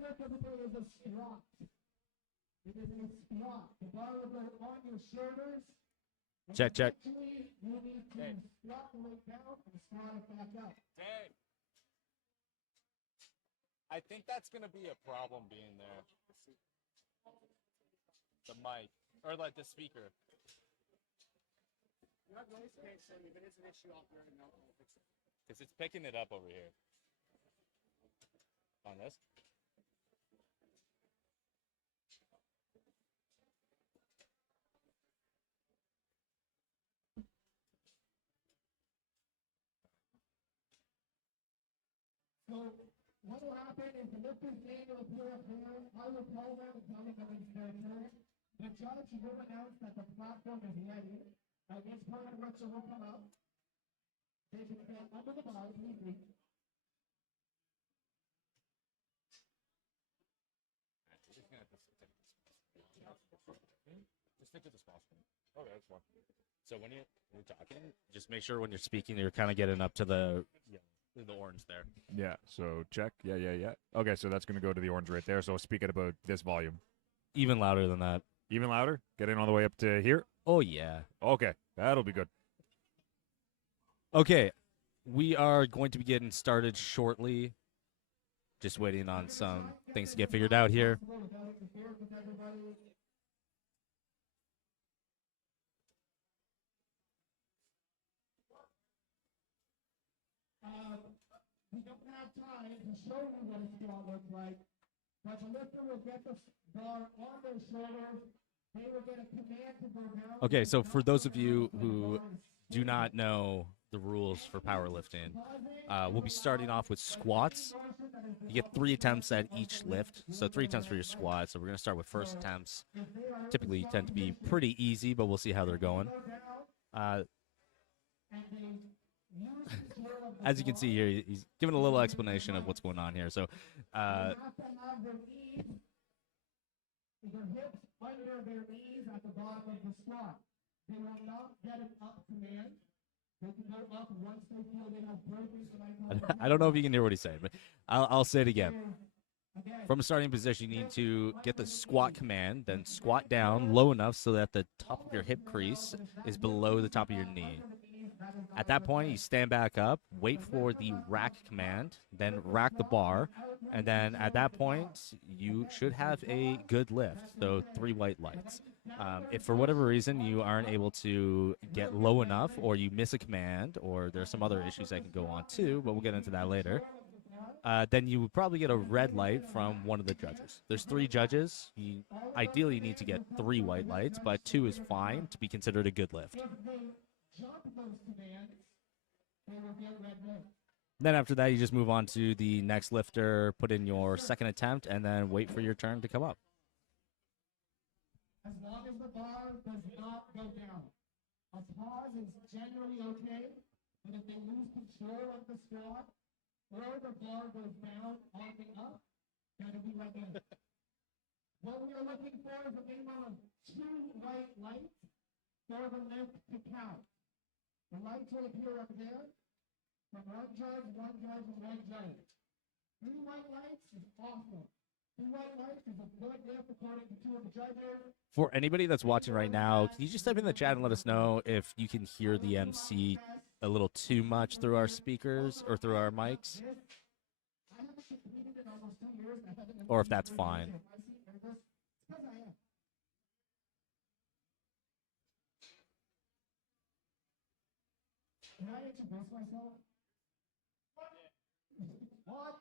lift of the day is a squat. It is a squat. The bar will go on your shoulders. Check, check. Eventually, you need to squat the weight down and squat it back up. Dang. I think that's going to be a problem being there. The mic. Or like the speaker. Not noise cancel, if it is an issue, I'll fix it. Because it's picking it up over here. On this? So what will happen is the lifters name will appear up here. I will tell them and tell them that it's their turn. The judge will announce that the platform is ready. At this point, the wrestler will come up. They can stand under the bar, easy. Just stick to the small screen. Okay, that's fine. So when you're talking, just make sure when you're speaking, you're kind of getting up to the orange there. Yeah, so check. Yeah. Okay, so that's going to go to the orange right there. So speak at about this volume. Even louder than that. Even louder? Getting all the way up to here? Oh, yeah. Okay, that'll be good. Okay, we are going to be getting started shortly. Just waiting on some things to get figured out here. We don't have time to show you what a squat looks like, but the lifter will get the bar on their shoulders. They will get a command to go down. Okay, so for those of you who do not know the rules for powerlifting, we'll be starting off with squats. You get 3 attempts at each lift, so 3 attempts for your squat. So we're going to start with first attempts. Typically tend to be pretty easy, but we'll see how they're going. As you can see here, he's giving a little explanation of what's going on here. So, Their hips under their knees at the bottom of the squat. They will not get an up command. They can go up once they feel they have burpees. I don't know if you can hear what he's saying, but I'll say it again. From a starting position, you need to get the squat command, then squat down low enough so that the top of your hip crease is below the top of your knee. At that point, you stand back up, wait for the rack command, then rack the bar, and then at that point, you should have a good lift, so 3 white lights. If for whatever reason you aren't able to get low enough, or you miss a command, or there's some other issues that can go on too, but we'll get into that later, then you would probably get a red light from one of the judges. There's 3 judges. Ideally, you need to get 3 white lights, but 2 is fine to be considered a good lift. Then after that, you just move on to the next lifter, put in your second attempt, and then wait for your turn to come up. As long as the bar does not go down. A pause is generally okay, but if they lose control of the squat, or the bar goes down on the up, gotta be right there. What we are looking for is a minimum of 2 white lights for the lift to count. The lights will appear up there from one judge, and one judge. 3 white lights is awesome. 2 white lights is a good lift according to 2 of the judges. For anybody that's watching right now, can you just type in the chat and let us know if you can hear the MC a little too much through our speakers or through our mics? Or if that's fine. Can I introduce myself? What?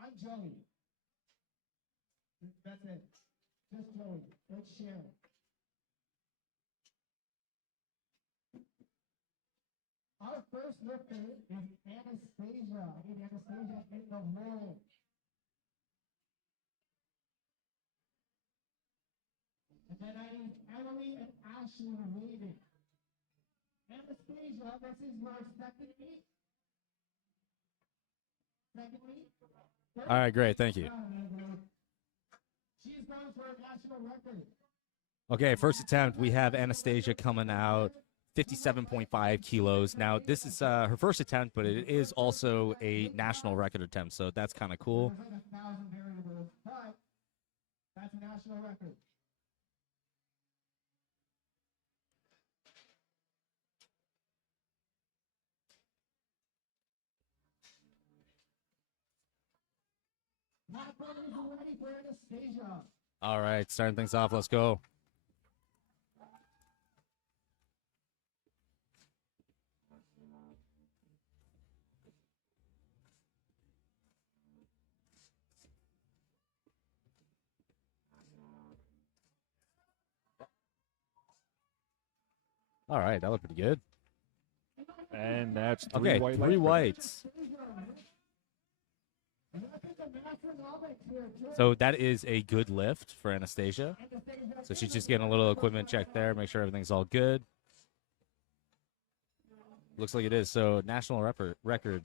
I'm Joey. That's it. Just Joey. Let's share. Our first lifter is Anastasia. I need Anastasia in the hole. And then I need Emily and Ashley waiting. Anastasia, this is your second meet. Second meet? All right, great. Thank you. She's going for a national record. Okay, first attempt, we have Anastasia coming out 57.5 kilos. Now, this is her first attempt, but it is also a national record attempt, so that's kind of cool. That's a national record. Black brothers are ready for Anastasia. All right, starting things off. Let's go. All right, that looked pretty good. And that's three Okay, white. three whites. So that is a good lift for Anastasia. So she's just getting a little equipment check there, make sure everything's all good. Looks like it is. So national record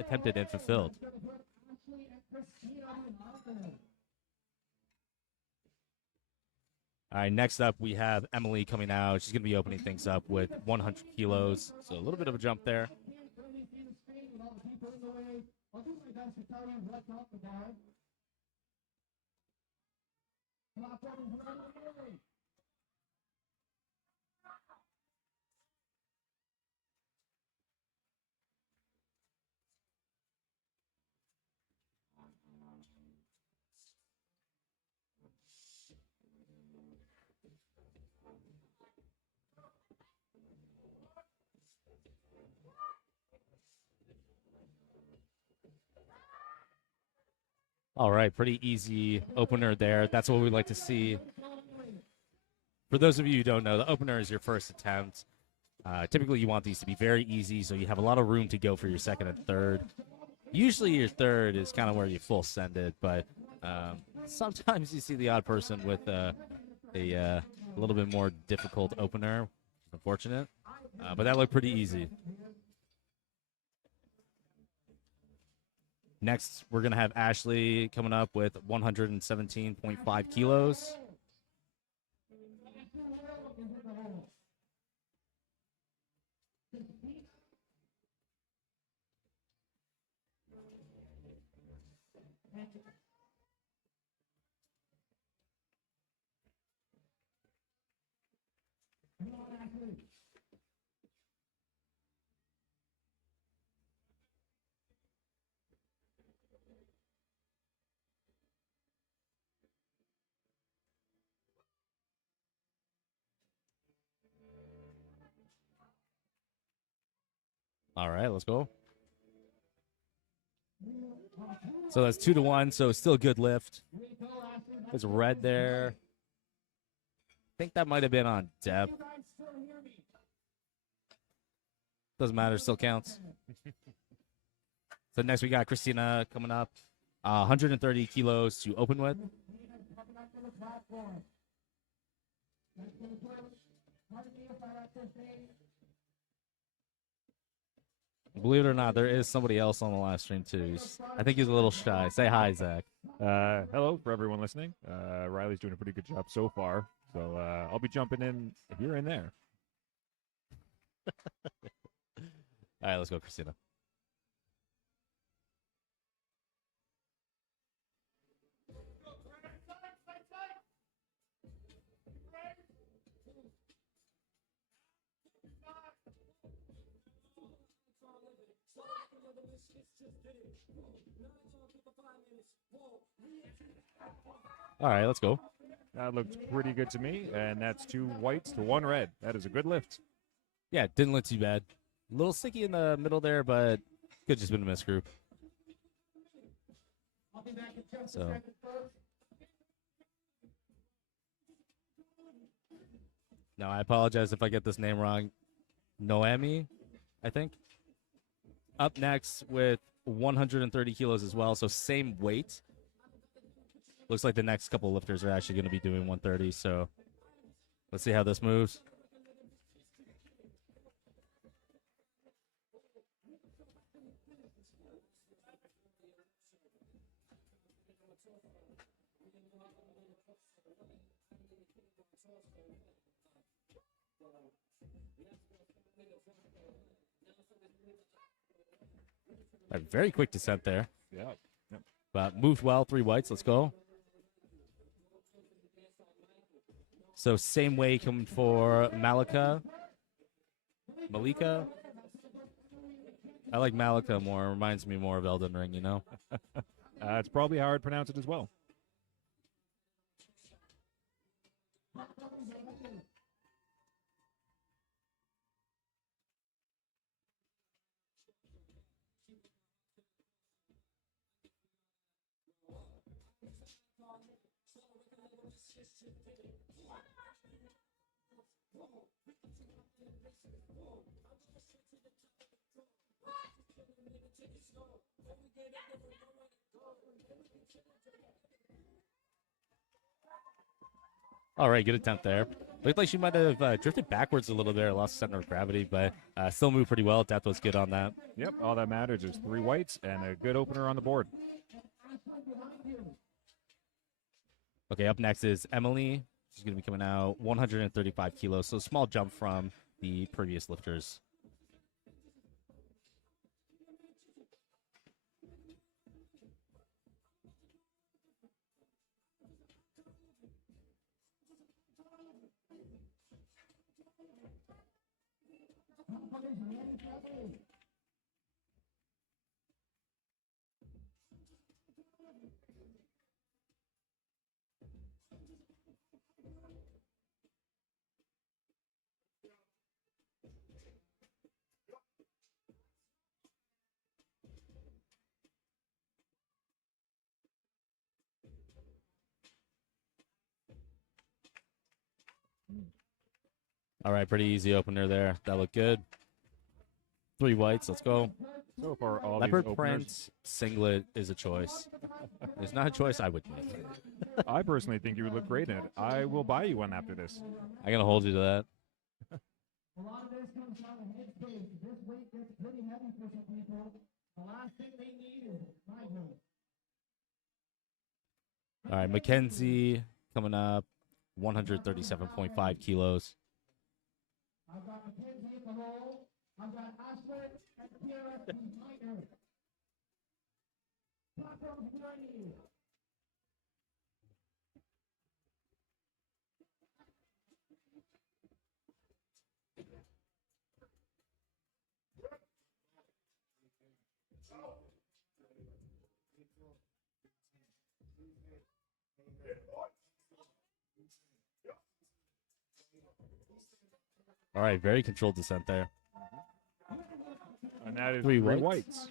attempted and fulfilled. All right, next up we have Emily coming out. She's going to be opening things up with 100 kilos. So a little bit of a jump there. I'll do my best to tell you what's off the bar. Black brothers ready. All right, pretty easy opener there. That's what we like to see. For those of you who don't know, the opener is your first attempt. Typically, you want these to be very easy, so you have a lot of room to go for your second and third. Usually, your third is kind of where you full send it, but sometimes you see the odd person with a little bit more difficult opener. Unfortunate, but that looked pretty easy. Next, we're going to have Ashley coming up with 117.5 kilos. All right, let's go. So that's 2-1, so still a good lift. There's red there. I think that might have been on depth. Doesn't matter, still counts. So next we got Christina coming up. 130 kilos to open with. Believe it or not, there is somebody else on the live stream too. I think he's a little shy. Say hi, Zach. Hello for everyone listening. Riley's doing a pretty good job so far, so I'll be jumping in here and there. All right, let's go, Christina. All right, let's go. That looked pretty good to me, and that's 2 whites to 1 red. That is a good lift. Yeah, didn't look too bad. A little sticky in the middle there, but could just been a misgroup. So. No, I apologize if I get this name wrong. Noemi, I think. Up next with 130 kilos as well, so same weight. Looks like the next couple of lifters are actually going to be doing 130, so let's see how this moves. A very quick descent there. Yeah. Yep. But moved well, 3 whites. Let's go. So same way coming for Malika. Malika. I like Malika more. It reminds me more of Elden Ring, you know? It's probably how I'd pronounce it as well. All right, good attempt there. Looked like she might have drifted backwards a little bit, lost center of gravity, but still moved pretty well. Death was good on that. Yep, all that matters is 3 whites and a good opener on the board. Okay, up next is Emily. She's going to be coming out 135 kilos, so small jump from the previous lifters. All right, pretty easy opener there. That looked good. 3 whites, let's go. So far, all Leopard these openers, print singlet is a choice. It's not a choice I would make. I personally think you would look great in it. I will buy you one after this. I'm going to hold you to that. A lot of this comes down to head space. This weight gets pretty heavy for some people. The last thing they need is migraine. All right, Mackenzie coming up 137.5 kilos. I've got Mackenzie at the roll. I've got Ashland and Pierre behind her. Platform's ready. All right, very controlled descent there. And that is 3 3 whites. whites.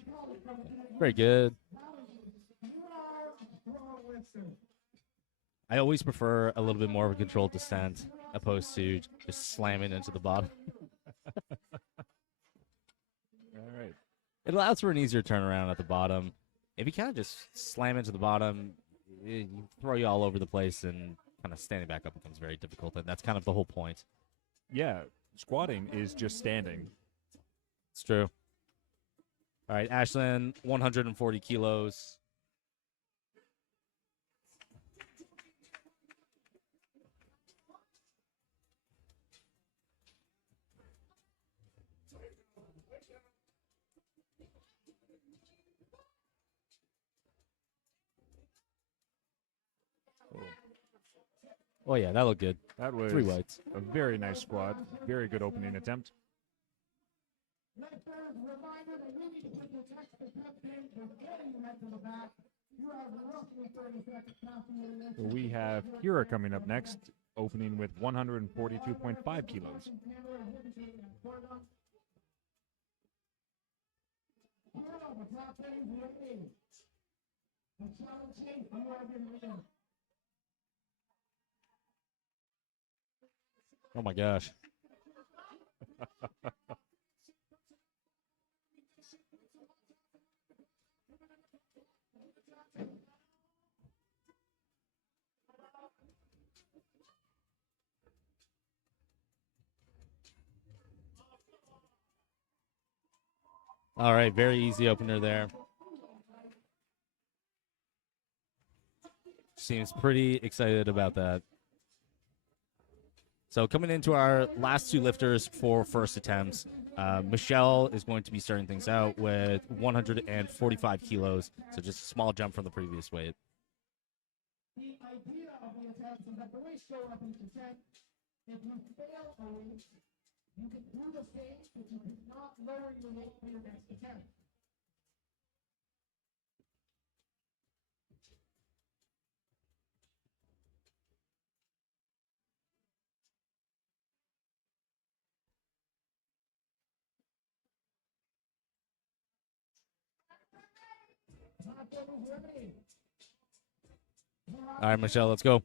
Very good. You are a strong lifter. I always prefer a little bit more of a controlled descent opposed to just slamming into the bottom. All right. It allows for an easier turnaround at the bottom. If you kind of just slam into the bottom, it throw you all over the place, and kind of standing back up becomes very difficult, and that's kind of the whole point. Yeah, squatting is just standing. It's true. All right, Ashlyn, 140 kilos. Oh, yeah, that looked good. That was 3 whites. a very nice squat. Very good opening attempt. Lifters, reminder that you need to put your textbook in. They're getting you head to the back. You have roughly 30 seconds after your lift. We have Kira coming up next, opening with 142.5 kilos. Oh, my gosh. All right, very easy opener there. Seems pretty excited about that. So coming into our last 2 lifters for first attempts, Michelle is going to be starting things out with 145 kilos, so just a small jump from the previous weight. The idea of the attempt is that the weights show up each attempt. If you fail a weight, you can do the same, but you cannot lower your weight for your next attempt. All right, Michelle, let's go.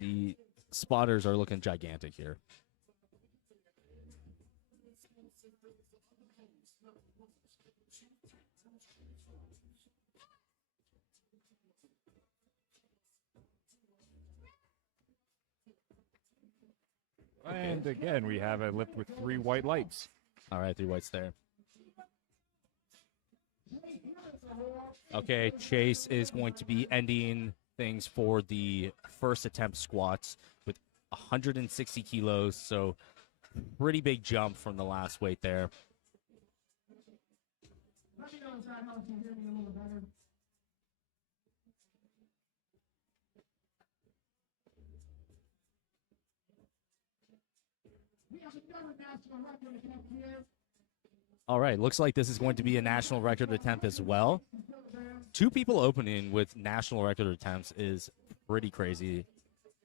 The spotters are looking gigantic here. And again, we have a lift with 3 white lights. All right, 3 whites there. Okay, Chase is going to be ending things for the first attempt squats with 160 kilos, so pretty big jump from the last weight there. Let me know if that helps you hear me a little better. We have another national record attempt here. All right, looks like this is going to be a national record attempt as well. 2 people opening with national record attempts is pretty crazy.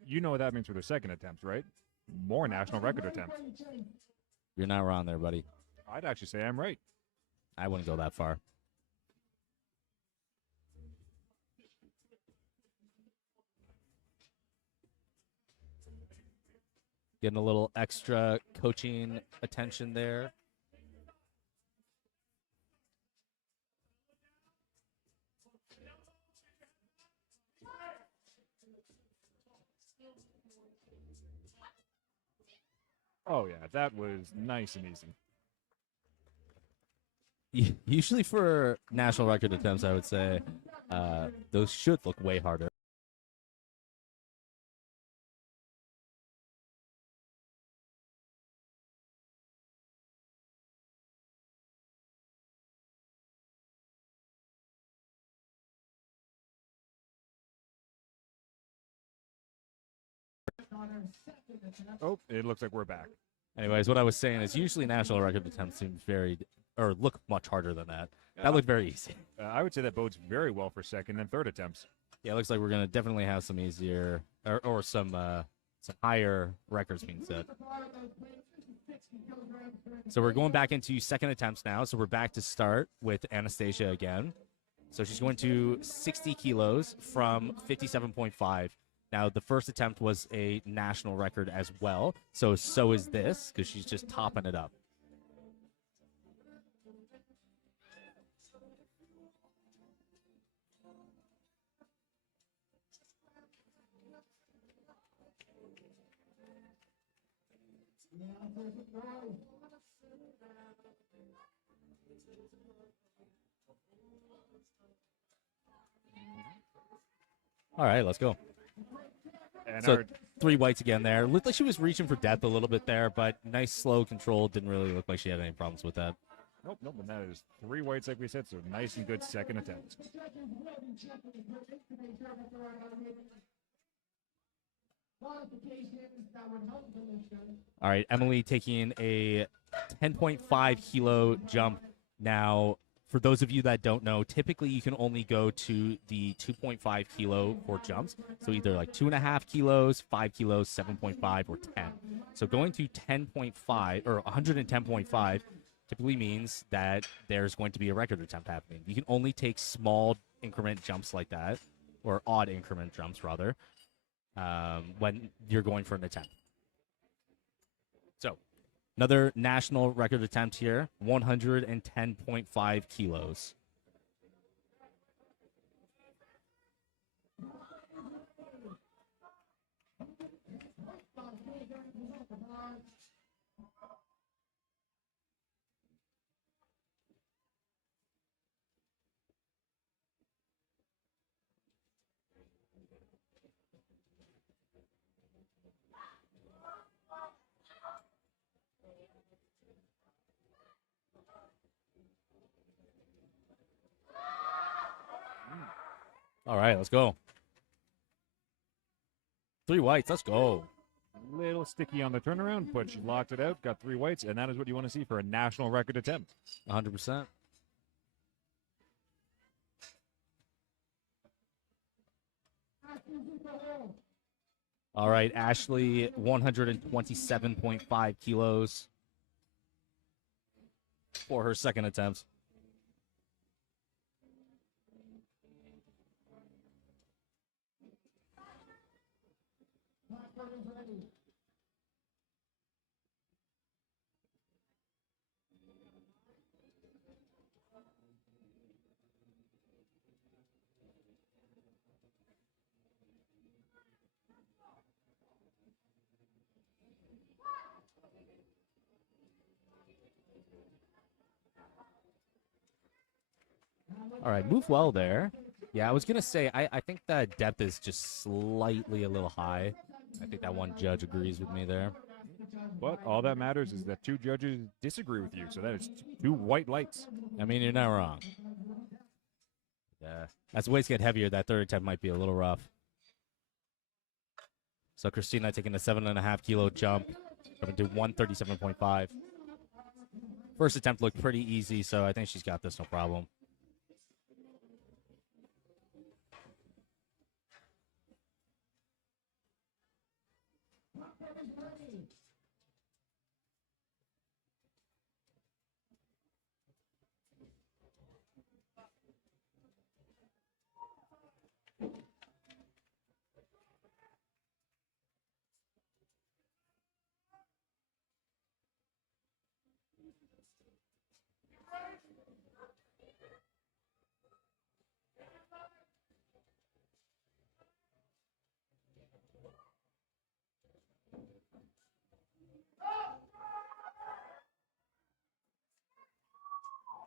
You know what that means for their second attempts, right? More national record attempts. You're not wrong there, buddy. I'd actually say I'm right. I wouldn't go that far. Getting a little extra coaching attention there. Oh, yeah, that was nice and easy. Usually for national record attempts, I would say those should look way harder. Oh, it looks like we're back. Anyways, what I was saying is usually national record attempts seem or look much harder than that. That looked very easy. I would say that bodes very well for second and third attempts. Yeah, it looks like we're going to definitely have some easier or some higher records being set. So we're going back into second attempts now. So we're back to start with Anastasia again. So she's going to 60 kilos from 57.5. Now, the first attempt was a national record as well. So is this, because she's just topping it up. All right, let's go. And So 3 whites again there. Looked like she was reaching for depth a little bit there, but nice slow control. Didn't really look like she had any problems with that. Nope, and that is 3 whites like we said, so nice and good second attempt. All right, Emily taking a 10.5 kilo jump. Now, for those of you that don't know, typically you can only go to the 2.5 kilo for jumps. So either like 2.5 kilos, 5 kilos, 7.5, or 10. So going to 10.5 or 110.5 typically means that there's going to be a record attempt happening. You can only take small increment jumps like that, or odd increment jumps rather, when you're going for an attempt. So another national record attempt here, 110.5 kilos. All right, let's go. 3 whites, let's go. Little sticky on the turnaround, but she locked it out, got 3 whites, and that is what you want to see for a national record attempt. 100%. All right, Ashley, 127.5 kilos for her second attempt. All right, move well there. Yeah, I was going to say, I think that depth is just slightly a little high. I think that one judge agrees with me there. But all that matters is that 2 judges disagree with you, so that is 2 white lights. I mean, you're not wrong. Yeah. As weights get heavier, that third attempt might be a little rough. So Christina taking a 7.5 kilo jump up into 137.5. First attempt looked pretty easy, so I think she's got this no problem.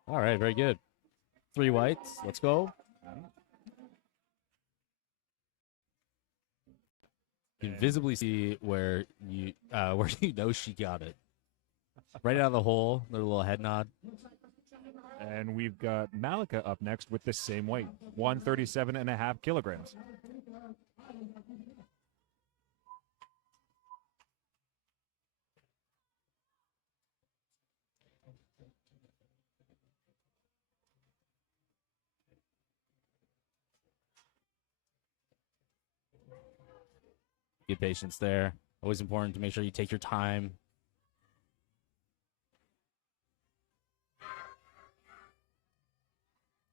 All right, very good. 3 whites, let's go. You can visibly see where you know she got it. Right out of the hole, their little head nod. And we've got Malika up next with the same weight, 137.5 kilograms. Good patience there. Always important to make sure you take your time.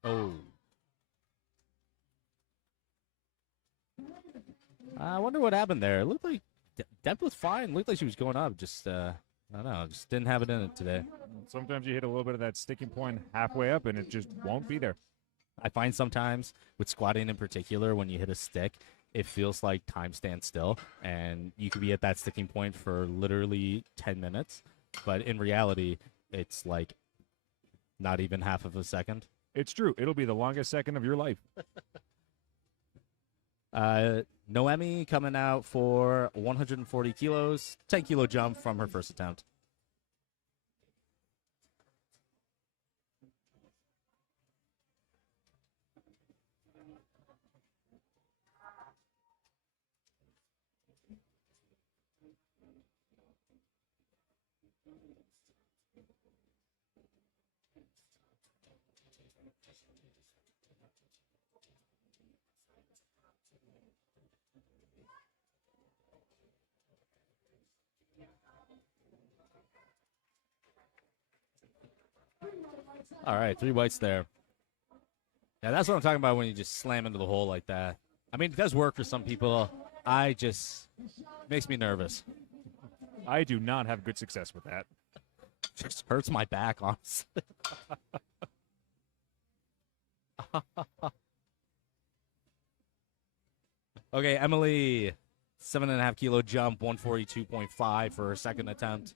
Oh. I wonder what happened there. It looked like depth was fine. Looked like she was going up. Just, I don't know. Just didn't have it in it today. Sometimes you hit a little bit of that sticking point halfway up, and it just won't be there. I find sometimes with squatting in particular, when you hit a stick, it feels like time stands still, and you could be at that sticking point for literally 10 minutes. But in reality, it's like not even half of a second. It's true. It'll be the longest second of your life. Noemi coming out for 140 kilos, 10 kilo jump from her first attempt. All right, 3 whites there. Yeah, that's what I'm talking about when you just slam into the hole like that. I mean, it does work for some people. It makes me nervous. I do not have good success with that. Just hurts my back, honestly. Okay, Emily, 7.5 kilo jump, 142.5 for her second attempt.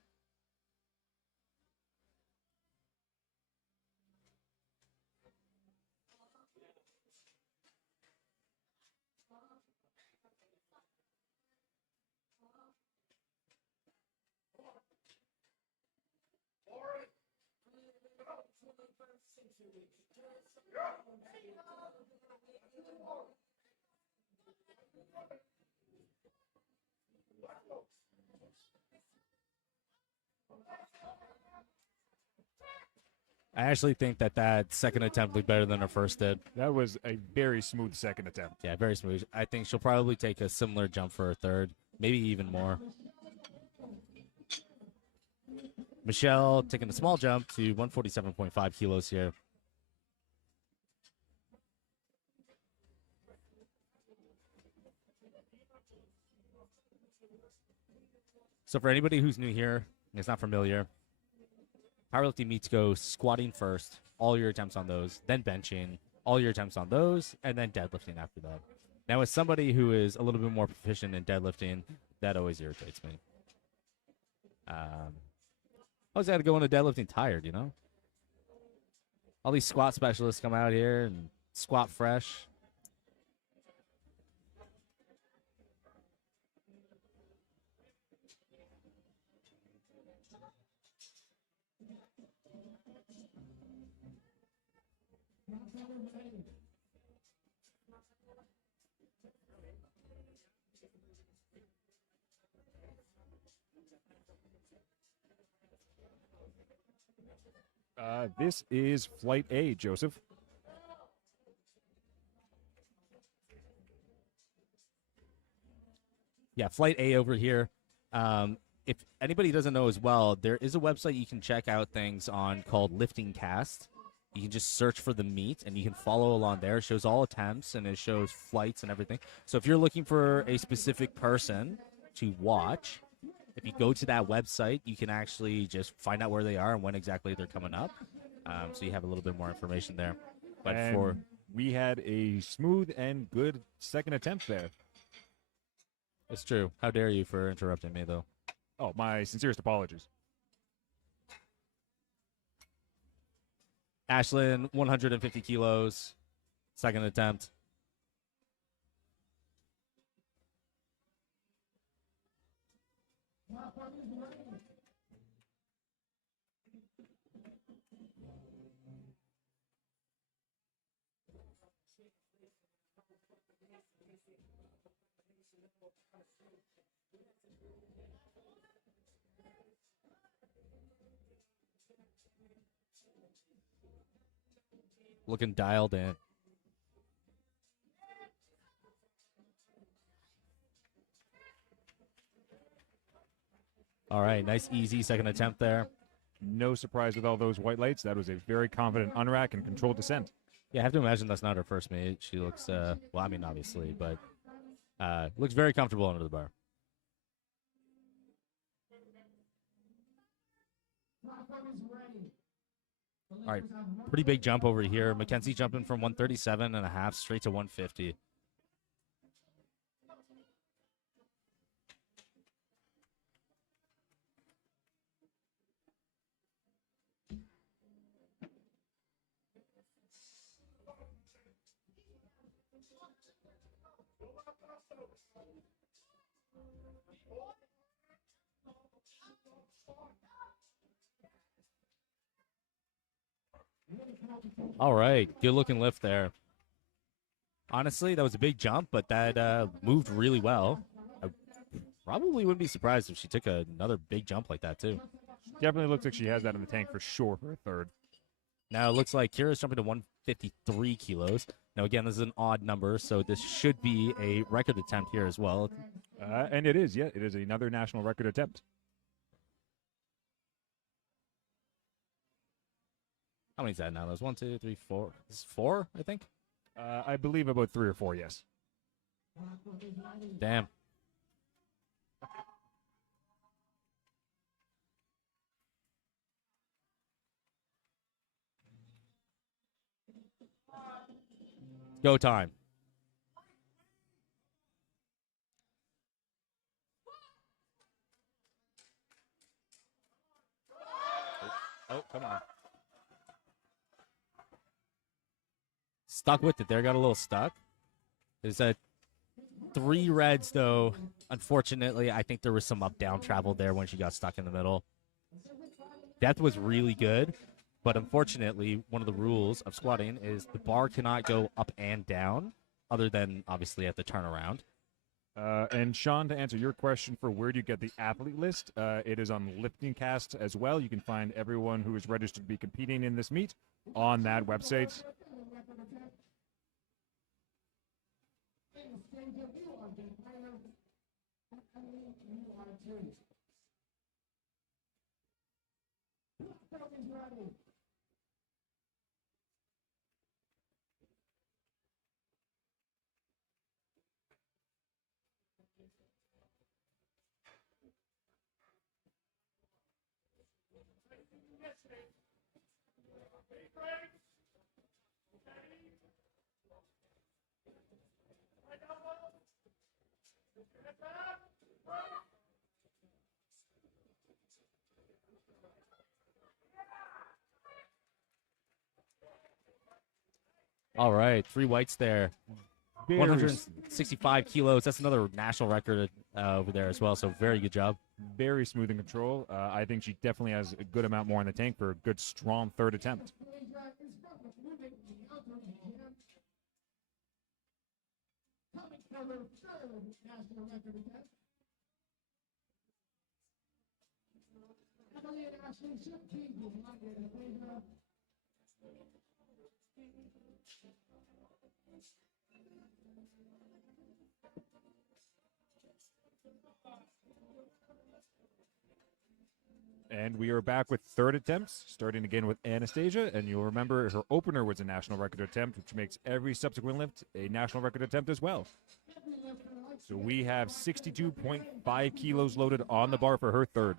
I actually think that second attempt looked better than her first did. That was a very smooth second attempt. Yeah, very smooth. I think she'll probably take a similar jump for her third, maybe even more. Michelle taking a small jump to 147.5 kilos here. So for anybody who's new here and is not familiar, powerlifting meets go squatting first, all your attempts on those, then benching, all your attempts on those, and then deadlifting after that. Now, as somebody who is a little bit more proficient in deadlifting, that always irritates me. I always got to go into deadlifting tired, you know? All these squat specialists come out here and squat fresh. This is Flight A, Joseph. Yeah, Flight A over here. If anybody doesn't know as well, there is a website you can check out things on called Lifting Cast. You can just search for the meet, and you can follow along there. It shows all attempts, and it shows flights and everything. So if you're looking for a specific person to watch, if you go to that website, you can actually just find out where they are and when exactly they're coming up. So you have a little bit more information there. But And we had a smooth and good second attempt there. It's true. How dare you for interrupting me, though? Oh, my sincerest apologies. Ashlyn, 150 kilos, second attempt. Looking dialed in. All right, nice, easy second attempt there. No surprise with all those white lights. That was a very confident unrack and controlled descent. Yeah, I have to imagine that's not her first meet. She looks, well, I mean, obviously, but looks very comfortable under the bar. All right, pretty big jump over here. Mackenzie jumping from 137.5 straight to 150. All right, good looking lift there. Honestly, that was a big jump, but that moved really well. I probably wouldn't be surprised if she took another big jump like that, too. Definitely looks like she has that in the tank for sure for a third. Now it looks like Kira's jumping to 153 kilos. Now, again, this is an odd number, so this should be a record attempt here as well. And it is, yeah. It is another national record attempt. How many is that now? There's 1, 2, 3, 4. This is 4, I think. I believe about 3 or 4, yes. Damn. Go time. Oh, come on. Stuck with it there. Got a little stuck. There's a 3 reds, though. Unfortunately, I think there was some up-down travel there when she got stuck in the middle. Depth was really good, but unfortunately, one of the rules of squatting is the bar cannot go up and down, other than, obviously, at the turnaround. And Sean, to answer your question for where do you get the athlete list, it is on Lifting Cast as well. You can find everyone who is registered to be competing in this meet on that website. All right, 3 whites there. Very, 165 kilos. That's another national record over there as well. So very good job. very smooth in control. I think she definitely has a good amount more in the tank for a good, strong third attempt. And we are back with third attempts, starting again with Anastasia. And you'll remember her opener was a national record attempt, which makes every subsequent lift a national record attempt as well. So we have 62.5 kilos loaded on the bar for her third.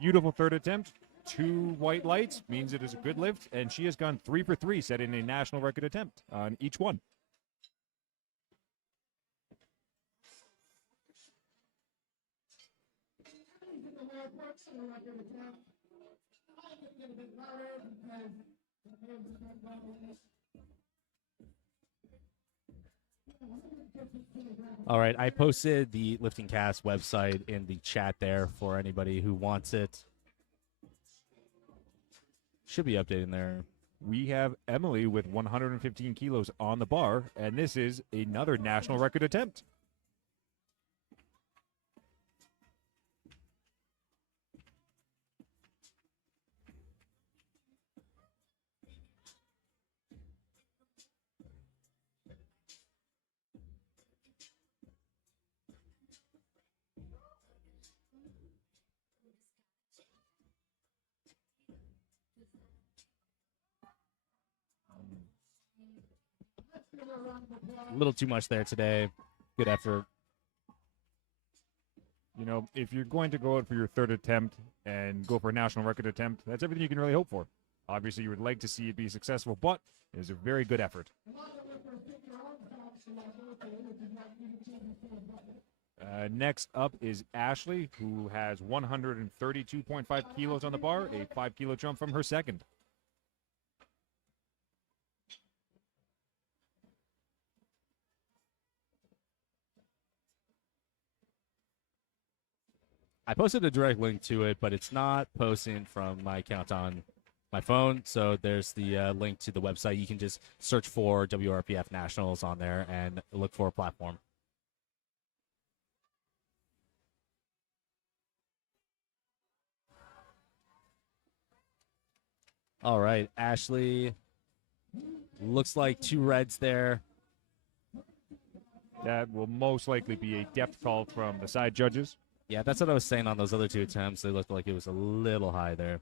Beautiful third attempt. 2 white lights means it is a good lift, and she has gone 3 for 3, setting a national record attempt on each one. All right, I posted the Lifting Cast website in the chat there for anybody who wants it. Should be updating there. We have Emily with 115 kilos on the bar, and this is another national record attempt. A little too much there today. Good effort. You know, if you're going to go out for your third attempt and go for a national record attempt, that's everything you can really hope for. Obviously, you would like to see it be successful, but it is a very good effort. Next up is Ashley, who has 132.5 kilos on the bar, a 5-kilo jump from her second. I posted a direct link to it, but it's not posting from my account on my phone. So there's the link to the website. You can just search for WRPF Nationals on there and look for a platform. All right, Ashley. Looks like 2 reds there. That will most likely be a depth call from the side judges. Yeah, that's what I was saying on those other 2 attempts. They looked like it was a little high there.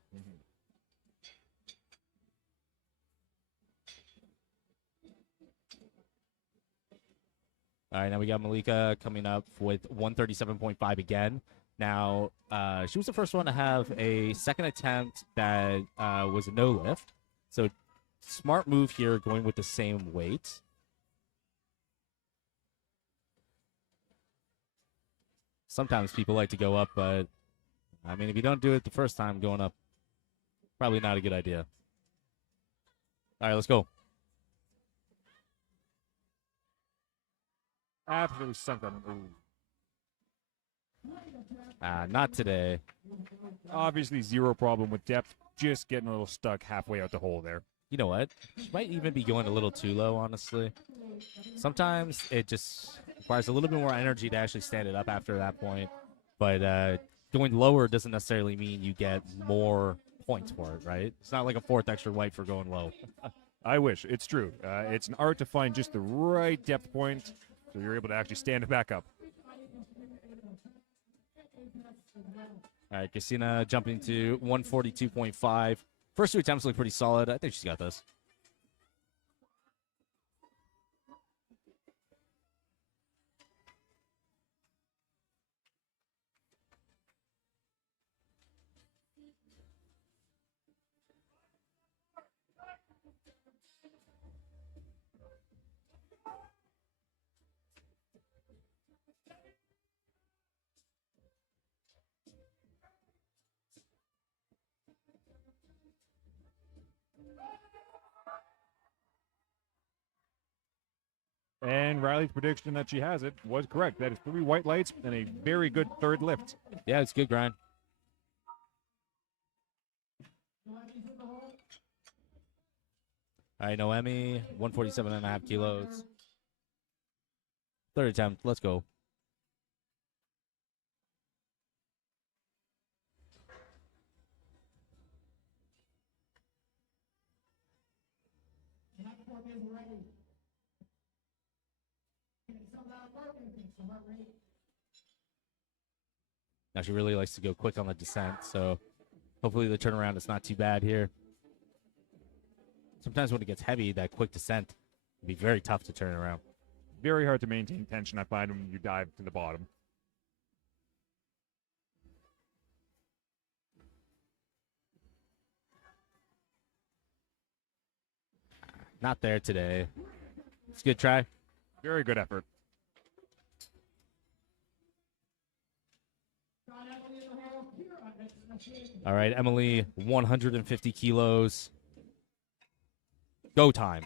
All right, now we got Malika coming up with 137.5 again. Now, she was the first one to have a second attempt that was a no lift. So, smart move here going with the same weight. Sometimes people like to go up, but I mean, if you don't do it the first time, going up, probably not a good idea. All right, let's go. Absolutely sunk on him. Not today. Obviously, zero problem with depth. Just getting a little stuck halfway out the hole there. You know what? She might even be going a little too low, honestly. Sometimes it just requires a little bit more energy to actually stand it up after that point. But going lower doesn't necessarily mean you get more points for it, right? It's not like a fourth extra white for going low. I wish. It's true. It's an art to find just the right depth point so you're able to actually stand it back up. All right, Christina jumping to 142.5. First two attempts look pretty solid. I think she's got this. And Riley's prediction that she has it was correct. That is 3 white lights and a very good third lift. Yeah, it's good grind. All right, Noemi, 147.5 kilos. Third attempt. Let's go. Now she really likes to go quick on the descent, so hopefully the turnaround is not too bad here. Sometimes when it gets heavy, that quick descent can be very tough to turn around. Very hard to maintain tension, I find, when you dive to the bottom. Not there today. It's a good try. Very good effort. All right, Emily, 150 kilos. Go time.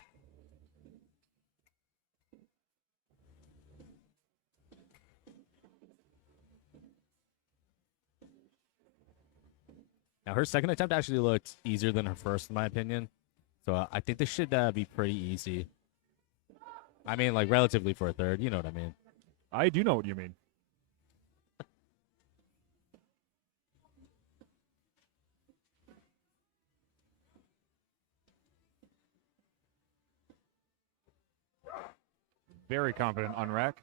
Now, her second attempt actually looked easier than her first, in my opinion. So I think this should be pretty easy. I mean, like, relatively for a third. You know what I mean. I do know what you mean. Very confident on rack.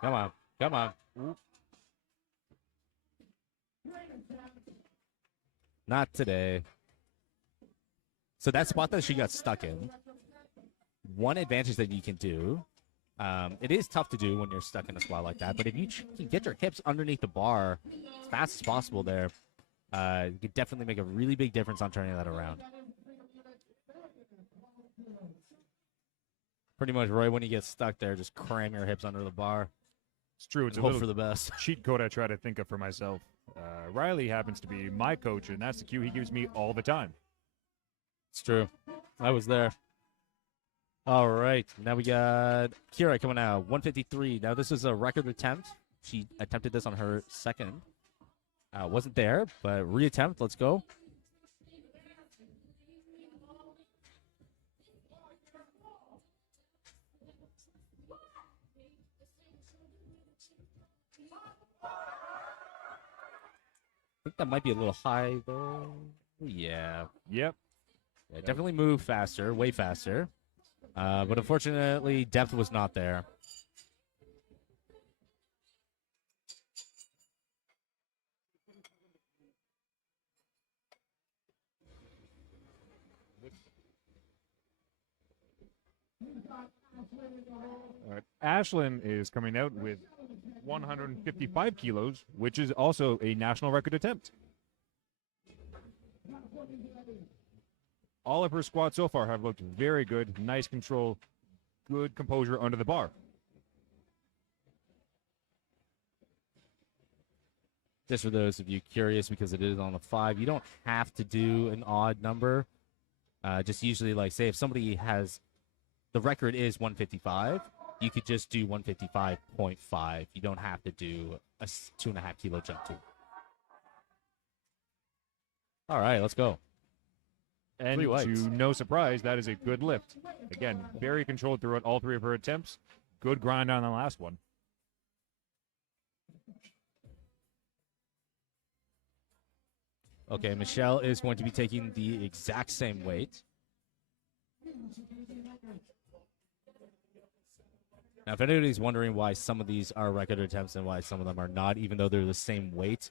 Come on. Come on. Ooh. Not today. So that spot that she got stuck in, one advantage that you can do, it is tough to do when you're stuck in a spot like that, but if you can get your hips underneath the bar as fast as possible there, you could definitely make a really big difference on turning that around. Pretty much right when you get stuck there, just cram your hips under the bar. It's true. It's a Hope little for the best. cheat code I try to think of for myself. Riley happens to be my coach, and that's the cue he gives me all the time. It's true. I was there. All right. Now we got Kira coming out. 153. Now this is a record attempt. She attempted this on her second. Wasn't there, but reattempt. Let's go. I think that might be a little high, though. Yeah. Yep. Yeah, definitely move faster, way faster. But unfortunately, depth was not there. All right. Ashlyn is coming out with 155 kilos, which is also a national record attempt. all of her squats so far have looked very good. Nice control, good composure under the bar. Just for those of you curious, because it is on the 5, you don't have to do an odd number. Just usually, like, say if somebody has, the record is 155, you could just do 155.5. You don't have to do a 2.5 kilo jump to. All right, let's go. And Three to whites. no surprise, that is a good lift. Again, very controlled throughout all 3 of her attempts. Good grind on the last one. Okay, Michelle is going to be taking the exact same weight. Now, if anybody's wondering why some of these are record attempts and why some of them are not, even though they're the same weight,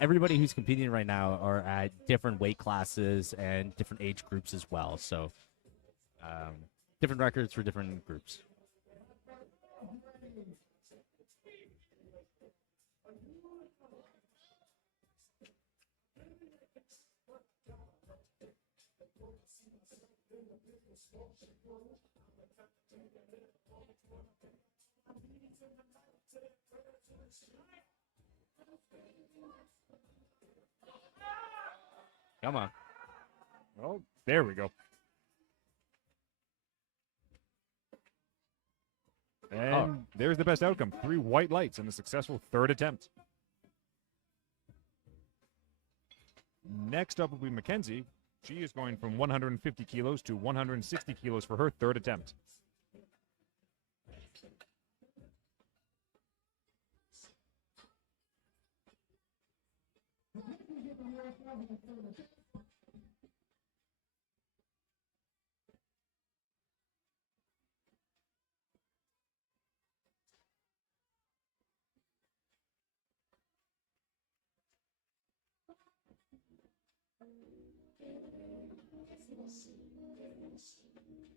everybody who's competing right now are at different weight classes and different age groups as well. So, different records for different groups. Come on. Oh, there we go. And there's the best outcome. 3 white lights and a successful 3rd attempt. Next up will be Mackenzie. She is going from 150 kilos to 160 kilos for her 3rd attempt.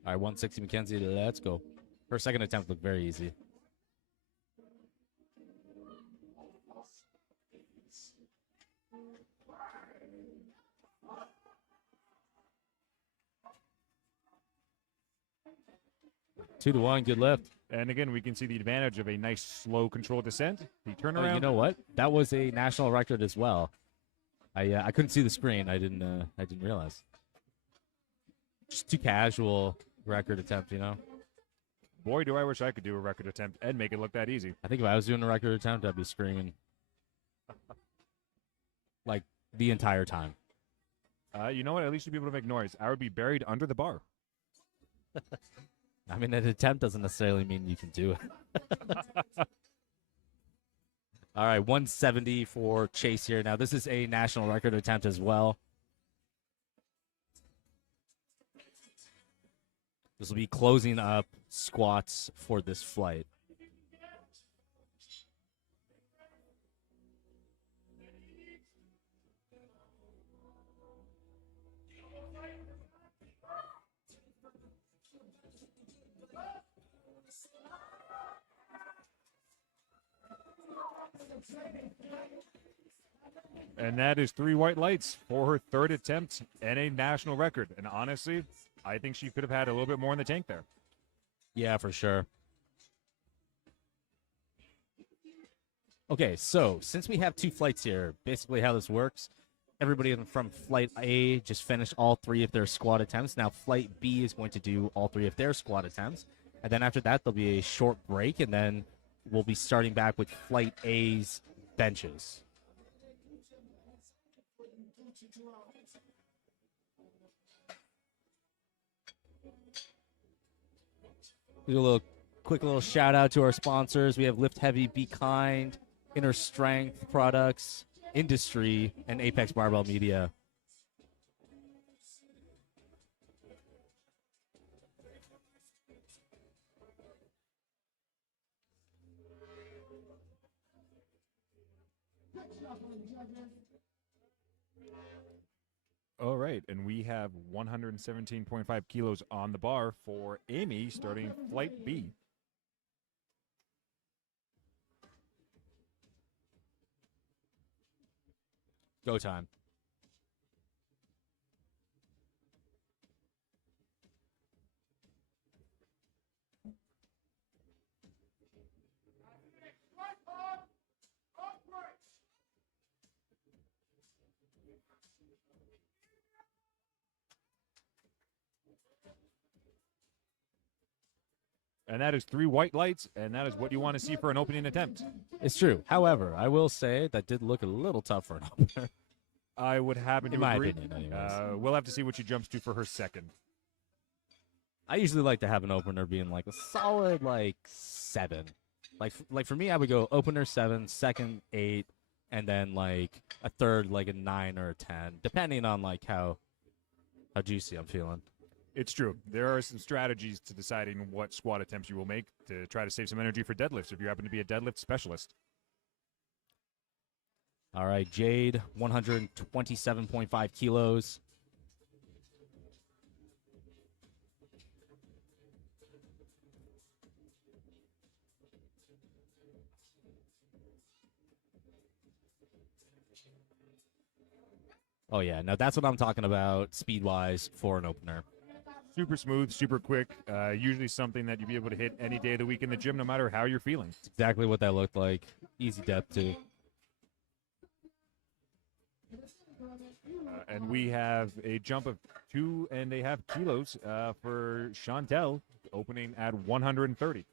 All right, 160 Mackenzie, let's go. Her second attempt looked very easy. Two to one, good lift. And again, we can see the advantage of a nice, slow, controlled descent. The Oh, turnaround. you know what? That was a national record as well. I couldn't see the screen. I didn't realize. Just too casual record attempt, you know. Boy, do I wish I could do a record attempt and make it look that easy. I think if I was doing a record attempt, I'd be screaming like the entire time. You know what? At least you'd be able to make noise. I would be buried under the bar. I mean, an attempt doesn't necessarily mean you can do it. All right, 170 for Chase here. Now, this is a national record attempt as well. This will be closing up squats for this flight. And that is 3 white lights for her 3rd attempt and a national record. And honestly, I think she could have had a little bit more in the tank there. Yeah, for sure. Okay, so since we have 2 flights here, basically how this works, everybody from Flight A just finished all 3 of their squat attempts. Now Flight B is going to do all 3 of their squat attempts. And then after that, there'll be a short break, and then we'll be starting back with Flight A's benches. Do a little quick little shout out to our sponsors. We have Lift Heavy, Be Kind, Inner Strength Products, Industry, and Apex Barbell Media. All right, and we have 117.5 kilos on the bar for Amy starting Flight B. Go time. And that is 3 white lights, and that is what you want to see for an opening attempt. It's true. However, I will say that did look a little tough for an opener. I would happen to In my agree. opinion, anyways. We'll have to see what she jumps to for her second. I usually like to have an opener being like a solid like 7. Like for me, I would go opener 7, second 8, and then like a third like a 9 or a 10, depending on like how juicy I'm feeling. It's true. There are some strategies to deciding what squat attempts you will make to try to save some energy for deadlifts if you happen to be a deadlift specialist. All right, Jade, 127.5 kilos. Oh, yeah. No, that's what I'm talking about speed-wise for an opener. Super smooth, super quick. Usually something that you'd be able to hit any day of the week in the gym, no matter how you're feeling. It's exactly what that looked like. Easy depth, too. And we have a jump of 2.5 kilos for Chantel, opening at 130.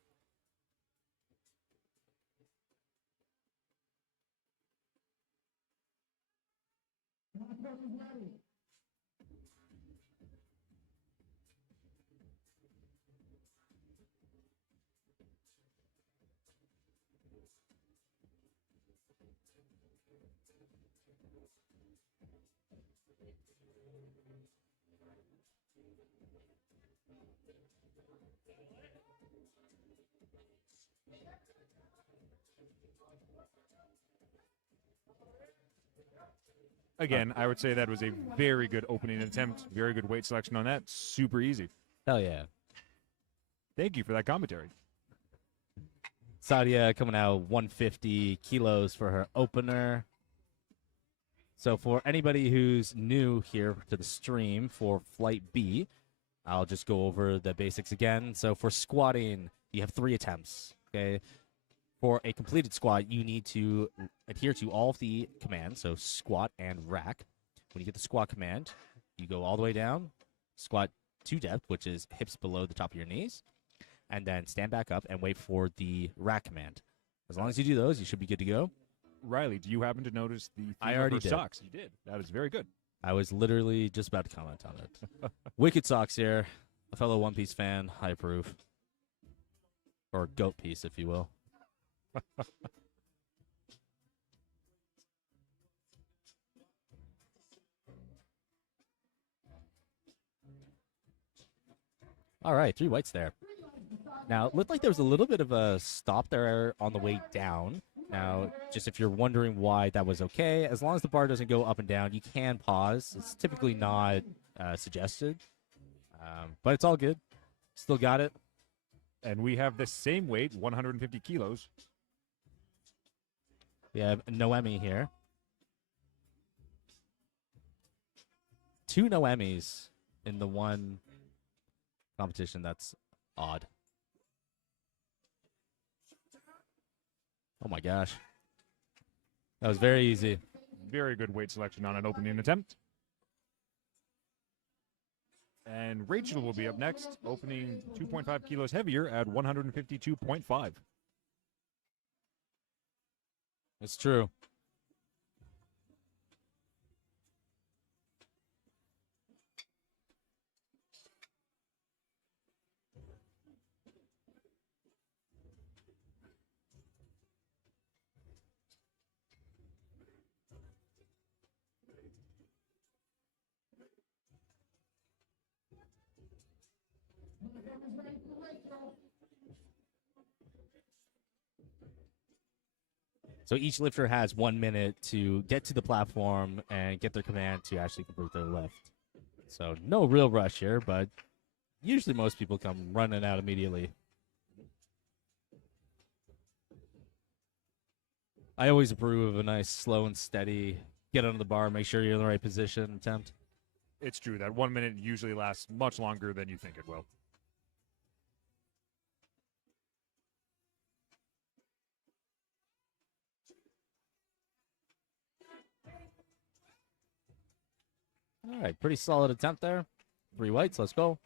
Again, I would say that was a very good opening attempt. Very good weight selection on that. Super easy. Hell yeah. Thank you for that commentary. Sadia coming out 150 kilos for her opener. So for anybody who's new here to the stream for Flight B, I'll just go over the basics again. So for squatting, you have 3 attempts, okay? For a completed squat, you need to adhere to all of the commands, so squat and rack. When you get the squat command, you go all the way down, squat to depth, which is hips below the top of your knees, and then stand back up and wait for the rack command. As long as you do those, you should be good to go. Riley, do you happen to notice the theme I of already her did. socks? You did. That is very good. I was literally just about to comment on it. Wicked Socks here, a fellow One Piece fan, I approve. Or Goat Piece, if you will. All right, 3 whites there. Now, it looked like there was a little bit of a stop there on the way down. Now, just if you're wondering why that was okay, as long as the bar doesn't go up and down, you can pause. It's typically not suggested, but it's all good. Still got it. And we have the same weight, 150 kilos. We have Noemi here. 2 Noemis in the one competition. That's odd. Oh my gosh. That was very easy. Very good weight selection on an opening attempt. And Rachel will be up next, opening 2.5 kilos heavier at 152.5. It's true. So each lifter has 1 minute to get to the platform and get their command to actually complete their lift. So no real rush here, but usually most people come running out immediately. I always approve of a nice slow and steady, get under the bar, make sure you're in the right position, attempt. It's true that 1 minute usually lasts much longer than you think it will. All right, pretty solid attempt there. 3 whites, let's go.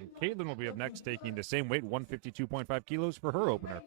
And Caitlin will be up next, taking the same weight, 152.5 kilos for her opener.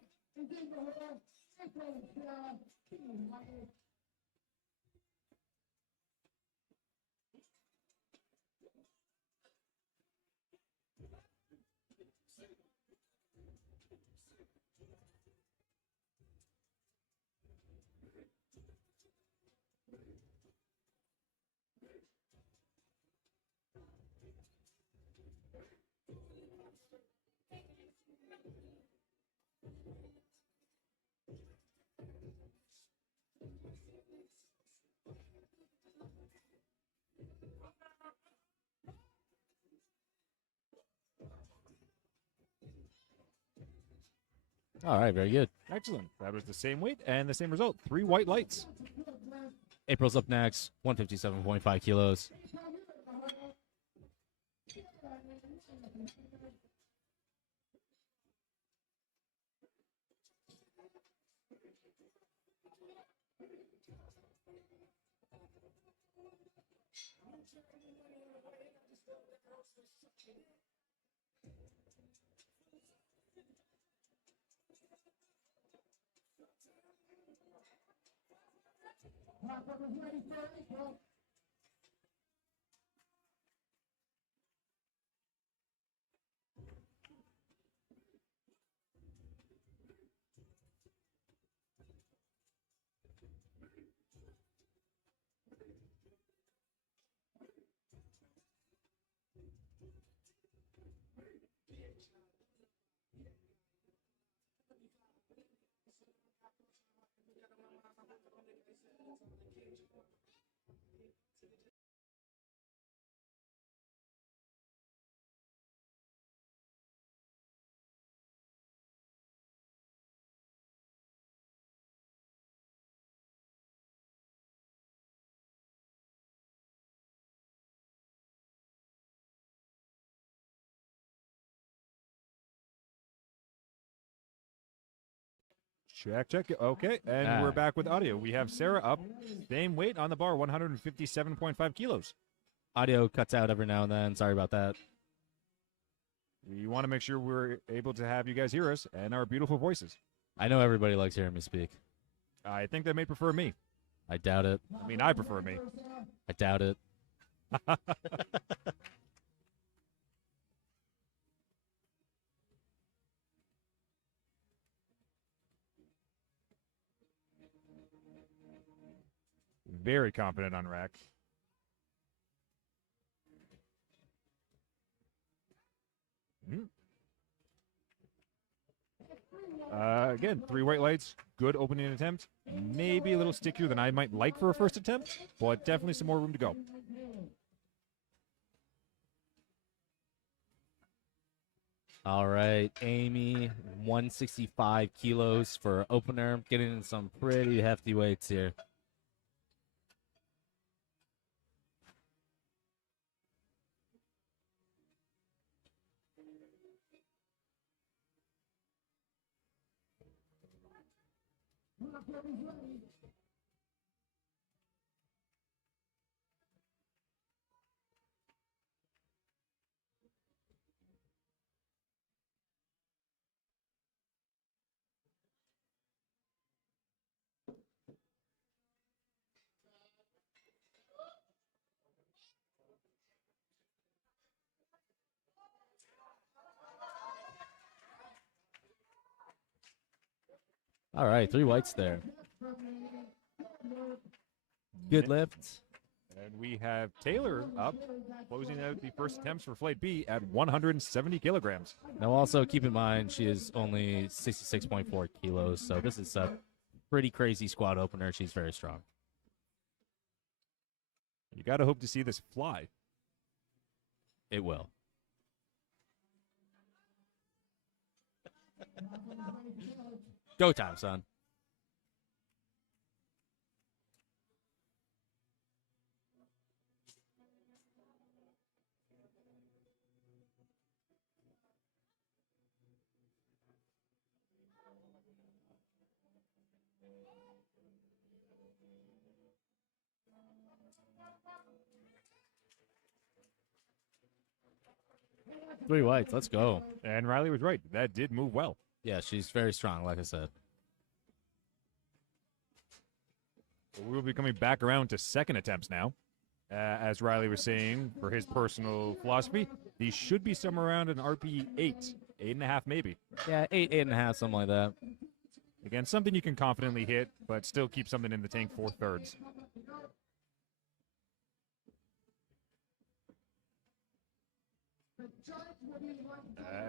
All right, very good. Excellent. That was the same weight and the same result. 3 white lights. April's up next, 157.5 kilos. Check, check. Okay, and we're back with audio. We have Sarah up, same weight on the bar, 157.5 kilos. Audio cuts out every now and then. Sorry about that. We want to make sure we're able to have you guys hear us and our beautiful voices. I know everybody likes hearing me speak. I think they may prefer me. I doubt it. I mean, I prefer me. I doubt it. Very confident on rack. Again, 3 white lights, good opening attempt. Maybe a little stickier than I might like for a first attempt, but definitely some more room to go. All right, Amy, 165 kilos for opener. Getting in some pretty hefty weights here. All right, 3 whites there. Good lift. And we have Taylor up, closing out the first attempts for Flight B at 170 kilograms. Now, also keep in mind she is only 66.4 kilos, so this is a pretty crazy squat opener. She's very strong. You got to hope to see this fly. It will. Go time, son. 3 whites. Let's go. And Riley was right. That did move well. Yeah, she's very strong, like I said. We'll be coming back around to second attempts now. As Riley was saying, for his personal philosophy, these should be somewhere around an RP 8.5 maybe. Yeah, 8, 8.5, something like that. Again, something you can confidently hit, but still keep something in the tank for thirds.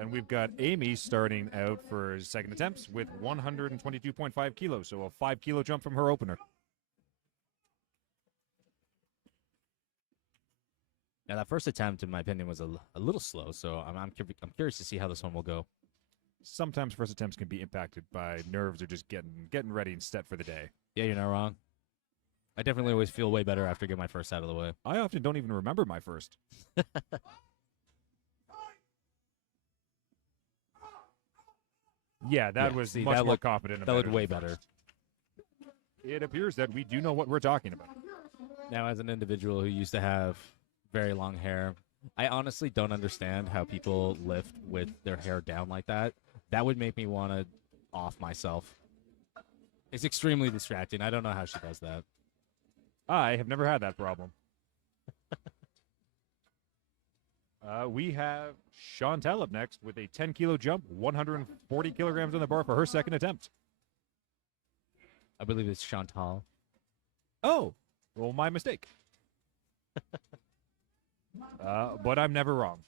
And we've got Amy starting out for second attempts with 122.5 kilos, so a 5 kilo jump from her opener. Now, that first attempt, in my opinion, was a little slow, so I'm curious to see how this one will go. Sometimes first attempts can be impacted by nerves or just getting ready and set for the day. Yeah, you're not wrong. I definitely always feel way better after getting my first out of the way. I often don't even remember my first. Yeah, that was much more confident. That looked way better. It appears that we do know what we're talking about. Now, as an individual who used to have very long hair, I honestly don't understand how people lift with their hair down like that. That would make me want to off myself. It's extremely distracting. I don't know how she does that. I have never had that problem. We have Chantel up next with a 10 kilo jump, 140 kilograms on the bar for her second attempt. I believe it's Chantal. Oh, well, my mistake. But I'm never wrong.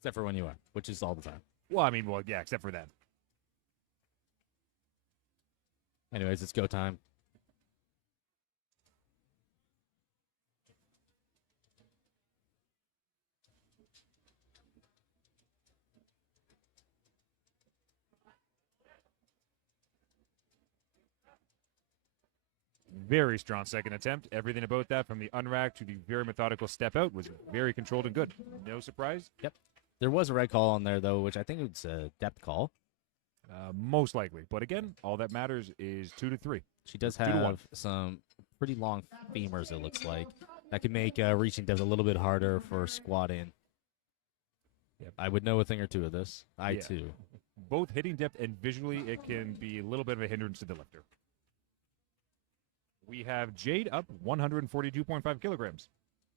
Except for when you are, which is all the time. Well, I mean, yeah, except for then. Anyways, it's go time. Very strong second attempt. Everything about that, from the unrack to the very methodical step out, was very controlled and good. No surprise. Yep. There was a red call on there, though, which I think it's a depth call. Most likely. But again, all that matters is 2 to 3. She does 2 to 1. have some pretty long femurs, it looks like. That can make reaching depth a little bit harder for squatting. Yep. I would know a thing or two of this. I too. Both hitting depth and visually, it can be a little bit of a hindrance to the lifter. We have Jade up 142.5 kilograms.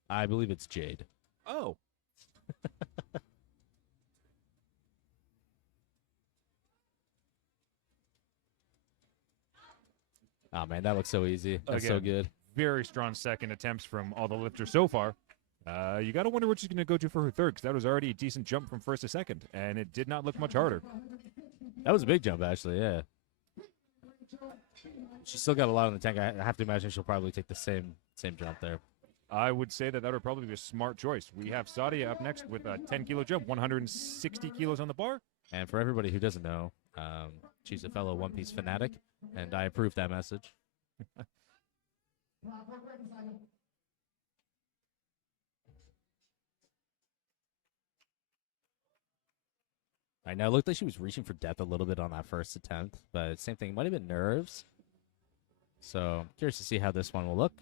I believe it's Jade. Oh. Oh, man, that looks so easy. That's so Again, good. Very strong second attempts from all the lifters so far. You got to wonder what she's going to go to for her third, because that was already a decent jump from first to second, and it did not look much harder. That was a big jump, actually, yeah. She's still got a lot in the tank. I have to imagine she'll probably take the same jump there. I would say that would probably be a smart choice. We have Sadia up next with a 10 kilo jump, 160 kilos on the bar. And for everybody who doesn't know, she's a fellow One Piece fanatic, and I approve that message. I know it looked like she was reaching for depth a little bit on that first attempt, but same thing. It might have been nerves. So curious to see how this one will look.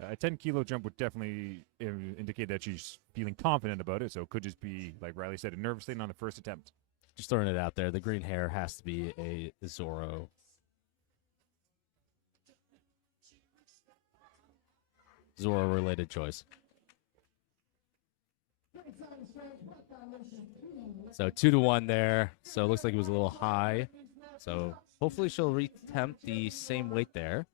A 10 kilo jump would definitely indicate that she's feeling confident about it, so it could just be, like Riley said, a nervous thing on the first attempt. Just throwing it out there. The green hair has to be a Zoro. Zoro-related choice. So 2-1 there. So it looks like it was a little high. So hopefully she'll reattempt the same weight there.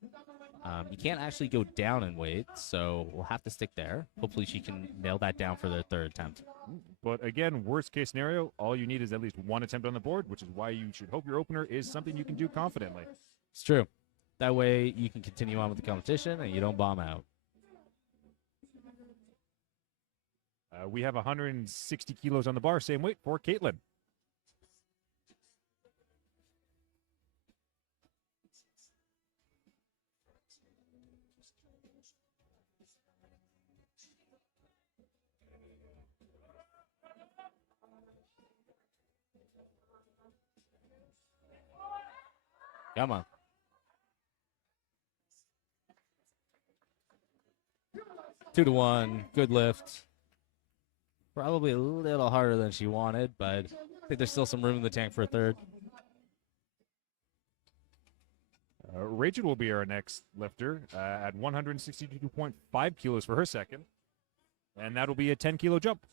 You can't actually go down in weight, so we'll have to stick there. Hopefully she can nail that down for their third attempt. But again, worst case scenario, all you need is at least one attempt on the board, which is why you should hope your opener is something you can do confidently. It's true. That way you can continue on with the competition and you don't bomb out. We have 160 kilos on the bar, same weight for Caitlin. Come on. Two to one. Good lift. Probably a little harder than she wanted, but I think there's still some room in the tank for a third. Rachel will be our next lifter at 162.5 kilos for her second. And that'll be a 10-kilo jump.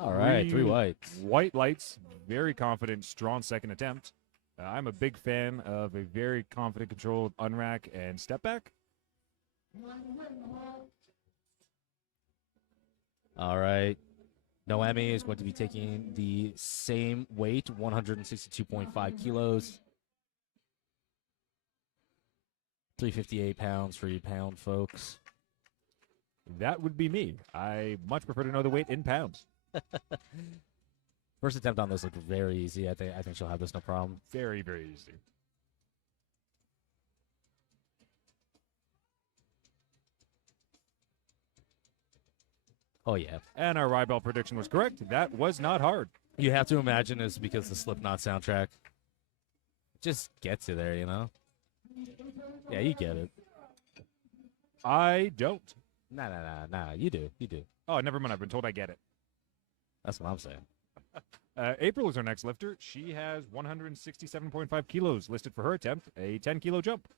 All right, three whites. White lights, very confident, strong second attempt. I'm a big fan of a very confident, controlled unrack and step back. All right. Noemi is going to be taking the same weight, 162.5 kilos. 358 pounds for you pound folks. That would be me. I much prefer to know the weight in pounds. First attempt on this looked very easy. I think she'll have this no problem. Very, very easy. Oh, yeah. And our Barbell prediction was correct. That was not hard. You have to imagine it's because the Slipknot soundtrack just gets you there, you know? Yeah, you get it. I don't. Nah. You do. Oh, never mind. I've been told I get it. That's what I'm saying. April is our next lifter. She has 167.5 kilos listed for her attempt, a 10-kilo jump.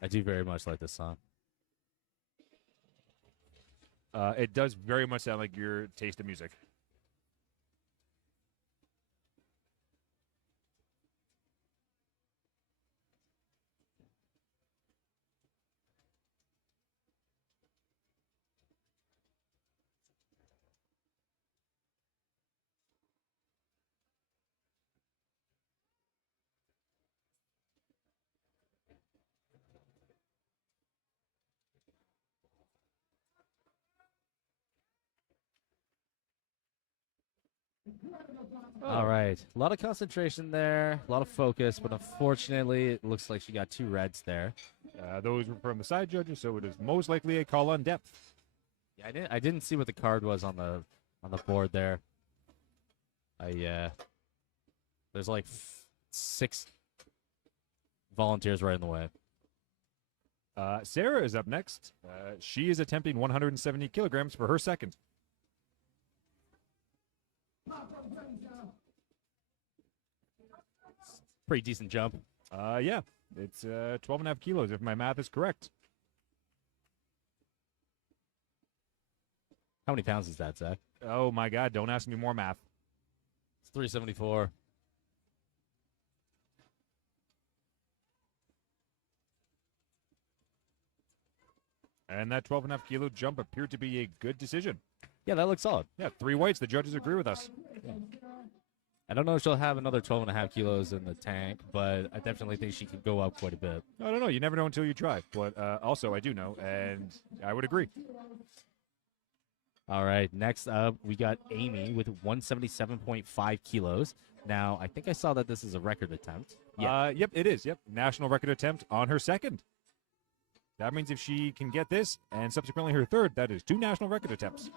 I do very much like this song. It does very much sound like your taste of music. All right. A lot of concentration there, a lot of focus, but unfortunately, it looks like she got two reds there. Those were from the side judges, so it is most likely a call on depth. Yeah, I didn't see what the card was on the board there. There's like 6 volunteers right in the way. Sarah is up next. She is attempting 170 kilograms for her second. Pretty decent jump. Yeah, it's 12.5 kilos if my math is correct. How many pounds is that, Zach? Oh my God, don't ask me more math. It's 374. And that 12.5 kilo jump appeared to be a good decision. Yeah, that looks solid. Yeah, 3 whites. The judges agree with us. Yeah. I don't know if she'll have another 12.5 kilos in the tank, but I definitely think she could go up quite a bit. I don't know. You never know until you try. But also, I do know, and I would agree. All right, next up, we got Amy with 177.5 kilos. Now, I think I saw that this is a record attempt. Yeah. Yep, it is. Yep, national record attempt on her second. That means if she can get this and subsequently her third, that is 2 national record attempts.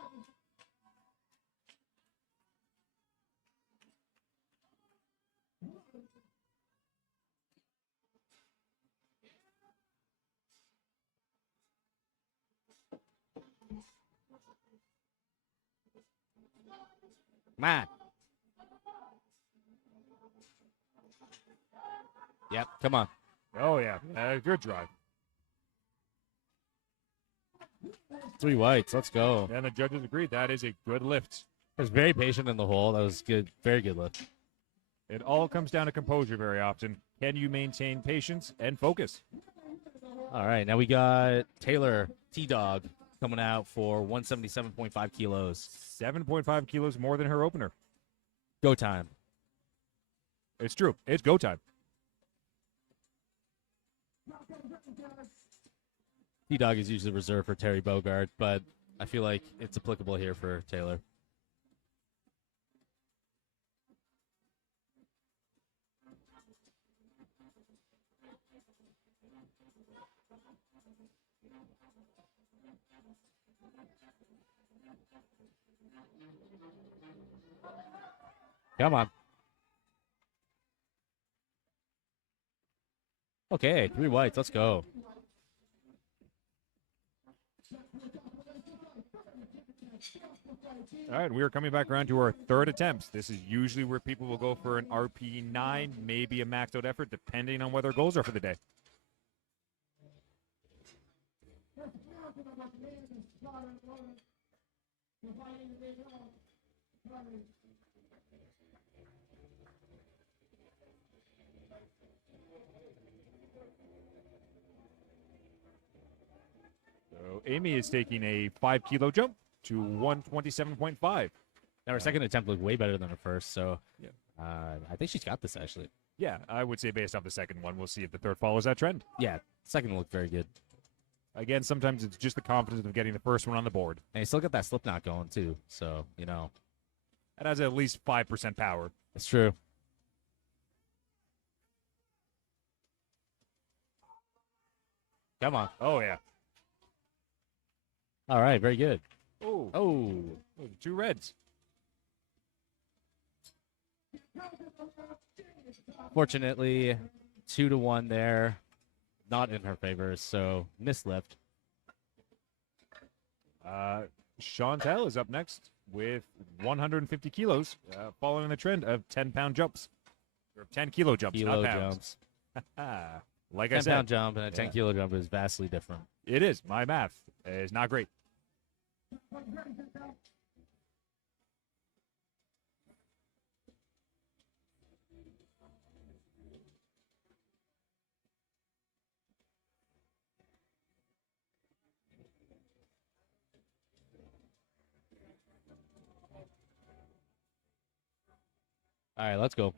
Man. Yep, come on. Oh, yeah. Good drive. 3 whites, let's go. And the judges agree that is a good lift. I was very patient in the hole. That was good. Very good lift. It all comes down to composure very often. Can you maintain patience and focus? All right, now we got Taylor T-Dog coming out for 177.5 kilos. 7.5 kilos more than her opener. Go time. It's true. It's go time. T-Dog is usually reserved for Terry Bogard, but I feel like it's applicable here for Taylor. Come on. Okay, 3 whites. Let's go. All right, we are coming back around to our third attempt. This is usually where people will go for an RP9, maybe a maxed out effort, depending on what their goals are for the day. So Amy is taking a 5 kilo jump to 127.5. Now her second attempt looked way better than her first, so Yeah. I think she's got this actually. Yeah, I would say based off the second one, we'll see if the third follows that trend. Yeah, second looked very good. Again, sometimes it's just the confidence of getting the first one on the board. And you still got that slip knot going too, so you know. It has at least 5% power. It's true. Come on. Oh, yeah. All right, very good. Oh, Oh, 2 reds. fortunately, 2-1 there. Not in her favor, so mislift. Chantel is up next with 150 kilos, following the trend of 10-pound jumps. Or 10 kilo jumps, Kilo not pounds. jumps. Like I 10 said, pound jump and a 10 Yeah. kilo jump is vastly different. it is. My math is not great. All right, let's go.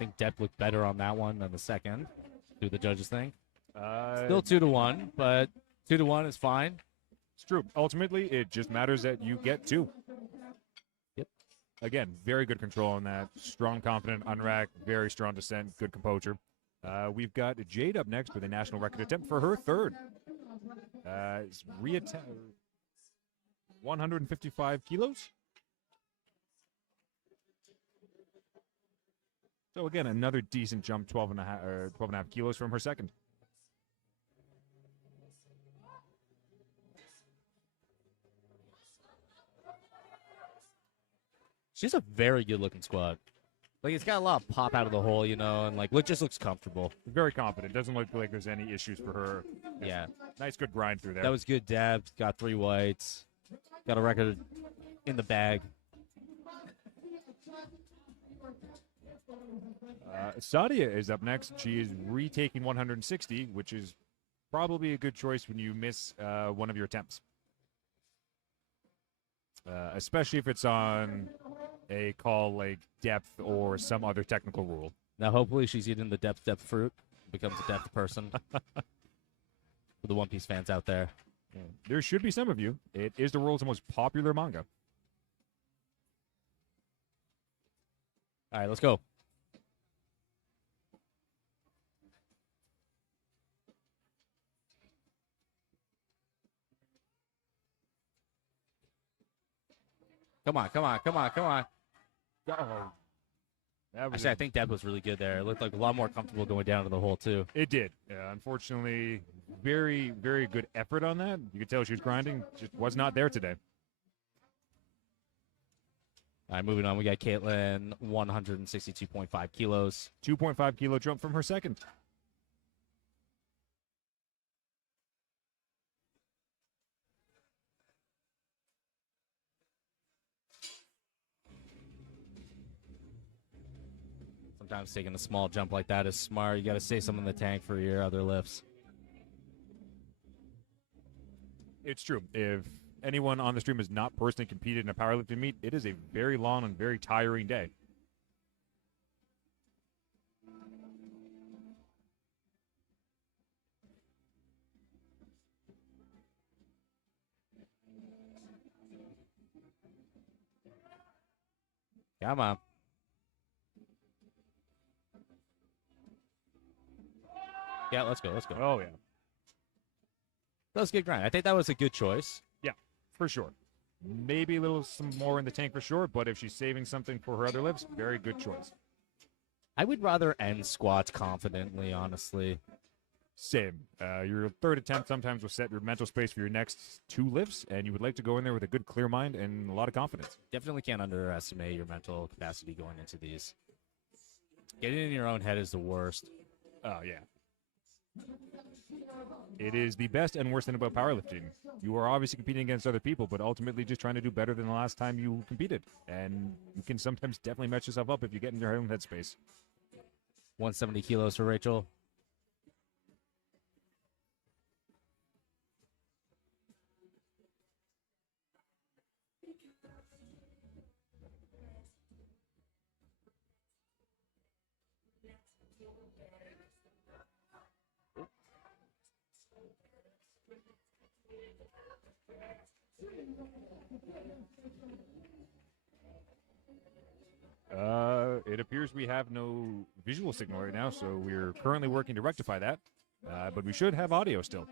I think depth looked better on that one than the second. Do the judges think? Still 2-1, but 2-1 is fine. It's true. Ultimately, it just matters that you get 2. Yep. Again, very good control on that. Strong, confident, unrack, very strong descent, good composure. We've got Jade up next with a national record attempt for her third. It's 155 kilos. So again, another decent jump, 12 and a half kilos from her second. She's a very good looking squat. Like, it's got a lot of pop out of the hole, you know, and like, just looks comfortable. Very confident. Doesn't look like there's any issues for her. Yeah. Nice, good grind through there. That was good depth. Got 3 whites. Got a record in the bag. Sadia is up next. She is retaking 160, which is probably a good choice when you miss one of your attempts. Especially if it's on a call like depth or some other technical rule. Now, hopefully, she's eating the depth fruit, becomes a depth person. For the One Piece fans out there. There should be some of you. It is the world's most popular manga. All right, let's go. Come on, come on, come on, come on. Oh, that was Actually, I think depth was really good there. It looked like a lot more comfortable going down to the hole, too. it did. Unfortunately, very, very good effort on that. You could tell she was grinding. Just was not there today. All right, moving on. We got Caitlin, 162.5 kilos. 2.5 kilo jump from her second. Sometimes taking a small jump like that is smart. You got to save some in the tank for your other lifts. It's true. If anyone on the stream has not personally competed in a powerlifting meet, it is a very long and very tiring day. Come on. Yeah, let's go. Let's go. Oh, yeah. Let's get grind. I think that was a good choice. Yeah, for sure. Maybe a little some more in the tank for sure, but if she's saving something for her other lifts, very good choice. I would rather end squats confidently, honestly. Same. Your third attempt sometimes will set your mental space for your next 2 lifts, and you would like to go in there with a good, clear mind and a lot of confidence. Definitely can't underestimate your mental capacity going into these. Getting in your own head is the worst. Oh, yeah. It is the best and worst thing about powerlifting. You are obviously competing against other people, but ultimately just trying to do better than the last time you competed. And you can sometimes definitely mess yourself up if you get in your own headspace. 170 kilos for Rachel. It appears we have no visual signal right now, so we're currently working to rectify that. But we should have audio still.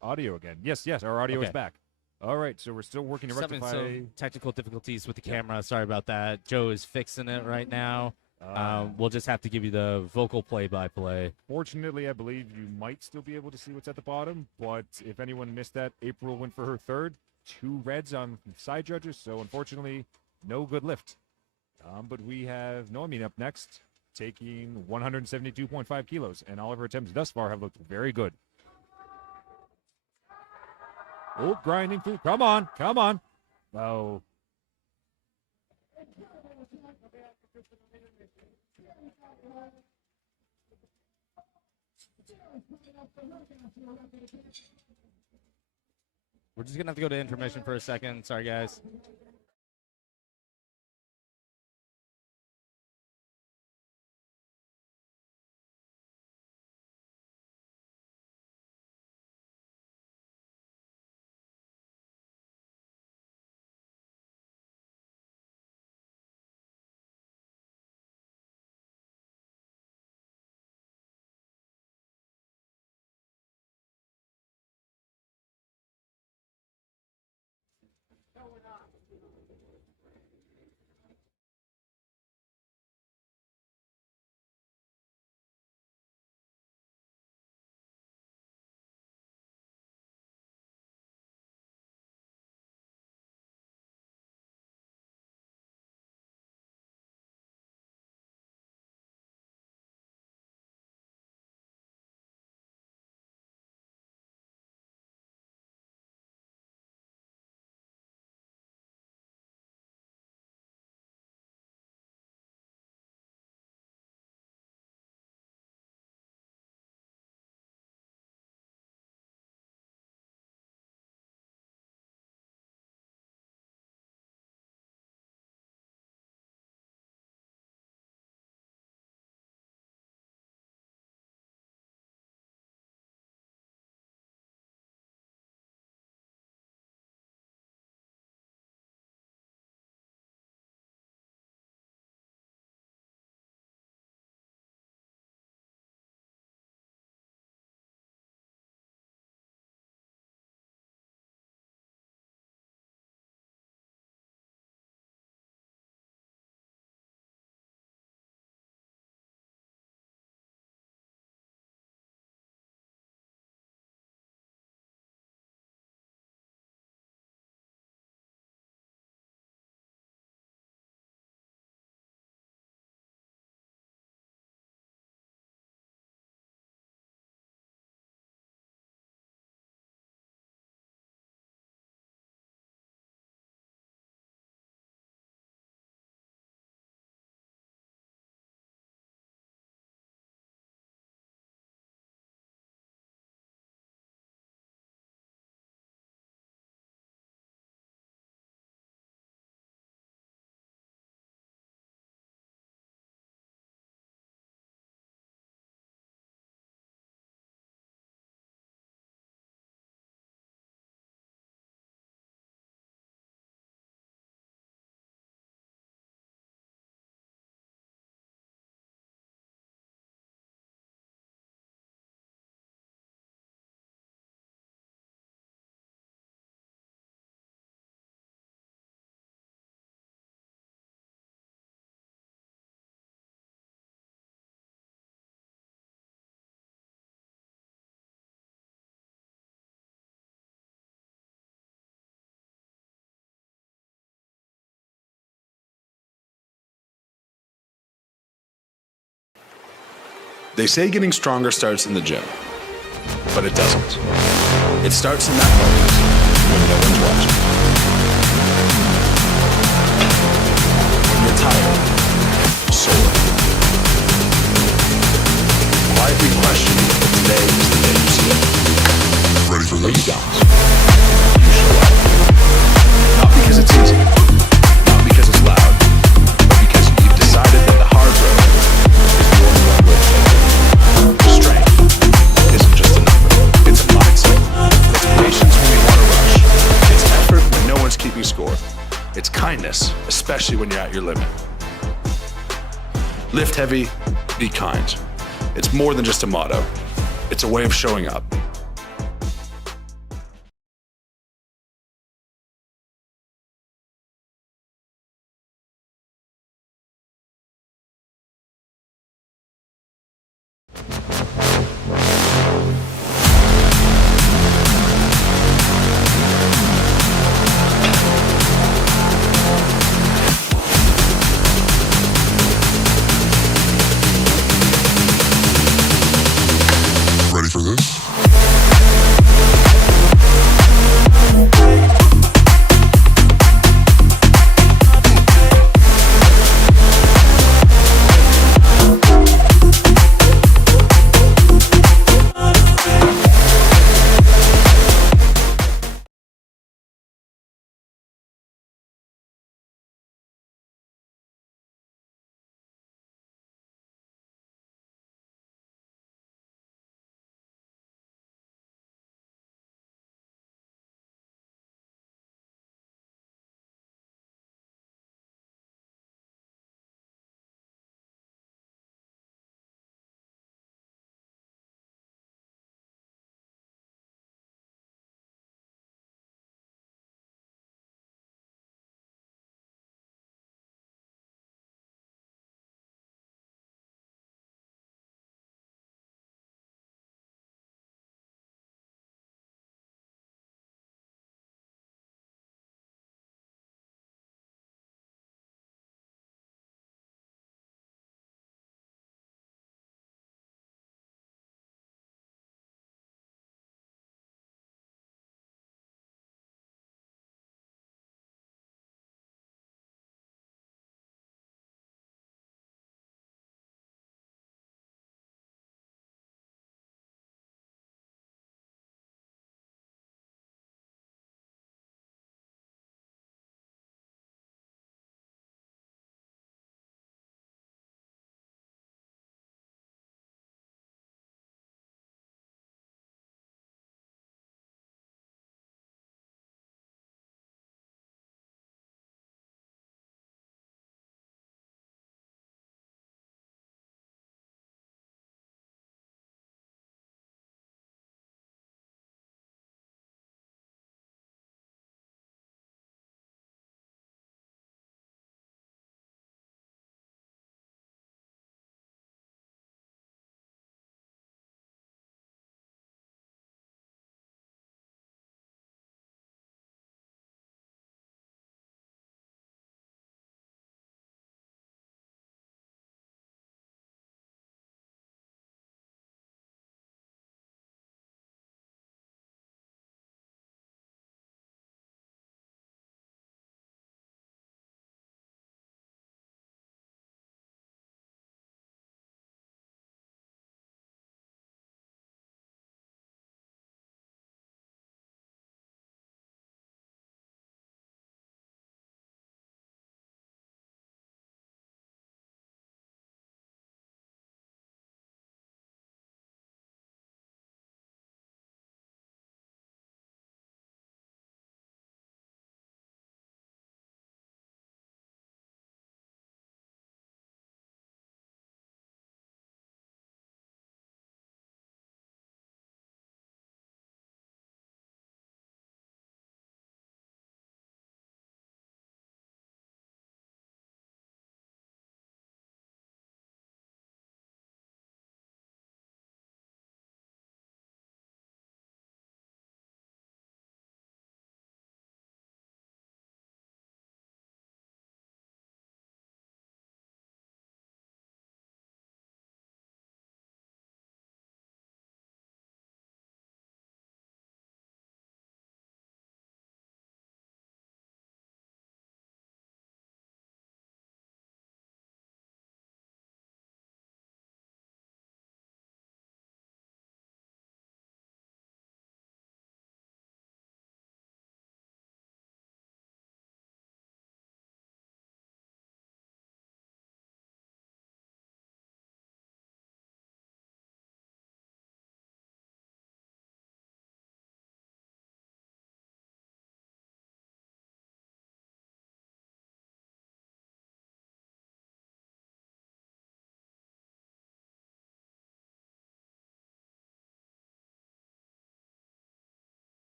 Audio again. Yes, our audio is Okay. back. All right, so we're still working to Just having rectify. some technical difficulties with the camera. Sorry about that. Joe is fixing it right now. We'll just have to give you the vocal play-by-play. Fortunately, I believe you might still be able to see what's at the bottom, but if anyone missed that, April went for her third. 2 reds on side judges, so unfortunately, no good lift. But we have Noemi up next, taking 172.5 kilos, and all of her attempts thus far have looked very good. Oh, grinding through. Come on. Oh. We're just going to have to go to intermission for a second. Sorry, guys. They say getting stronger starts in the gym, but it doesn't. It starts in that moment when no one's watching. When you're tired, sore, quietly questioning if today is the day you see it. Ready for this? You don't. You show up. Not because it's easy, not because it's loud, but because you've decided that the hard road is the only one worth taking. Strength isn't just a number, it's a mindset. It's patience when you want to rush. It's effort when no one's keeping score. It's kindness, especially when you're at your limit. Lift heavy, be kind. It's more than just a motto. It's a way of showing up. Ready for this?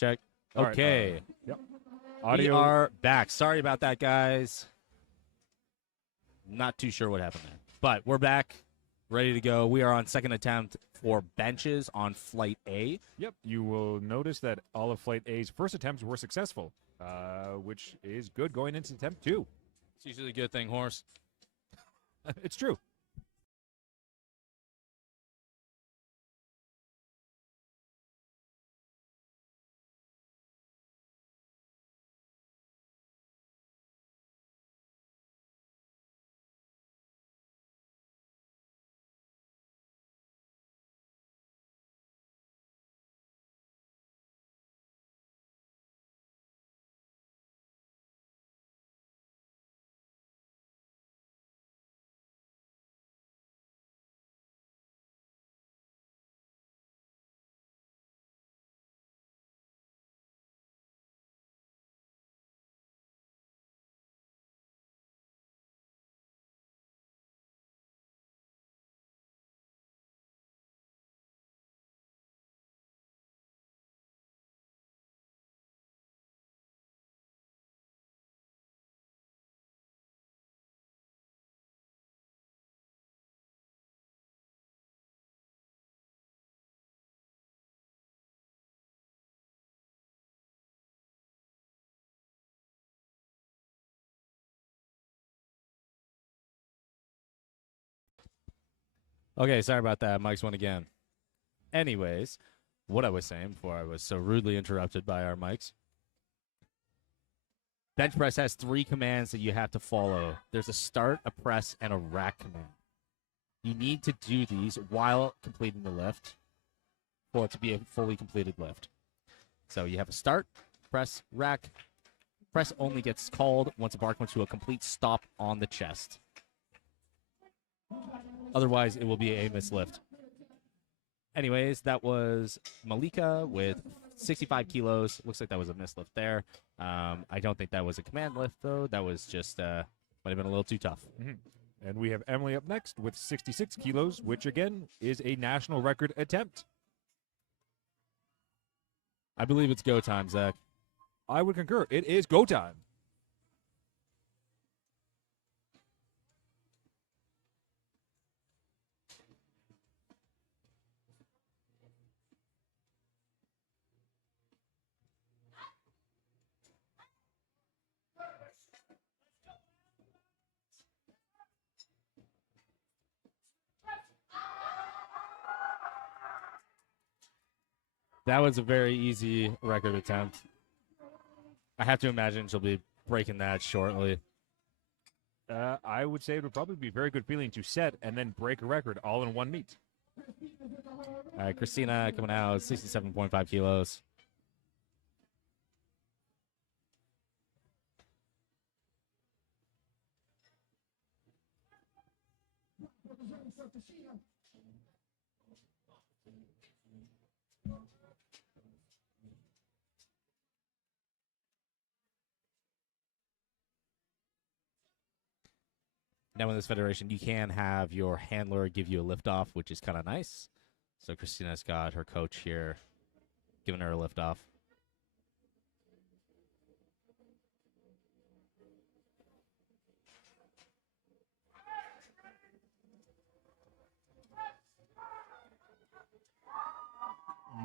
check. All right, Okay. Yep. We Audio. are back. Sorry about that, guys. Not too sure what happened there. But we're back, ready to go. We are on second attempt for benches on Flight A. Yep. You will notice that all of Flight A's first attempts were successful, which is good going into attempt 2. It's usually a good thing, horse. It's true. Okay, sorry about that. Mike's one again. Anyways, what I was saying before I was so rudely interrupted by our mics. Bench press has 3 commands that you have to follow. There's a start, a press, and a rack command. You need to do these while completing the lift for it to be a fully completed lift. So you have a start, press, rack. Press only gets called once a bar comes to a complete stop on the chest. Otherwise, it will be a mislift. Anyways, that was Malika with 65 kilos. Looks like that was a mislift there. I don't think that was a command lift, though. That was just, might have been a little too tough. Mm-hmm. And we have Emily up next with 66 kilos, which, again, is a national record attempt. I believe it's go time, Zach. I would concur. It is go time. That was a very easy record attempt. I have to imagine she'll be breaking that shortly. I would say it would probably be a very good feeling to set and then break a record all in one meet. All right, Christina coming out, 67.5 kilos. Now in this federation, you can have your handler give you a lift off, which is kind of nice. So Christina's got her coach here giving her a lift off.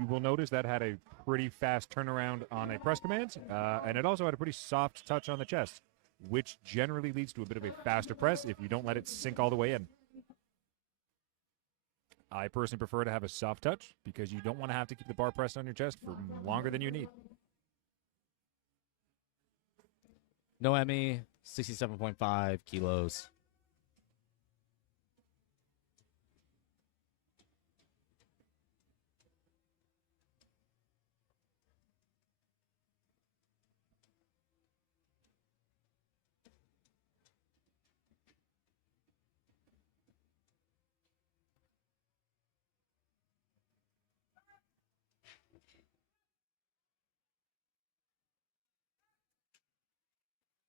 You will notice that had a pretty fast turnaround on a press command, and it also had a pretty soft touch on the chest, which generally leads to a bit of a faster press if you don't let it sink all the way in. I personally prefer to have a soft touch because you don't want to have to keep the bar pressed on your chest for longer than you need. Noemi, 67.5 kilos.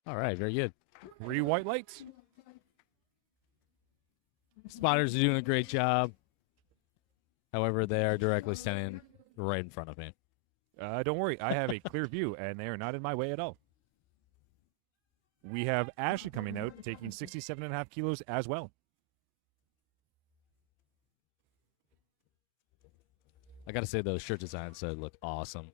All right, very good. 3 white lights. Spotters are doing a great job. However, they are directly standing right in front of me. Don't worry, I have a clear view, and they are not in my way at all. We have Ashley coming out, taking 67.5 kilos as well. I gotta say those shirt designs look awesome.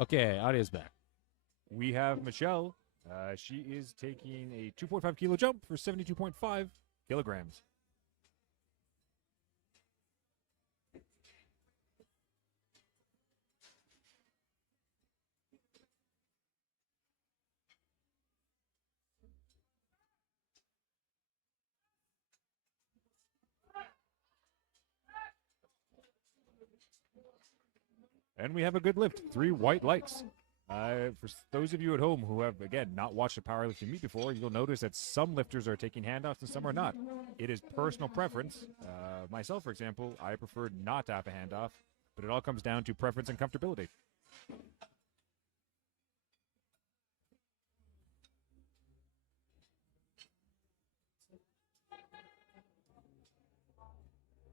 Okay, audio's back. We have Michelle. She is taking a 2.5 kilo jump for 72.5 kilograms. And we have a good lift, 3 white lights. For those of you at home who have, again, not watched a powerlifting meet before, you'll notice that some lifters are taking handoffs and some are not. It is personal preference. Myself, for example, I prefer not to have a handoff, but it all comes down to preference and comfortability.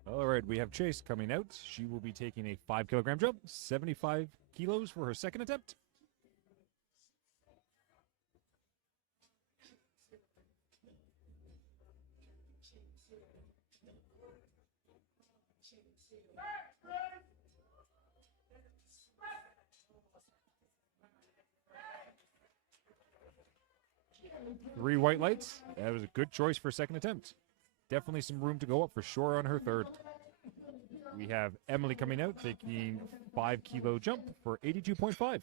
All right, we have Chase coming out. She will be taking a 5 kilogram jump, 75 kilos for her second attempt. Three white lights. That was a good choice for a second attempt. Definitely some room to go up for sure on her third. We have Emily coming out, taking 5 kilo jump for 82.5.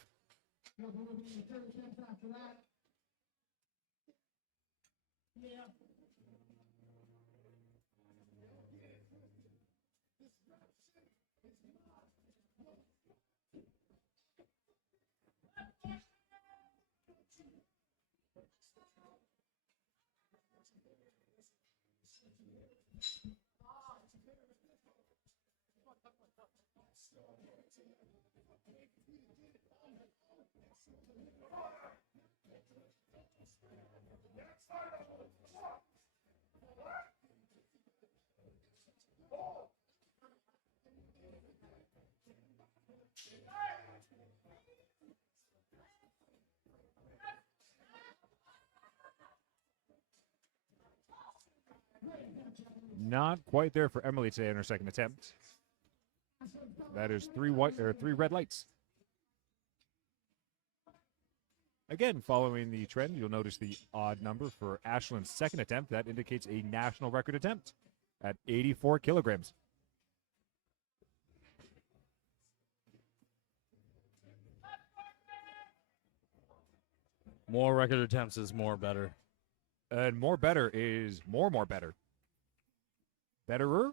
Not quite there for Emily today in her second attempt. That is 3 red lights. Again, following the trend, you'll notice the odd number for Ashlyn's second attempt. That indicates a national record attempt at 84 kilograms. More record attempts is more better. And more better is more better. Betterer?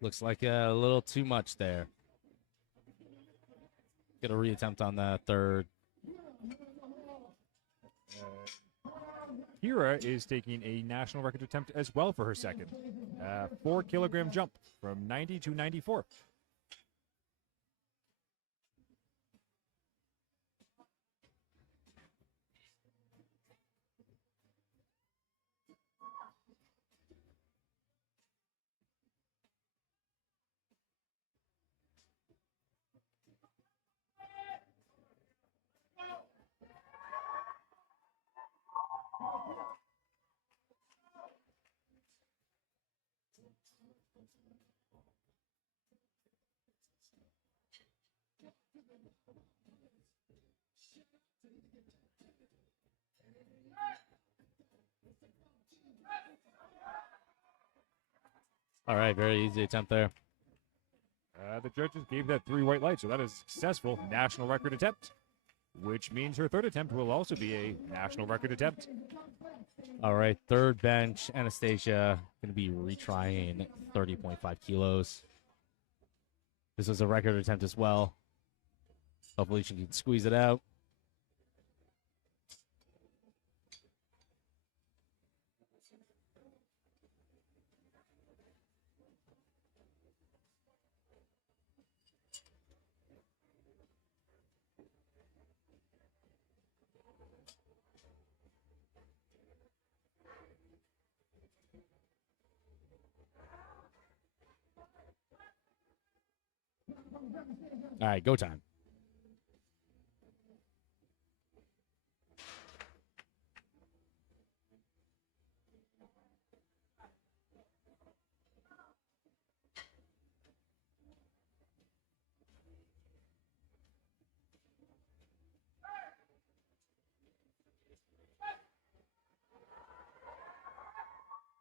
Looks like a little too much there. Get a reattempt on the third. Kira is taking a national record attempt as well for her second. 4-kilogram jump from 90 to 94. All right, very easy attempt there. The judges gave that 3 white lights, so that is a successful national record attempt, which means her third attempt will also be a national record attempt. All right, third bench, Anastasia going to be retrying 30.5 kilos. This was a record attempt as well. Hopefully she can squeeze it out. All right, go time.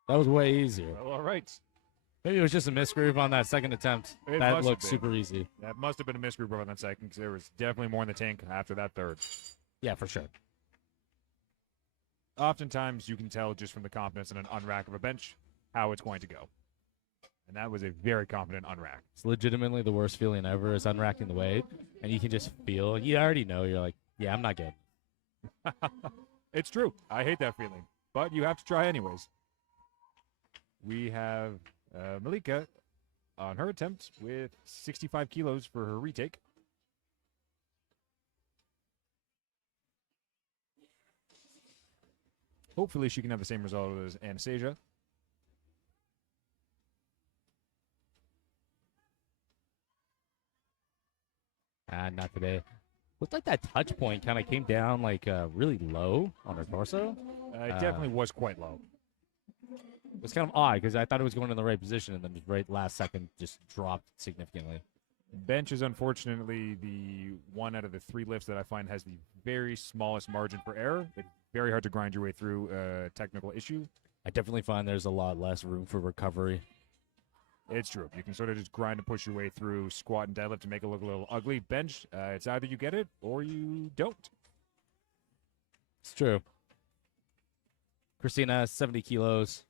That was way easier. Well, all right. Maybe it was just a misgroove on that second attempt. It That must have looked been. super easy. That must have been a misgroup on that second because there was definitely more in the tank after that third. Yeah, for sure. Oftentimes, you can tell just from the confidence in an unrack of a bench how it's going to go. And that was a very confident unrack. It's legitimately the worst feeling ever is unracking the weight, and you can just feel, you already know, you're like, yeah, I'm not good. It's true. I hate that feeling. But you have to try anyways. We have Malika on her attempt with 65 kilos for her retake. Hopefully she can have the same result as Anastasia. Not today. Looked like that touch point kind of came down like really low on her torso. It definitely was quite low. It was kind of odd because I thought it was going in the right position, and then right last second just dropped significantly. Bench is unfortunately the one out of the 3 lifts that I find has the very smallest margin for error. It's very hard to grind your way through a technical issue. I definitely find there's a lot less room for recovery. It's true. You can sort of just grind and push your way through squat and deadlift to make it look a little ugly. Bench, it's either you get it or you don't. It's true. Christina, 70 kilos.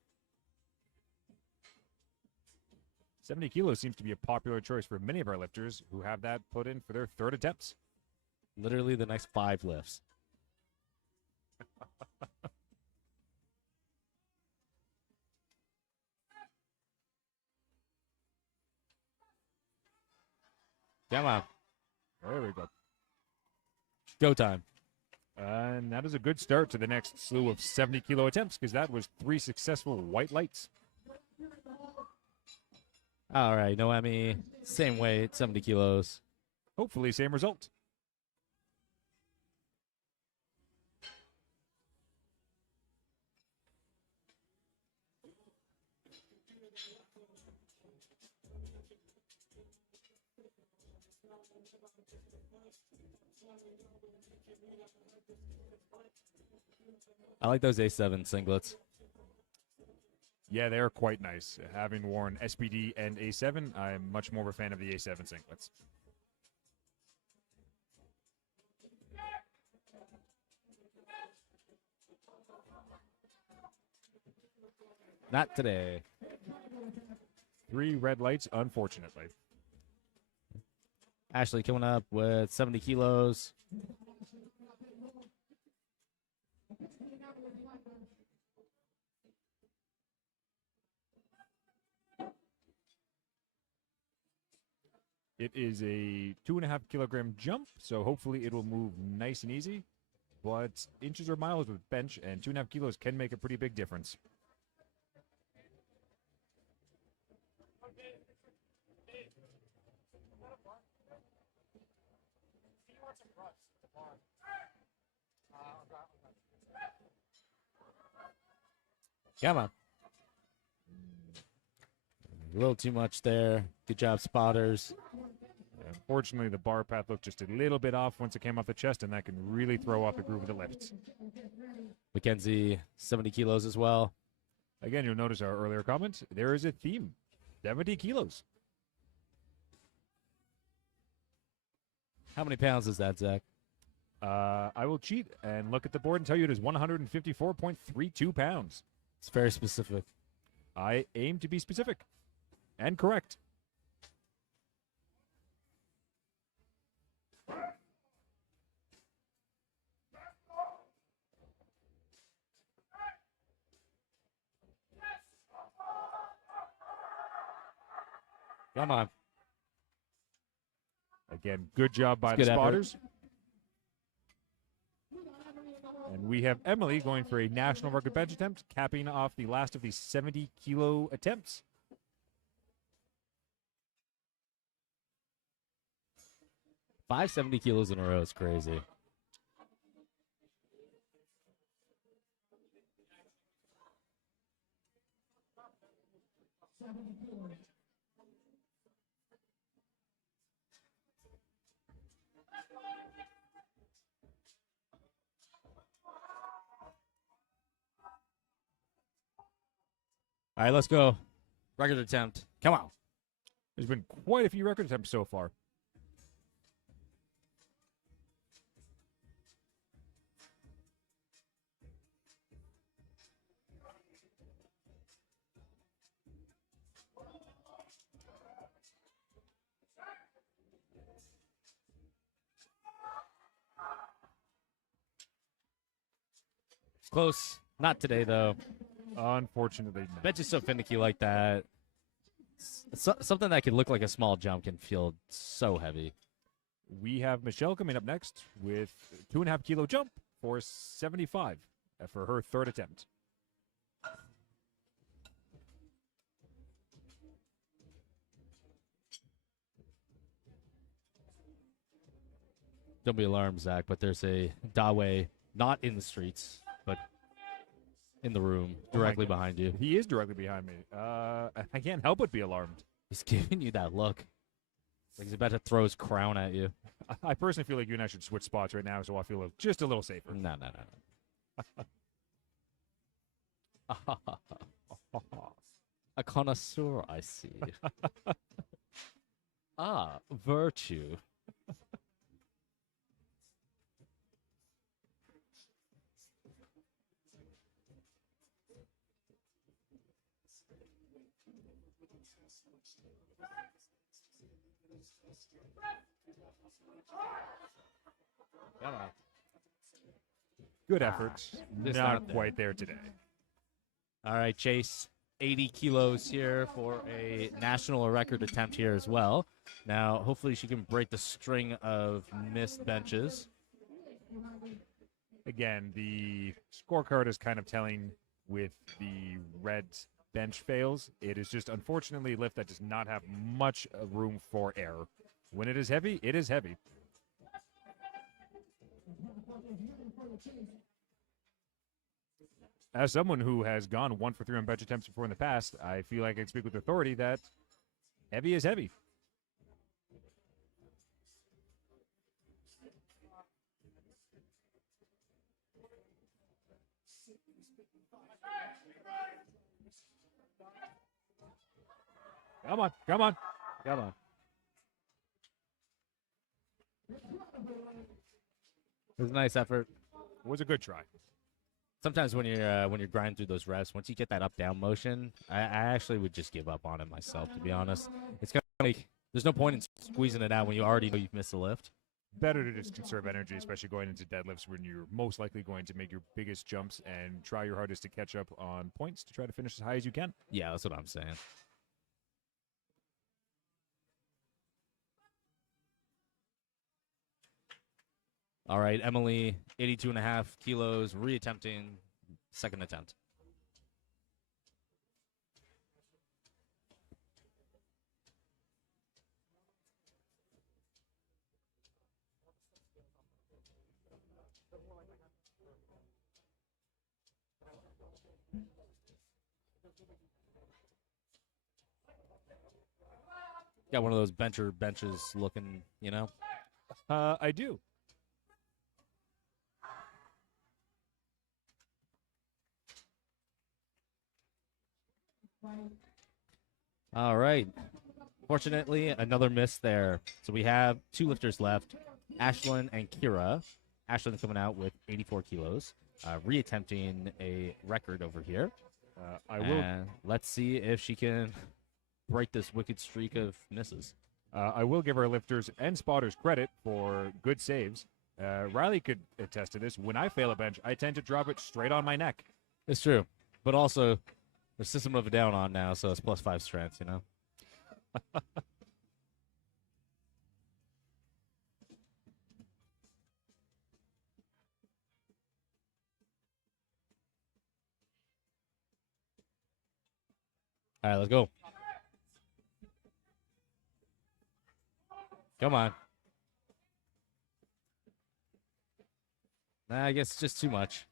70 kilos seems to be a popular choice for many of our lifters who have that put in for their third attempts. Literally the next 5 lifts. Come on. There we go. Go time. And that is a good start to the next slew of 70-kilo attempts because that was 3 successful white lights. All right, Noemi, same weight, 70 kilos. Hopefully, same result. I like those A7 singlets. Yeah, they are quite nice. Having worn SPD and A7, I'm much more of a fan of the A7 singlets. Not today. 3 red lights, unfortunately. Ashley coming up with 70 kilos. It is a 2.5 kilogram jump, so hopefully it will move nice and easy. But inches or miles with bench, and 2.5 kilos can make a pretty big difference. Come on. A little too much there. Good job, spotters. Unfortunately, the bar path looked just a little bit off once it came off the chest, and that can really throw off the groove of the lifts. Mackenzie, 70 kilos as well. Again, you'll notice our earlier comment. There is a theme. 70 kilos. How many pounds is that, Zach? I will cheat and look at the board and tell you it is 154.32 pounds. It's very specific. I aim to be specific and correct. Come on. Again, good job by the Good effort. spotters. And we have Emily going for a national record bench attempt, capping off the last of the 70 kilo attempts. Five 70 kilos in a row is crazy. All right, let's go. Record attempt. Come on. There's been quite a few record attempts so far. Close. Not today, though. Unfortunately, no. Bench is so finicky like that. Something that could look like a small jump can feel so heavy. We have Michelle coming up next with 2.5 kilo jump for 75 for her third attempt. Don't be alarmed, Zach, but there's a Dawe not in the streets, but in the room directly behind you. He is directly behind me. I can't help but be alarmed. He's giving you that look. Like he's about to throw his crown at you. I personally feel like you and I should switch spots right now, so I feel just a little safer. No. A connoisseur, I see. Virtue. Come on. Good effort. Just Not not there. quite there today. All right, Chase. 80 kilos here for a national record attempt here as well. Now, hopefully she can break the string of missed benches. Again, the scorecard is kind of telling with the red bench fails. It is just unfortunately a lift that does not have much room for error. When it is heavy, it is heavy. As someone who has gone 1 for 3 on bench attempts before in the past, I feel like I can speak with authority that heavy is heavy. Come on, come on, come on. It was a nice effort. It was a good try. sometimes when you're grinding through those reps, once you get that up down motion, I actually would just give up on it myself, to be honest. It's kind of like there's no point in squeezing it out when you already know you've missed a lift. Better to just conserve energy, especially going into deadlifts when you're most likely going to make your biggest jumps and try your hardest to catch up on points to try to finish as high as you can. Yeah, that's what I'm saying. All right, Emily, 82.5 kilos, reattempting second attempt. Got one of those benches looking, you know? I do. All right. Fortunately, another miss there. So we have two lifters left, Ashlyn and Kira. Ashlyn coming out with 84 kilos, reattempting a record over here. I will. And let's see if she can break this wicked streak of misses. I will give our lifters and spotters credit for good saves. Riley could attest to this. When I fail a bench, I tend to drop it straight on my neck. It's true. But also, there's System of a Down on now, so it's +5 strength, you know? All right, let's go. Come on. Nah, I guess it's just too much.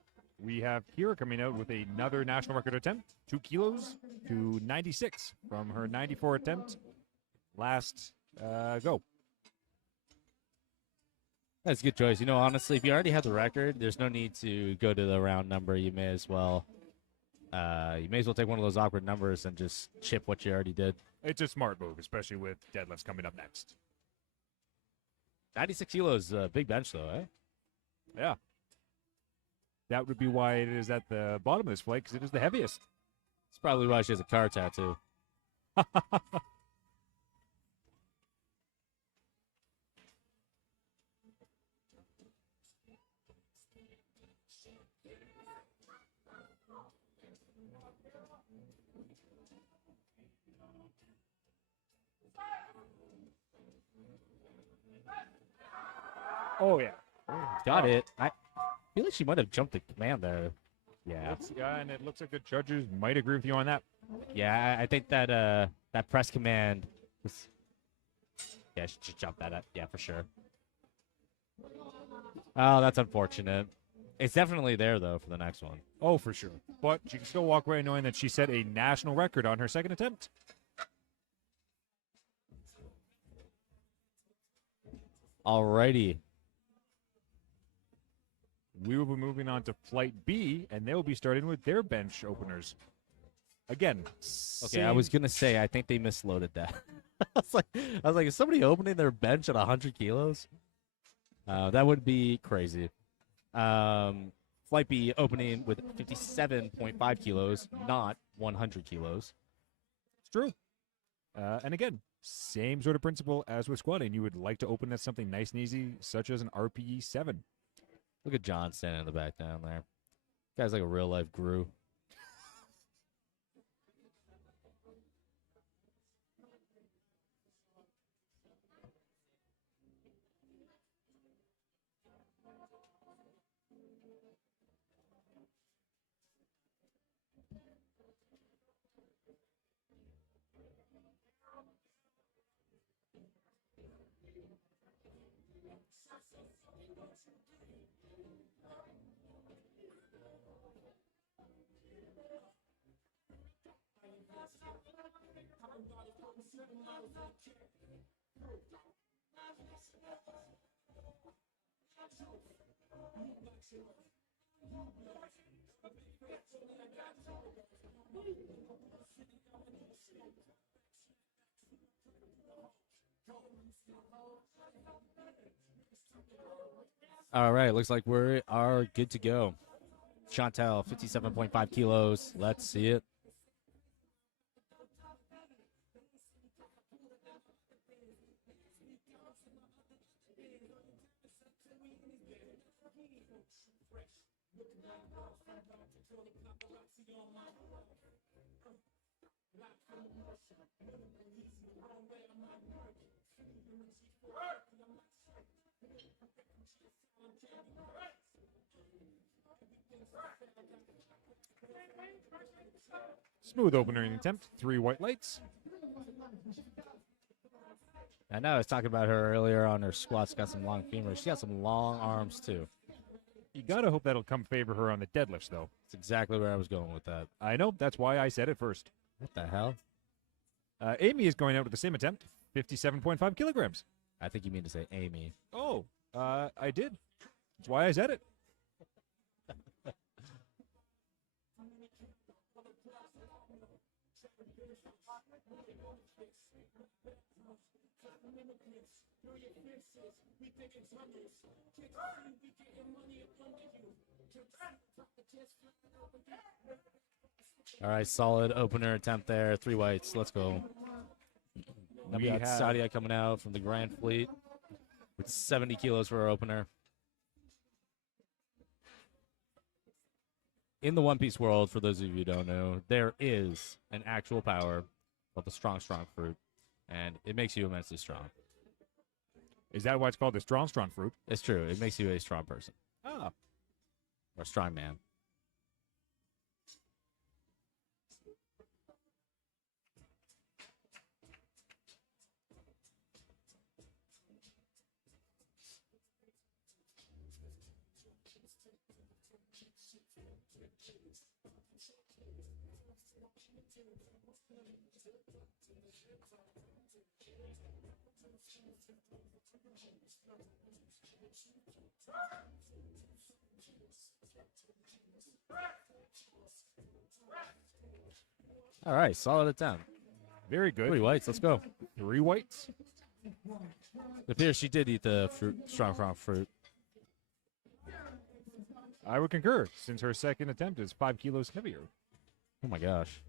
We have Kira coming out with another national record attempt, 2 kilos to 96 from her 94 attempt. Last go. That's a good choice. You know, honestly, if you already have the record, there's no need to go to the round number. You may as well take one of those awkward numbers and just chip what you already did. It's a smart move, especially with deadlifts coming up next. 96 kilos, big bench though, eh? Yeah. That would be why it is at the bottom of this flight, because it is the heaviest. That's probably why she has a car tattoo. Oh, yeah. Got it. I feel like she might have jumped the command there. Yeah. Yeah, and it looks like the judges might agree with you on that. Yeah, I think that that press command was. Yeah, she just jumped that up. Yeah, for sure. Oh, that's unfortunate. It's definitely there though for the next one. Oh, for sure. But she can still walk away knowing that she set a national record on her second attempt. Alrighty. We will be moving on to Flight B, and they will be starting with their bench openers. Again, Okay, I was gonna say I think they misloaded that. I was like, is somebody opening their bench at 100 kilos? That would be crazy. Flight B opening with 57.5 kilos, not 100 kilos. It's true. And again, same sort of principle as with squatting. You would like to open at something nice and easy, such as an RPE 7. Look at John standing in the back down there. Guy's like a real life guru. All right, looks like we are good to go. Chantel, 57.5 kilos. Let's see it. Smooth opening attempt. 3 white lights. I know I was talking about her earlier on her squats. Got some long femurs. She got some long arms, too. You gotta hope that'll come favor her on the deadlifts, though. That's exactly where I was going with that. I know. That's why I said it first. What the hell? Amy is going out with the same attempt. 57.5 kilograms. I think you mean to say Amy. Oh, I did. That's why I said it. All right, solid opener attempt there. 3 whites. Let's go. Now we got Sadia coming out from the Grand Fleet with 70 kilos for our opener. In the One Piece world, for those of you who don't know, there is an actual power called the strong fruit, and it makes you immensely strong. Is that why it's called the strong fruit? It's true. It makes you a strong person. Ah. Or a strong man. All right, solid attempt. Very good. 3 whites, let's go. 3 whites. It appears she did eat the strong fruit. I would concur, since her second attempt is 5 kilos heavier. Oh my gosh.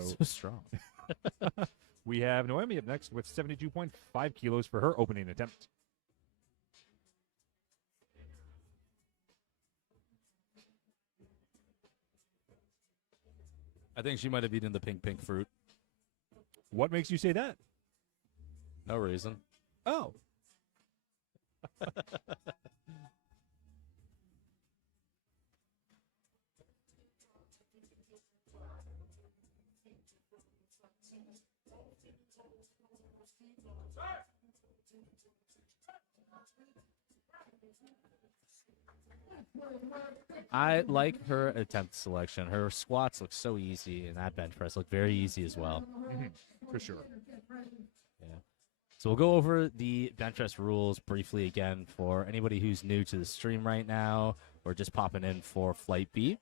So So strong. we have Noemi up next with 72.5 kilos for her opening attempt. I think she might have eaten the pink fruit. What makes you say that? No reason. Oh. I like her attempt selection. Her squats look so easy, and that bench press looked very easy as well. For sure. Yeah. So we'll go over the bench press rules briefly again for anybody who's new to the stream right now or just popping in for Flight B.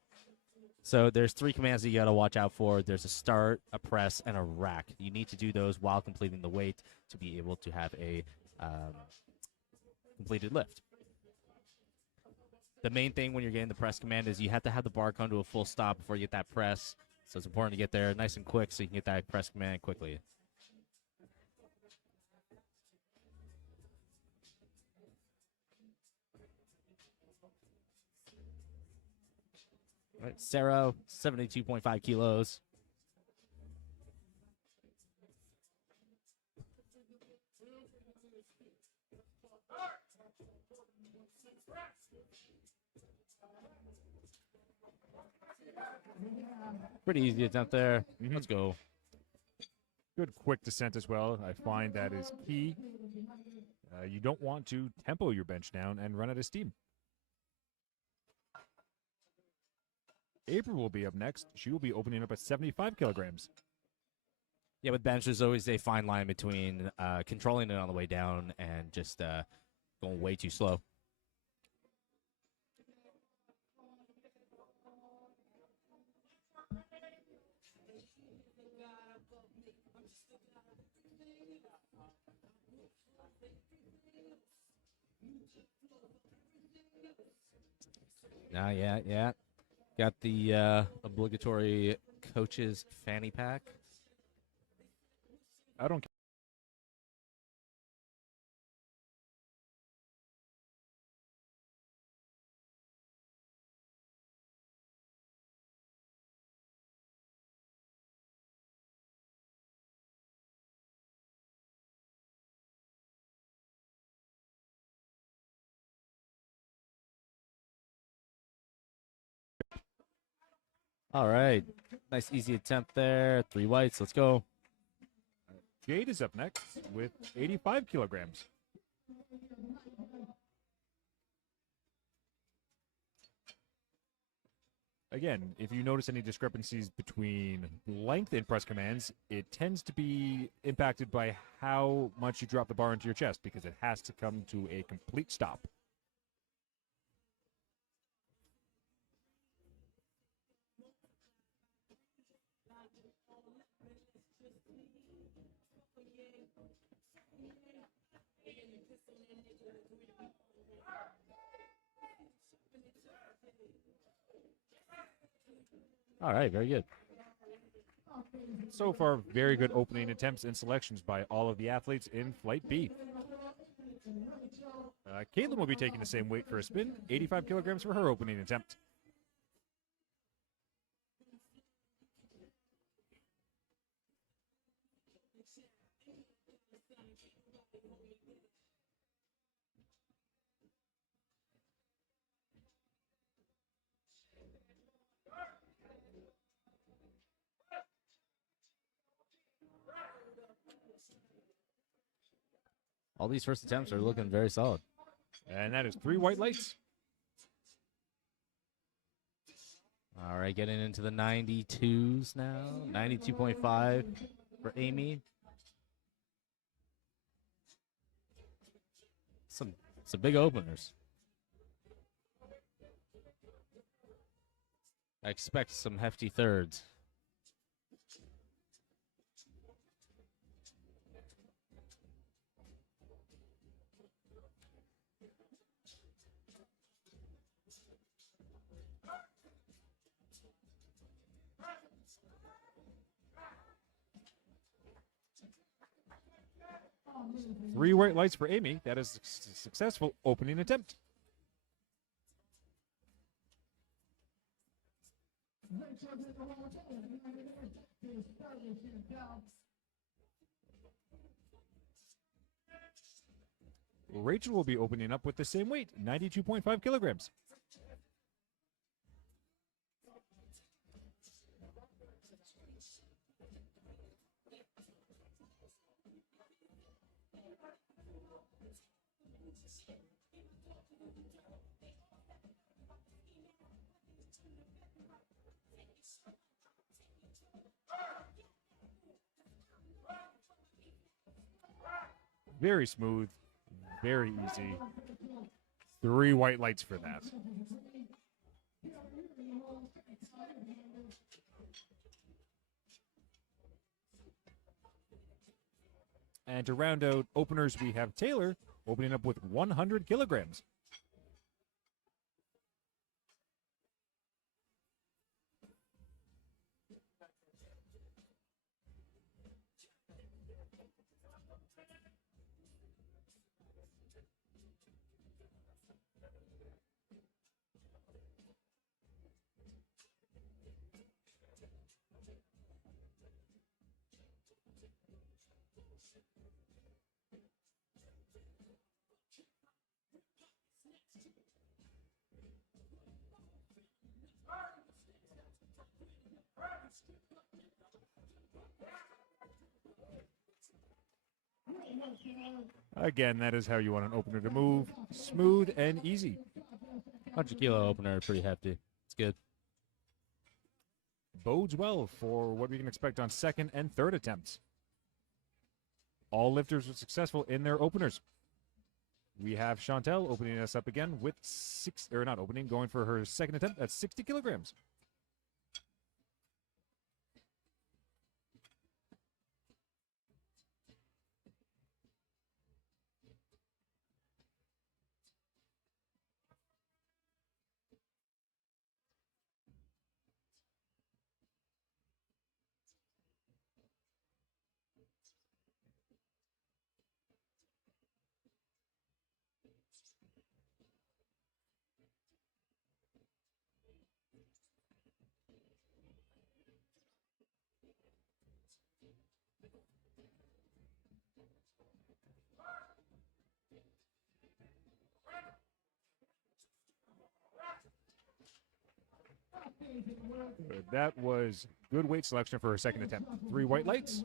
So there's 3 commands that you got to watch out for. There's a start, a press, and a rack. You need to do those while completing the weight to be able to have a completed lift. The main thing when you're getting the press command is you have to have the bar come to a full stop before you get that press. So it's important to get there nice and quick so you can get that press command quickly. All right, Sarah, 72.5 kilos. Pretty easy attempt there. Let's go. Good quick descent as well. I find that is key. You don't want to tempo your bench down and run out of steam. April will be up next. She will be opening up at 75 kilograms. Yeah, with bench, there's always a fine line between controlling it on the way down and just going way too slow. Yeah. Got the obligatory coach's fanny pack. I don't. All right. Nice, easy attempt there. 3 whites. Let's go. Jade is up next with 85 kilograms. Again, if you notice any discrepancies between length in press commands, it tends to be impacted by how much you drop the bar into your chest because it has to come to a complete stop. All right, very good. So far, very good opening attempts and selections by all of the athletes in Flight B. Caitlin will be taking the same weight for a spin, 85 kilograms for her opening attempt. All these first attempts are looking very solid. And that is 3 white lights. All right, getting into the 92s now. 92.5 for Amy. Some big openers. I expect some hefty thirds. Three white lights for Amy. That is a successful opening attempt. Rachel will be opening up with the same weight, 92.5 kilograms. Very smooth, very easy. 3 white lights for that. And to round out openers, we have Taylor opening up with 100 kilograms. Again, that is how you want an opener to move. Smooth and easy. 100-kilo opener, pretty hefty. It's good. Bodes well for what we can expect on second and third attempts. All lifters were successful in their openers. We have Chantel opening us up again with going for her second attempt at 60 kilograms. But that was good weight selection for her second attempt. 3 white lights.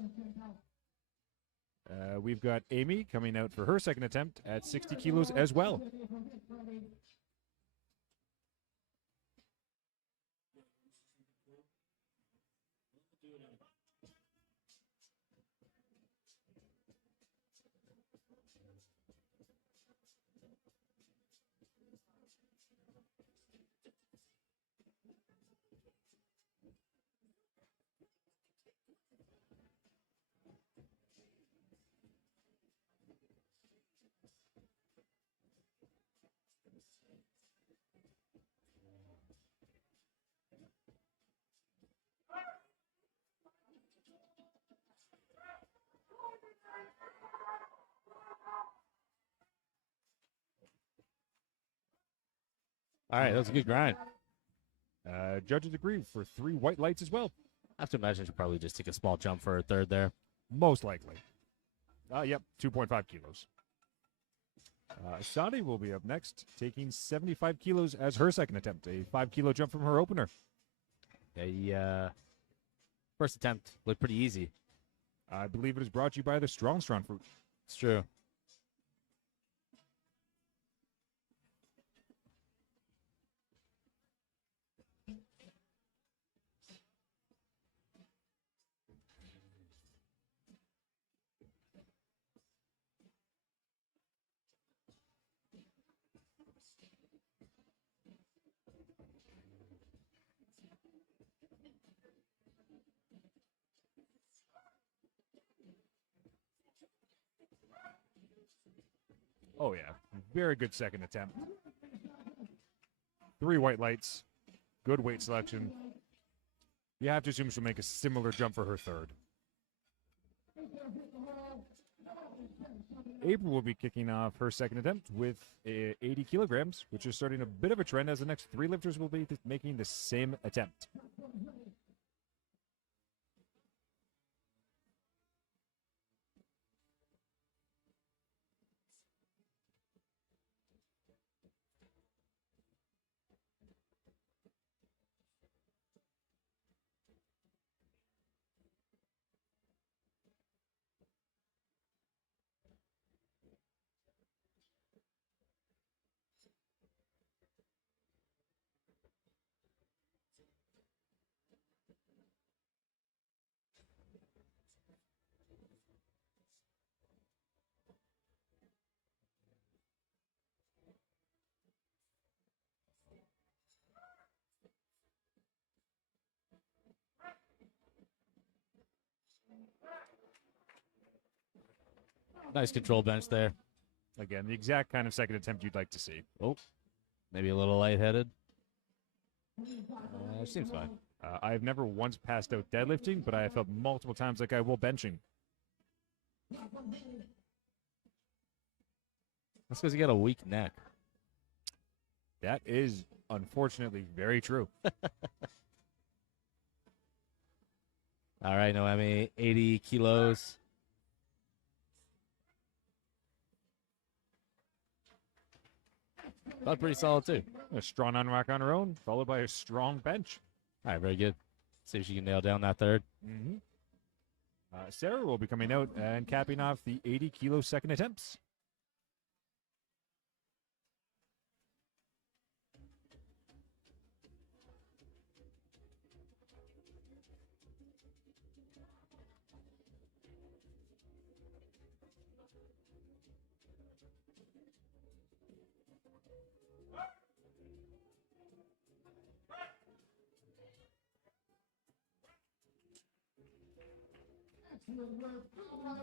We've got Amy coming out for her second attempt at 60 kilos as well. All right, that was a good grind. Judges agree for 3 white lights as well. I have to imagine she'll probably just take a small jump for a third there. Most likely. Yep, 2.5 kilos. Sadi will be up next, taking 75 kilos as her second attempt. A 5-kilo jump from her opener. The first attempt looked pretty easy. I believe it is brought to you by the Strong fruit. It's true. Oh, yeah. Very good second attempt. 3 white lights. Good weight selection. You have to assume she'll make a similar jump for her third. April will be kicking off her second attempt with 80 kilograms, which is starting a bit of a trend as the next 3 lifters will be making the same attempt. Nice control bench there. Again, the exact kind of second attempt you'd like to see. Oh, maybe a little lightheaded. Seems fine. I've never once passed out deadlifting, but I have felt multiple times like I will benching. That's because you got a weak neck. That is unfortunately very true. All right, Noemi, 80 kilos. Felt pretty solid, too. A strong unrack on her own, followed by a strong bench. All right, very good. See if she can nail down that third. Mm-hmm. Sarah will be coming out and capping off the 80-kilo second attempts.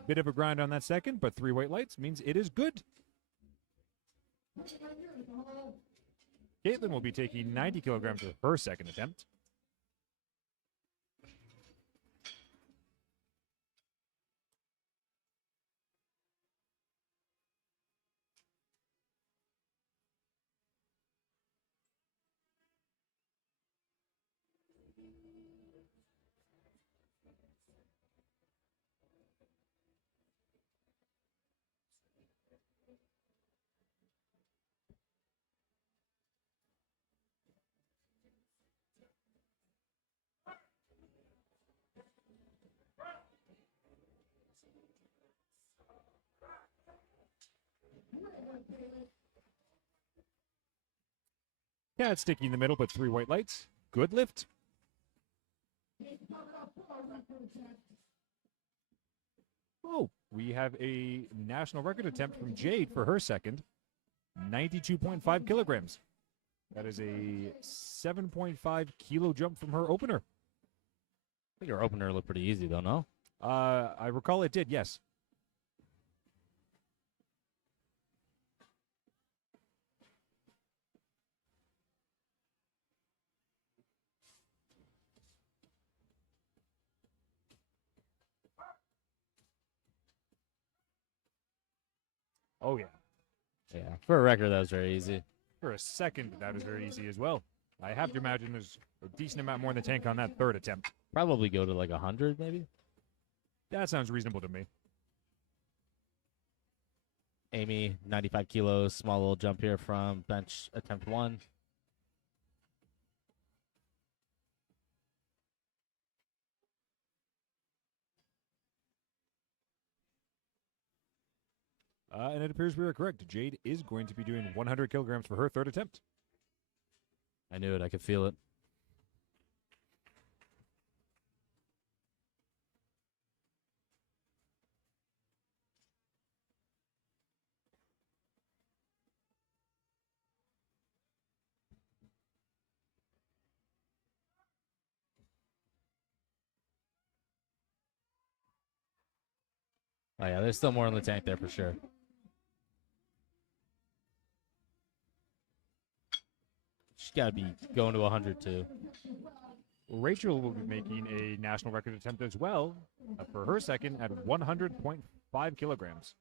Bit of a grind on that second, but 3 white lights means it is good. Caitlin will be taking 90 kilograms for her second attempt. Cat sticky in the middle, but 3 white lights. Good lift. Oh, we have a national record attempt from Jade for her second. 92.5 kilograms. That is a 7.5 kilo jump from her opener. I think your opener looked pretty easy, though, no? I recall it did, yes. Oh, yeah. Yeah. For a record, that was very easy. For a second, that was very easy as well. I have to imagine there's a decent amount more in the tank on that third attempt. Probably go to like 100, maybe. That sounds reasonable to me. Amy, 95 kilos, small little jump here from bench attempt 1. And it appears we are correct. Jade is going to be doing 100 kilograms for her third attempt. I knew it. I could feel it. Oh, yeah, there's still more in the tank there for sure. She's got to be going to 100 too. Rachel will be making a national record attempt as well for her second at 100.5 kilograms.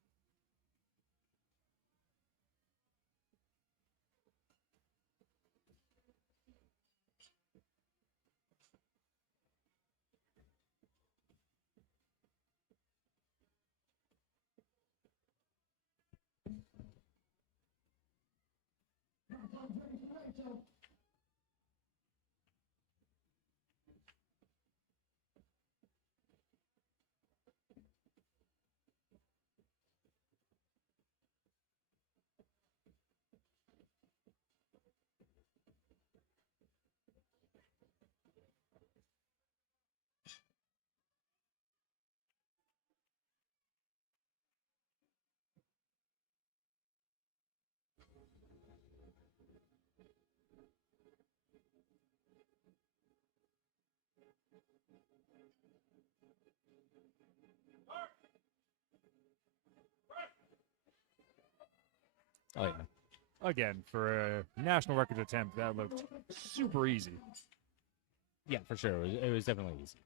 Oh, yeah. Again, for a national record attempt, that looked super easy. Yeah, for sure. It was definitely easy.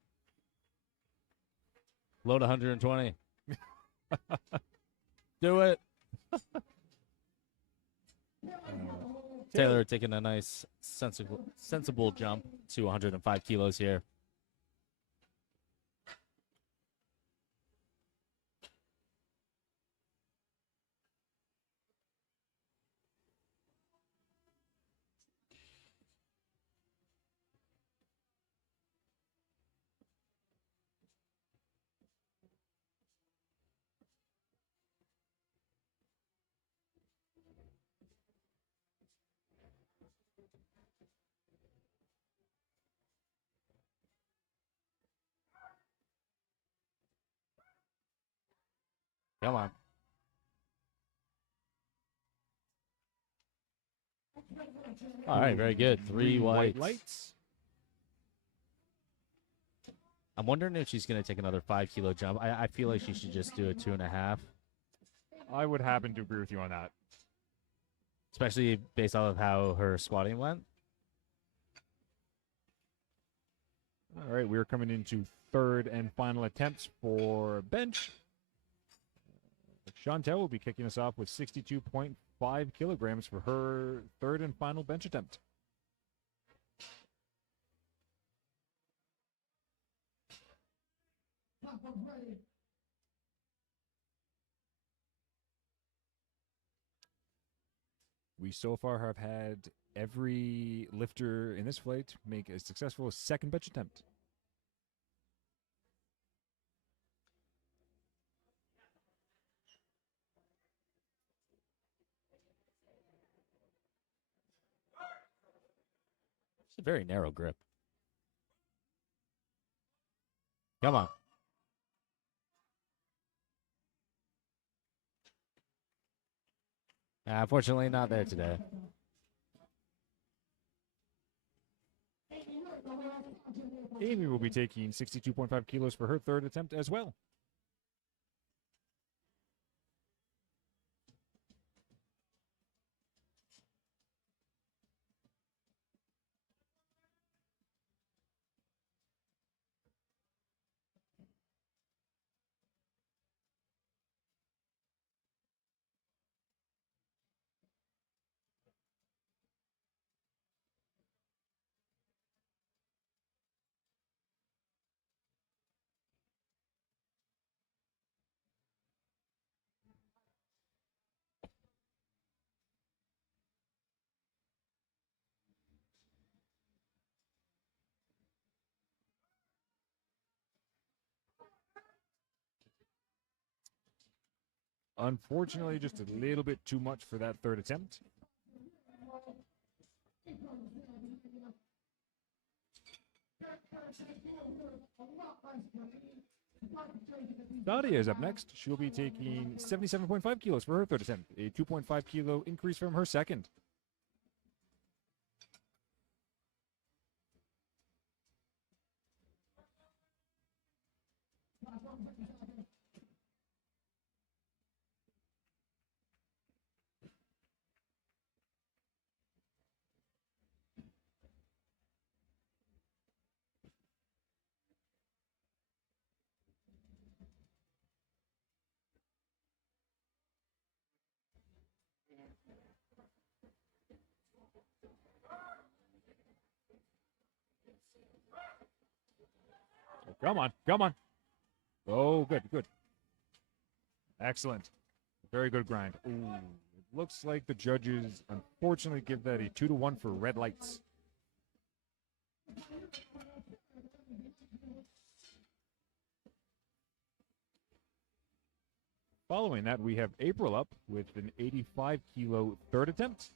Load 120. Do it. Taylor taking a nice, sensible jump to 105 kilos here. Come on. All right, very good. 3 white lights. I'm wondering if she's going to take another 5 kilo jump. I feel like she should just do a 2.5, I would happen to agree with you on that. especially based off of how her squatting went. All right, we're coming into third and final attempts for bench. Chantel will be kicking us off with 62.5 kilograms for her third and final bench attempt. We so far have had every lifter in this flight make a successful second bench attempt. It's a very narrow grip. Come on. Unfortunately, not there today. Amy will be taking 62.5 kilos for her third attempt as well. Unfortunately, just a little bit too much for that third attempt. Nadia is up next. She'll be taking 77.5 kilos for her third attempt, a 2.5 kilo increase from her second. Come on, come on. Oh, good, good. Excellent. Very good grind. Ooh, it looks like the judges unfortunately give that a 2-1 for red lights. Following that, we have April up with an 85 kilo third attempt.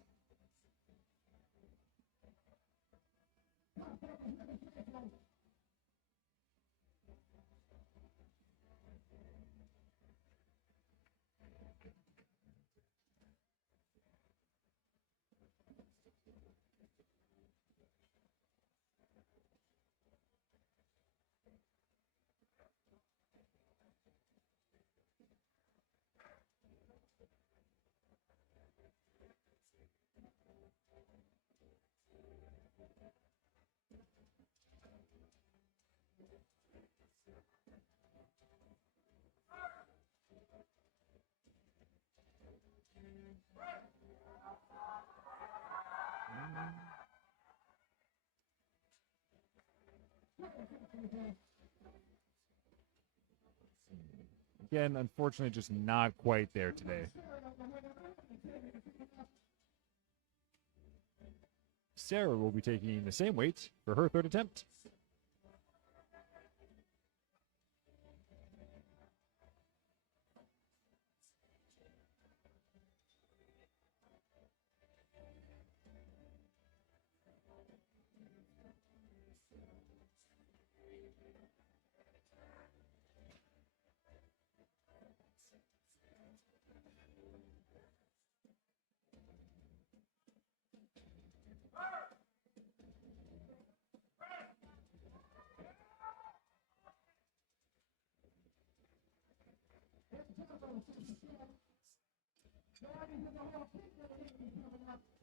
Again, unfortunately, just not quite there today. Sarah will be taking the same weight for her third attempt.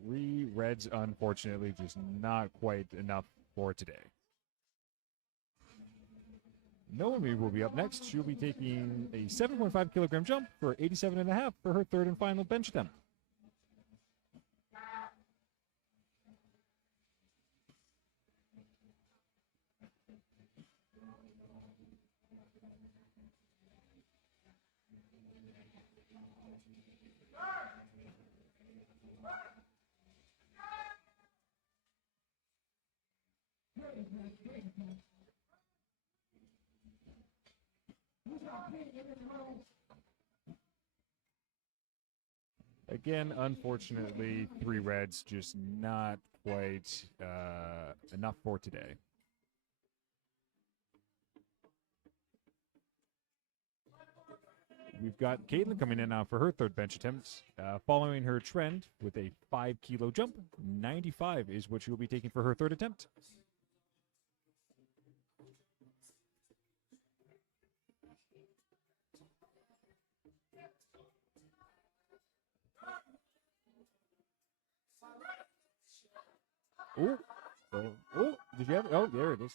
Three reds, unfortunately, just not quite enough for today. Naomi will be up next. She'll be taking a 7.5 kilogram jump for 87.5 for her third and final bench attempt. Again, unfortunately, 3 reds, just not quite enough for today. We've got Caitlin coming in now for her 3rd bench attempt, following her trend with a 5-kilo jump. 95 is what she will be taking for her 3rd attempt. Oh, did you have it? Oh, there it is.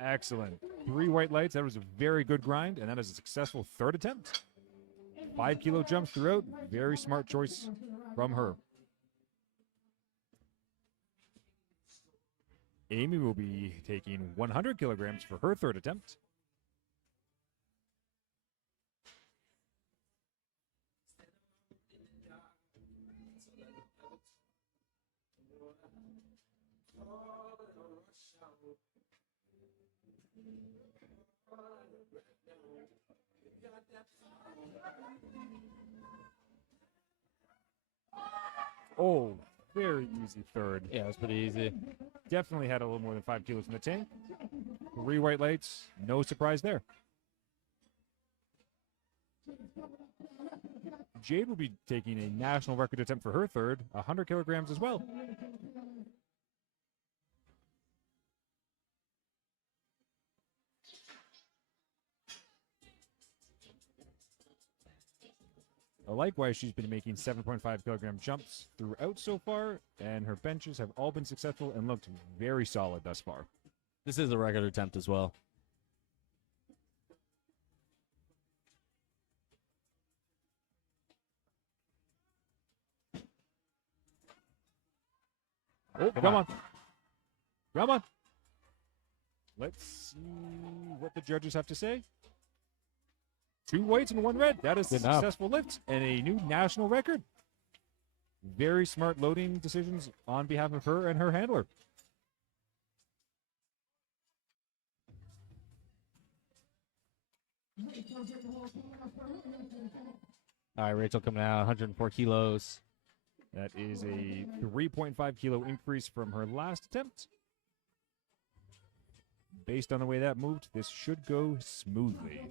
Excellent. 3 white lights. That was a very good grind, and that is a successful 3rd attempt. 5-kilo jumps throughout. Very smart choice from her. Amy will be taking 100 kilograms for her 3rd attempt. Oh, very easy 3rd. Yeah, it was pretty easy. Definitely had a little more than 5 kilos in the tank. 3 white lights, no surprise there. Jade will be taking a national record attempt for her 3rd, 100 kilograms as well. Likewise, she's been making 7.5 kilogram jumps throughout so far, and her benches have all been successful and looked very solid thus far. This is a record attempt as well. Oh, come on. Come on. Let's see what the judges have to say. 2 whites and 1 red. That is a Good enough. successful lift and a new national record. Very smart loading decisions on behalf of her and her handler. All right, Rachel coming out, 104 kilos. That is a 3.5 kilo increase from her last attempt. Based on the way that moved, this should go smoothly.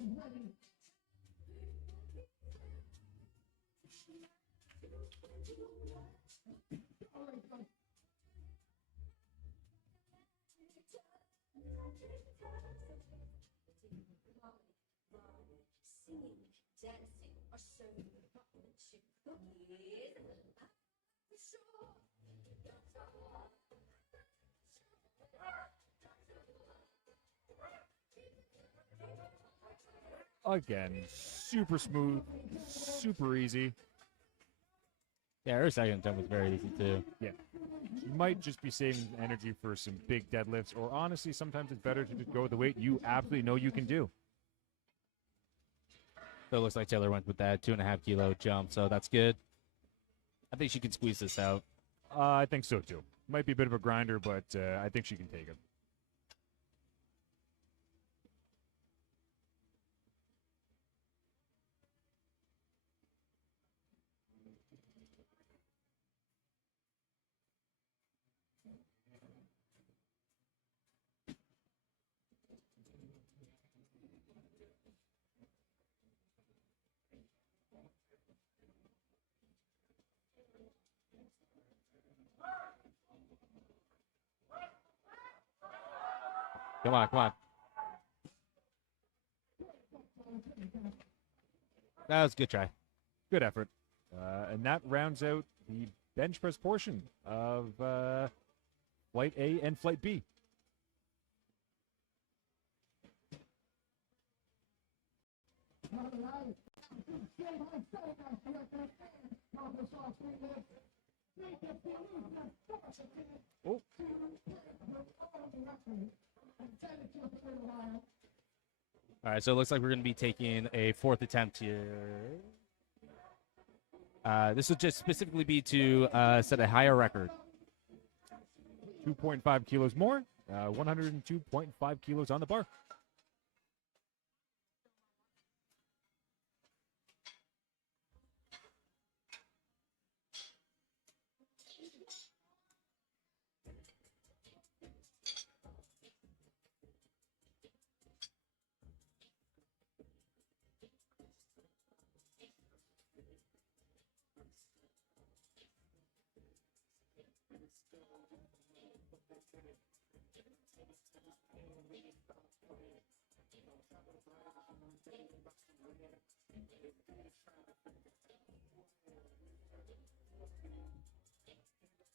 Again, super smooth, super easy. Yeah, her 2nd attempt was very easy too. Yeah. You might just be saving energy for some big deadlifts, or honestly, sometimes it's better to just go with the weight you absolutely know you can do. So it looks like Taylor went with that 2.5 kilo jump, so that's good. I think she can squeeze this out. I think so too. Might be a bit of a grinder, but I think she can take it. Come on, come on. That was a good try. Good effort. And that rounds out the bench press portion of Flight A and Flight B. Oh. All right, so it looks like we're going to be taking a 4th attempt here. This would just specifically be to set a higher record. 2.5 kilos more, 102.5 kilos on the bar.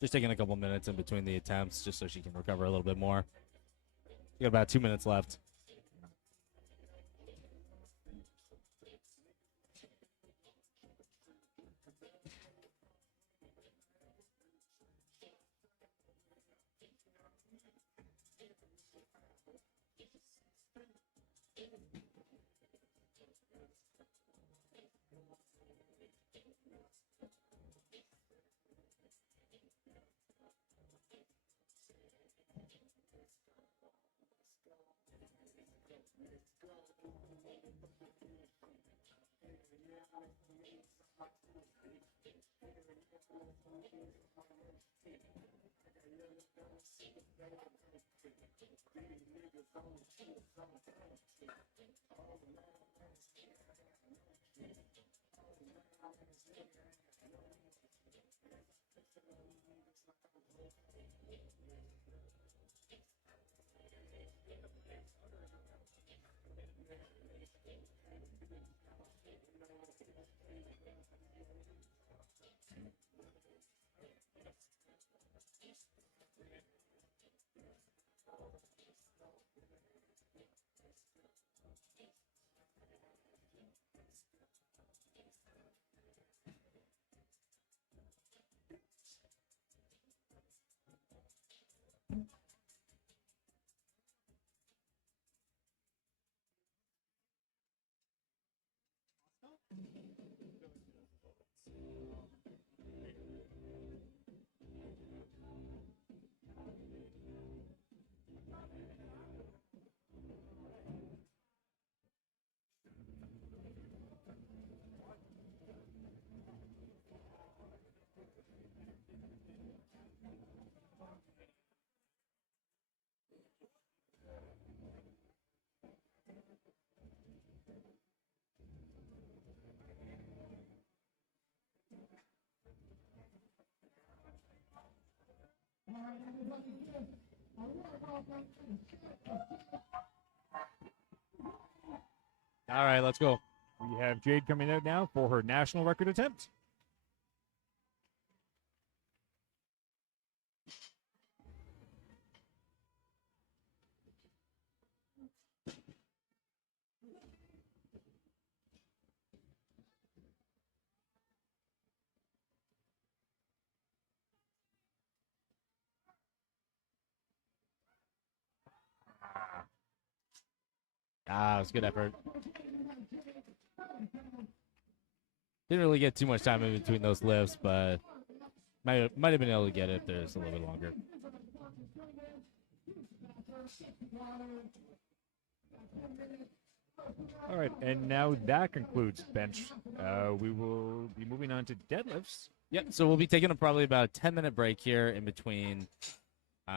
Just taking a couple minutes in between the attempts just so she can recover a little bit more. We got about 2 minutes left. All right, let's go. We have Jade coming out now for her national record attempt. It was a good effort. Didn't really get too much time in between those lifts, but might have been able to get it if there's a little bit longer. All right, and now that concludes bench. We will be moving on to deadlifts. Yep, so we'll be taking probably about a 10-minute break here in between.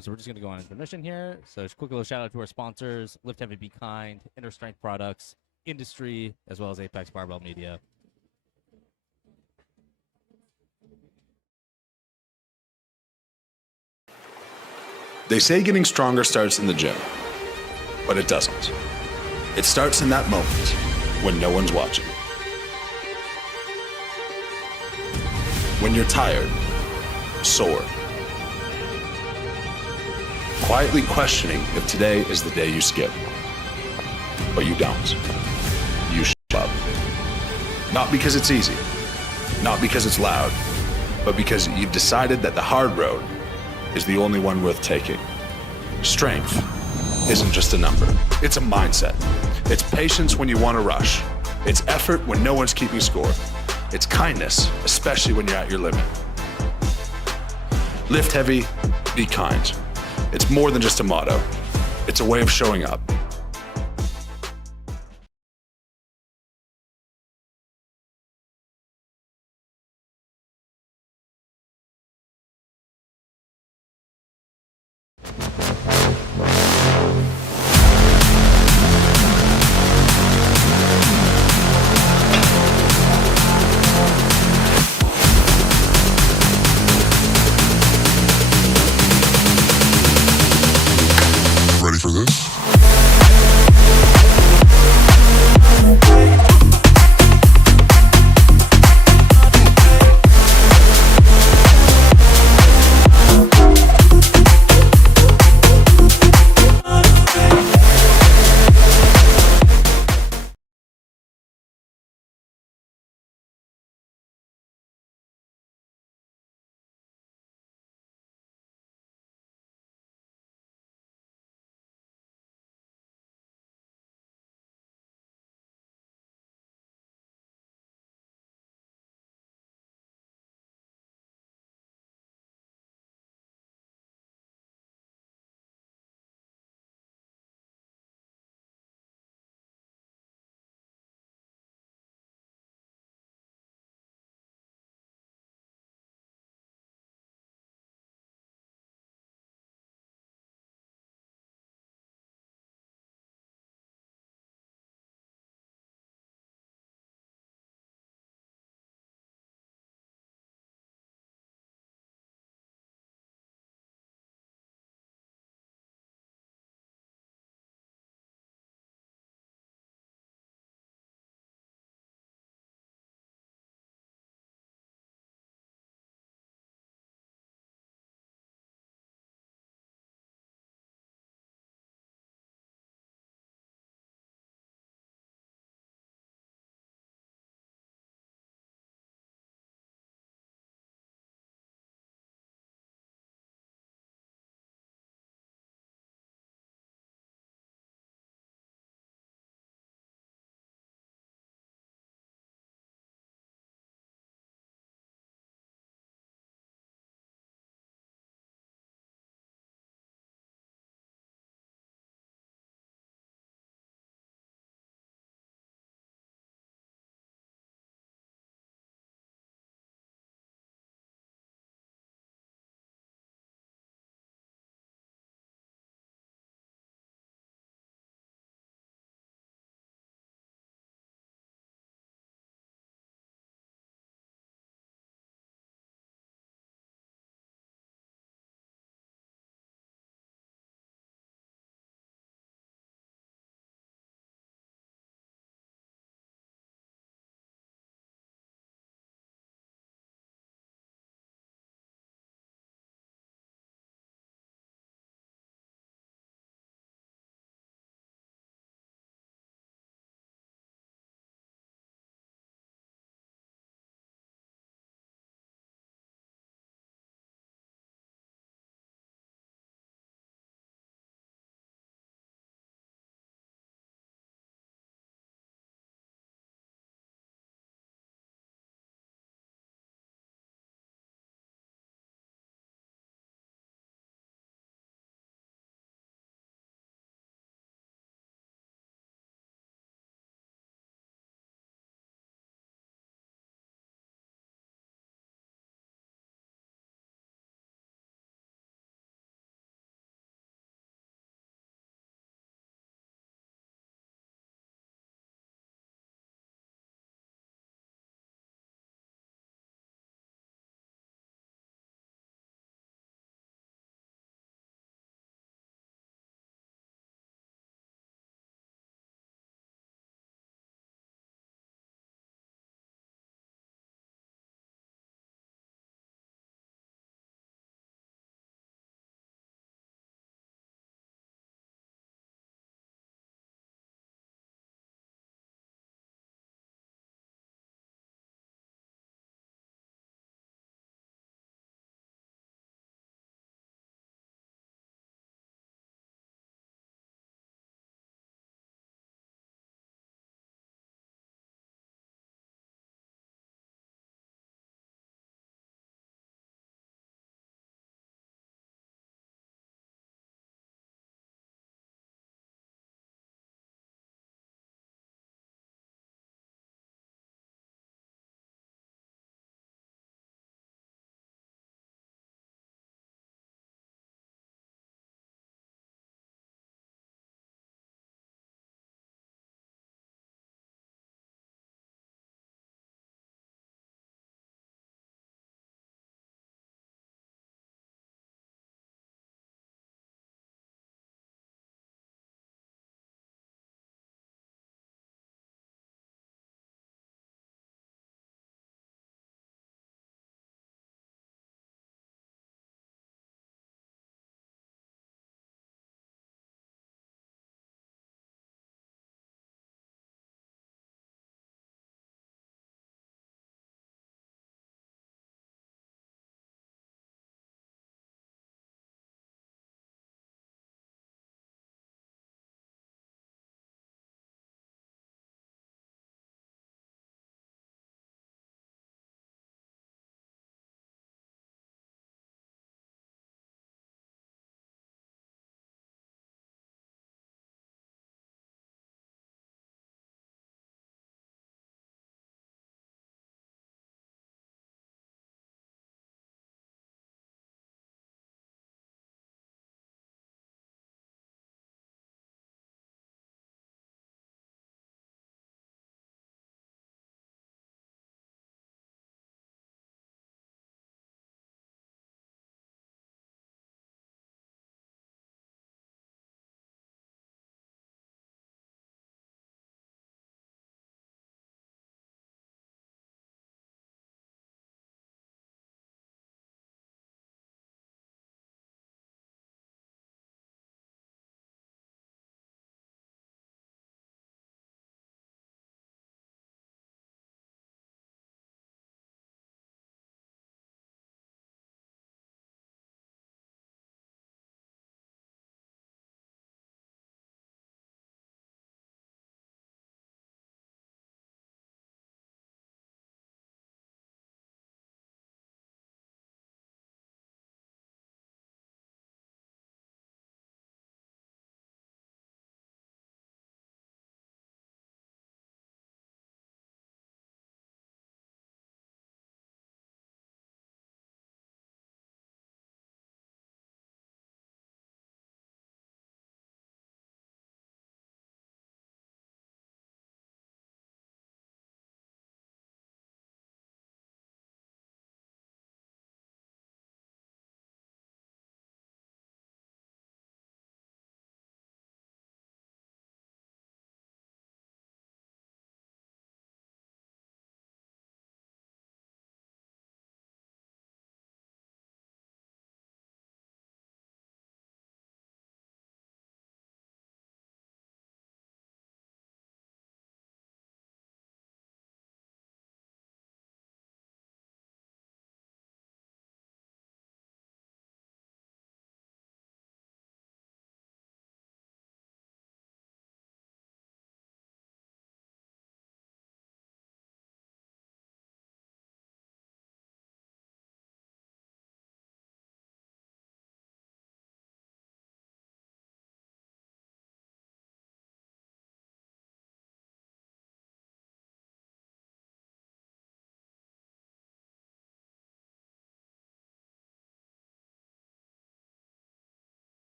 So we're just going to go on intermission here. So just a quick little shout out to our sponsors, Lift Heavy, Be Kind, Inner Strength Products, Industry, as well as Apex Barbell Media. They say getting stronger starts in the gym, but it doesn't. It starts in that moment when no one's watching. When you're tired, sore, quietly questioning if today is the day you skip. But you don't. You show up. Not because it's easy, not because it's loud, but because you've decided that the hard road is the only one worth taking. Strength isn't just a number, it's a mindset. It's patience when you want to rush. It's effort when no one's keeping score. It's kindness, especially when you're at your limit. Lift heavy, be kind. It's more than just a motto. It's a way of showing up.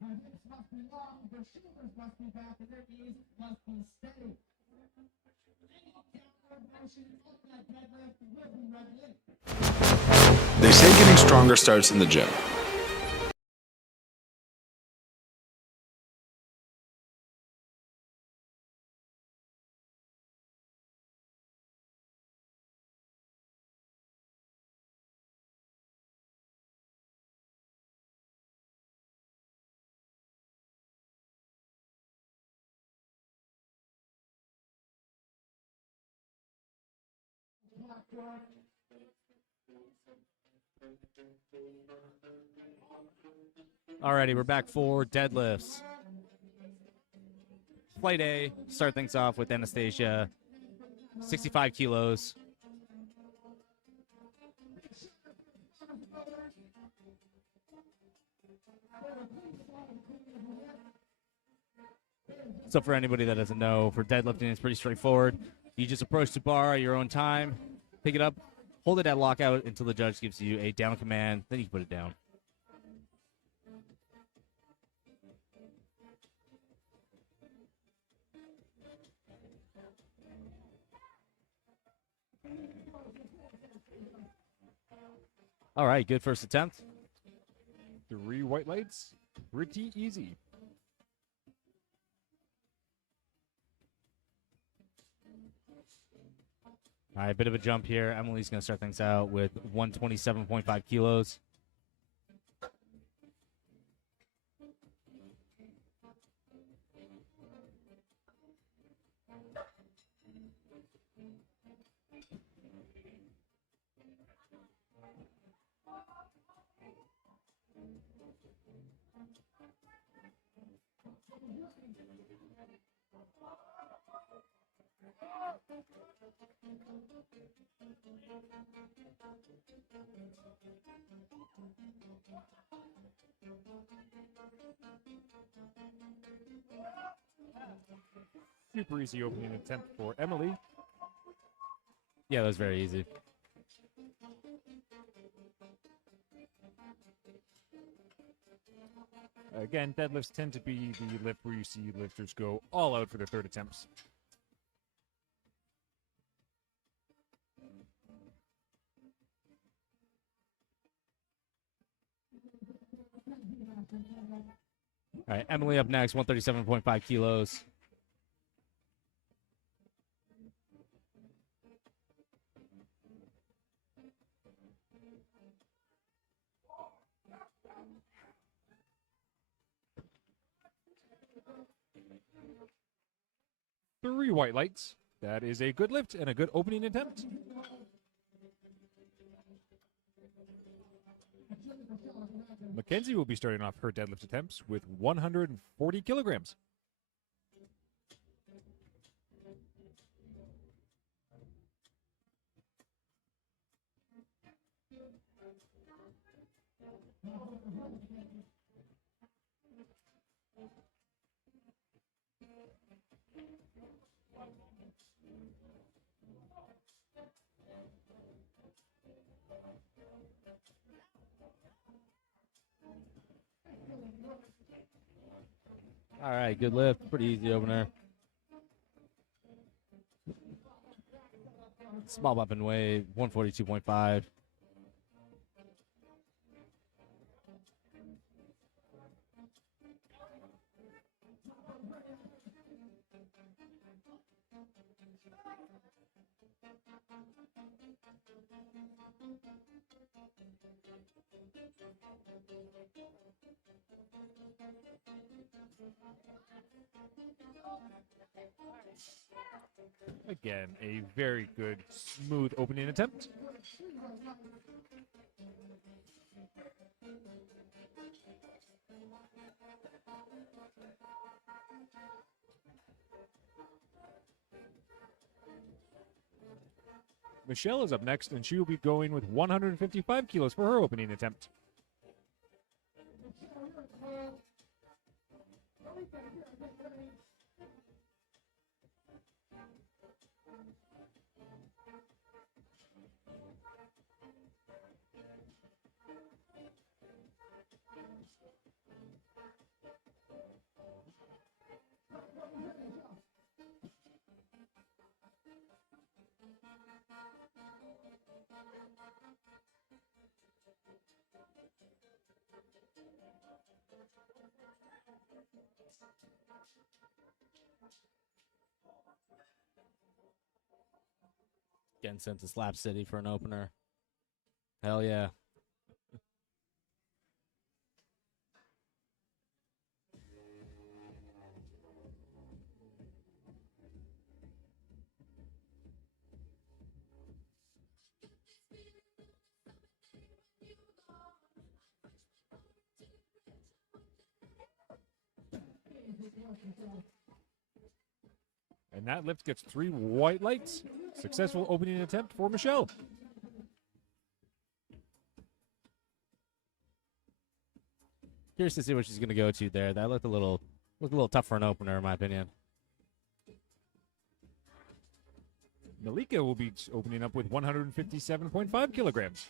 Their hips must be long, their shoulders must be back, and their knees must be steady. Any downward motion of that deadlift will be regulated. They say getting stronger starts in the gym. Alrighty, we're back for deadlifts. Flight A, start things off with Anastasia, 65 kilos. So for anybody that doesn't know, for deadlifting, it's pretty straightforward. You just approach the bar at your own time, pick it up, hold it at lockout until the judge gives you a down command, then you can put it down. All right, good first attempt. 3 white lights. Pretty easy. All right, bit of a jump here. Emily's going to start things out with 127.5 kilos. Super easy opening attempt for Emily. Yeah, that was very easy. Again, deadlifts tend to be the lift where you see lifters go all out for their third attempts. All right, Emily up next, 137.5 kilos. Three white lights. That is a good lift and a good opening attempt. Mackenzie will be starting off her deadlift attempts with 140 kilograms. All right, good lift. Pretty easy opener. Small weapon weight, 142.5. Again, a very good, smooth opening attempt. Michelle is up next, and she will be going with 155 kilos for her opening attempt. Getting sent to Slap City for an opener. Hell yeah. And that lift gets 3 white lights. Successful opening attempt for Michelle. Curious to see what she's going to go to there. That looked a little tough for an opener, in my opinion. Malika will be opening up with 157.5 kilograms.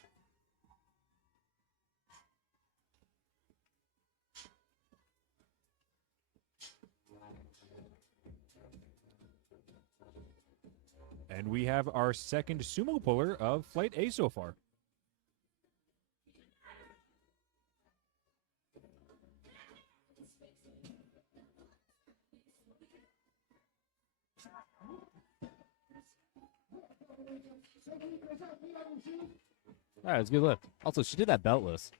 And we have our second sumo puller of Flight A so far. All right, it's a good lift. Also, she did that beltless.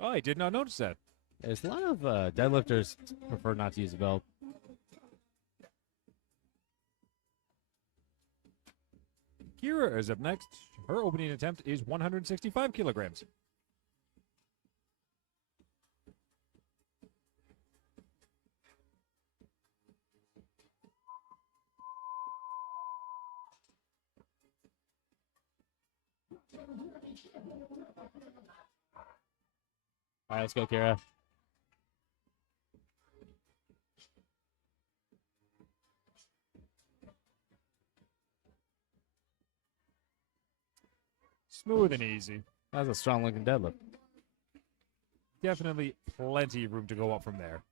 Oh, I did not notice that. There's a lot of deadlifters prefer not to use a belt. Kira is up next. Her opening attempt is 165 kilograms. All right, let's go, Kira. Smooth and easy. That's a strong looking deadlift. Definitely plenty of room to go up from there.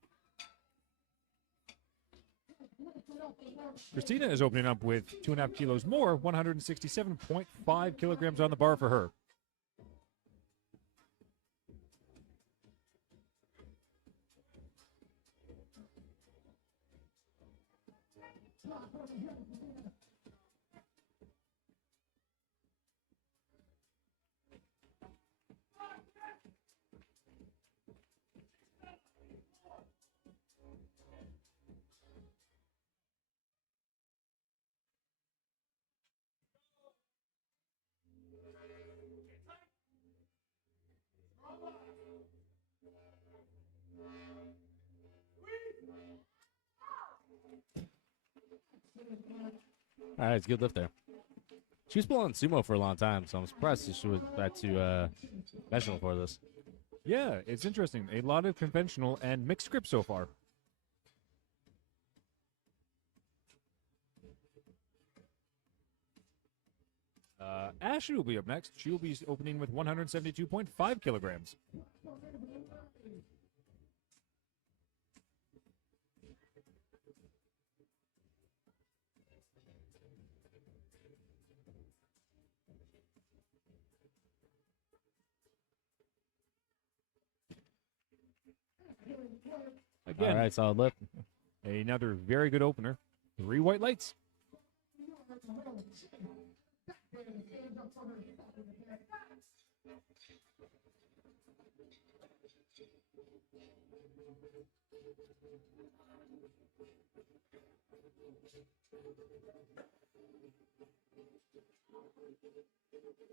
Christina is opening up with 2.5 kilos more, 167.5 kilograms on the bar for her. All right, it's a good lift there. She was pulling sumo for a long time, so I'm surprised that she was back to conventional for this. Yeah, it's interesting. A lot of conventional and mixed grip so far. Ashley will be up next. She will be opening with 172.5 kilograms. Again, All right, solid lift. another very good opener. 3 white lights.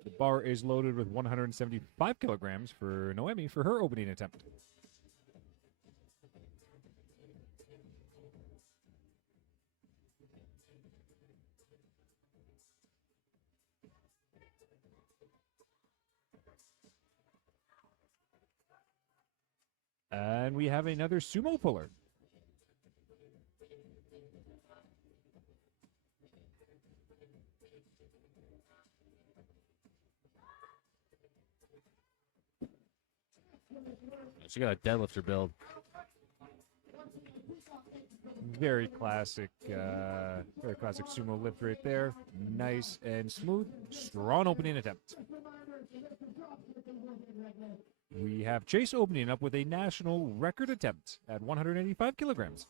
The bar is loaded with 175 kilograms for Noemi for her opening attempt. And we have another sumo puller. She got a deadlifter build. Very classic sumo lift right there. Nice and smooth. Strong opening attempt. We have Chase opening up with a national record attempt at 185 kilograms.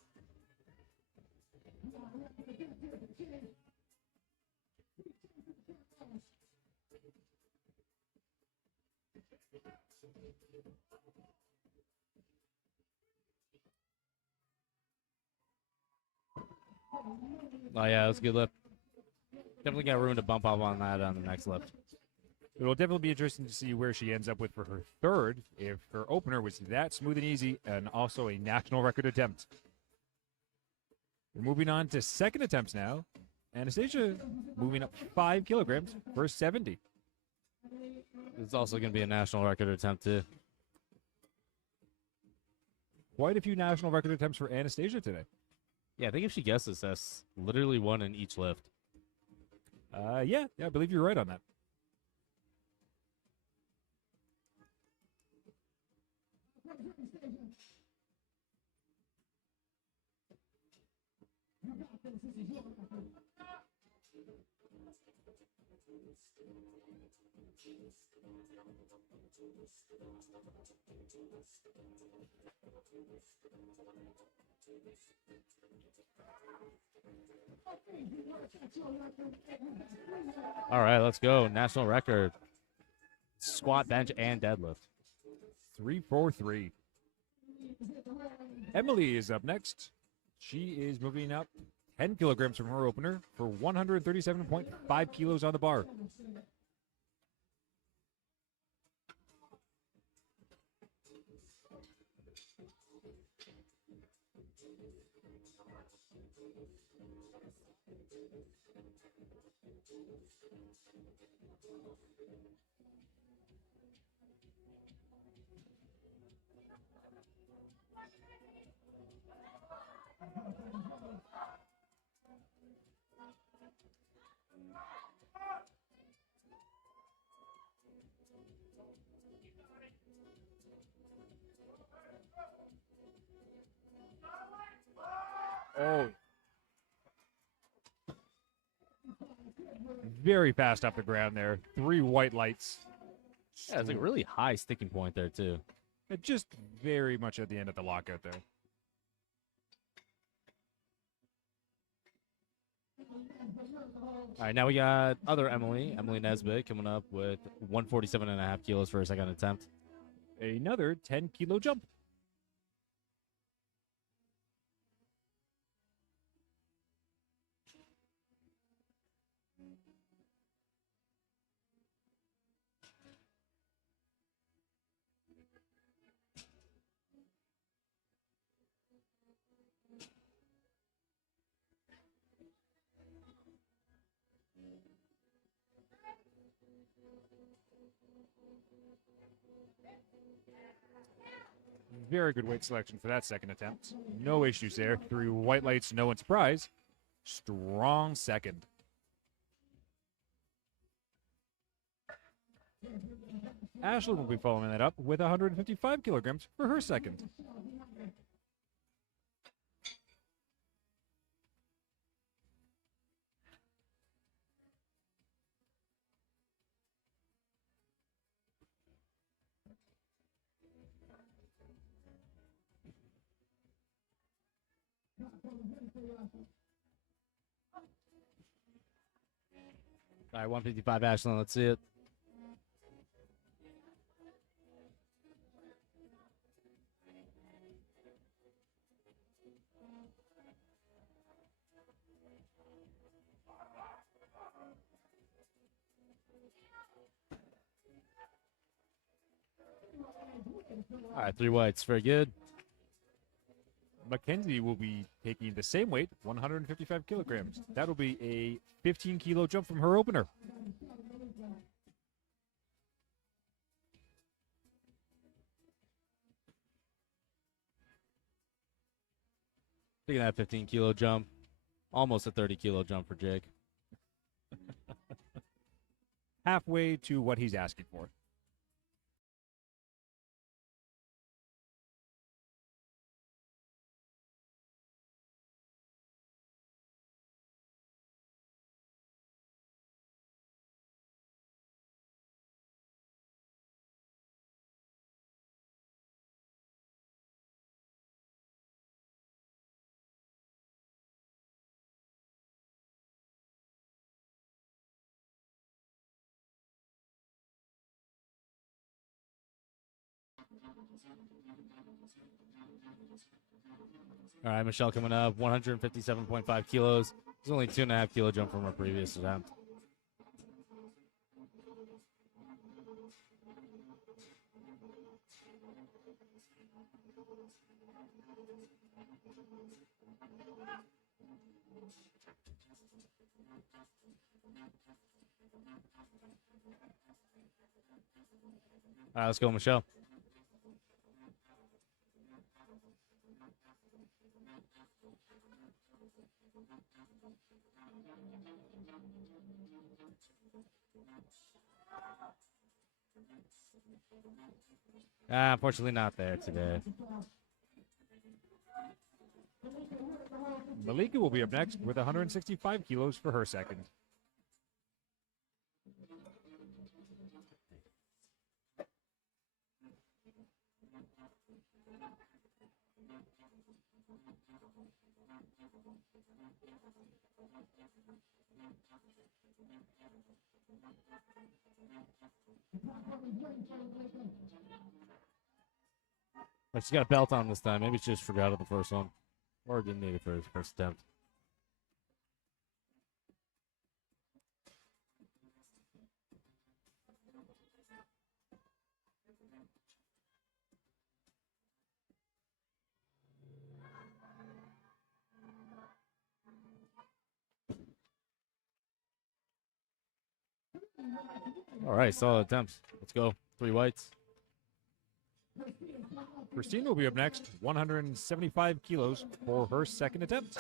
Oh yeah, that's a good lift. Definitely got room to bump up on that on the next lift. It'll definitely be interesting to see where she ends up with for her third, if her opener was that smooth and easy, and also a national record attempt. We're moving on to second attempts now. Anastasia moving up 5 kilograms for 70. It's also going to be a national record attempt too. Quite a few national record attempts for Anastasia today. Yeah, I think if she guesses, that's literally one in each lift. Yeah, I believe you're right on that. All right, let's go. National record. Squat, bench, and deadlift. 343. Emily is up next. She is moving up 10 kilograms from her opener for 137.5 kilos on the bar. Oh. Very fast off the ground there. 3 white lights. Yeah, it's like a really high sticking point there too. Just very much at the end of the lockout there. All right, now we got other Emily Nesbitt, coming up with 147.5 kilos for her second attempt. Another 10 kilo jump. Very good weight selection for that second attempt. No issues there. 3 white lights, no one surprise. Strong second. Ashley will be following that up with 155 kilograms for her second. All right, 155, Ashlyn. Let's see it. All right, 3 whites. Very good. Mackenzie will be taking the same weight, 155 kilograms. That'll be a 15 kilo jump from her opener. Taking that 15 kilo jump. Almost a 30 kilo jump for Jake. Halfway to what he's asking for. All right, Michelle coming up, 157.5 kilos. It's only 2.5 kilo jump from her previous attempt. All right, let's go, Michelle. Unfortunately not there today. Malika will be up next with 165 kilos for her second. But she got a belt on this time. Maybe she just forgot it the first one. Or didn't need it for her first attempt. All right, solid attempts. Let's go. 3 whites. Christine will be up next, 175 kilos for her second attempt.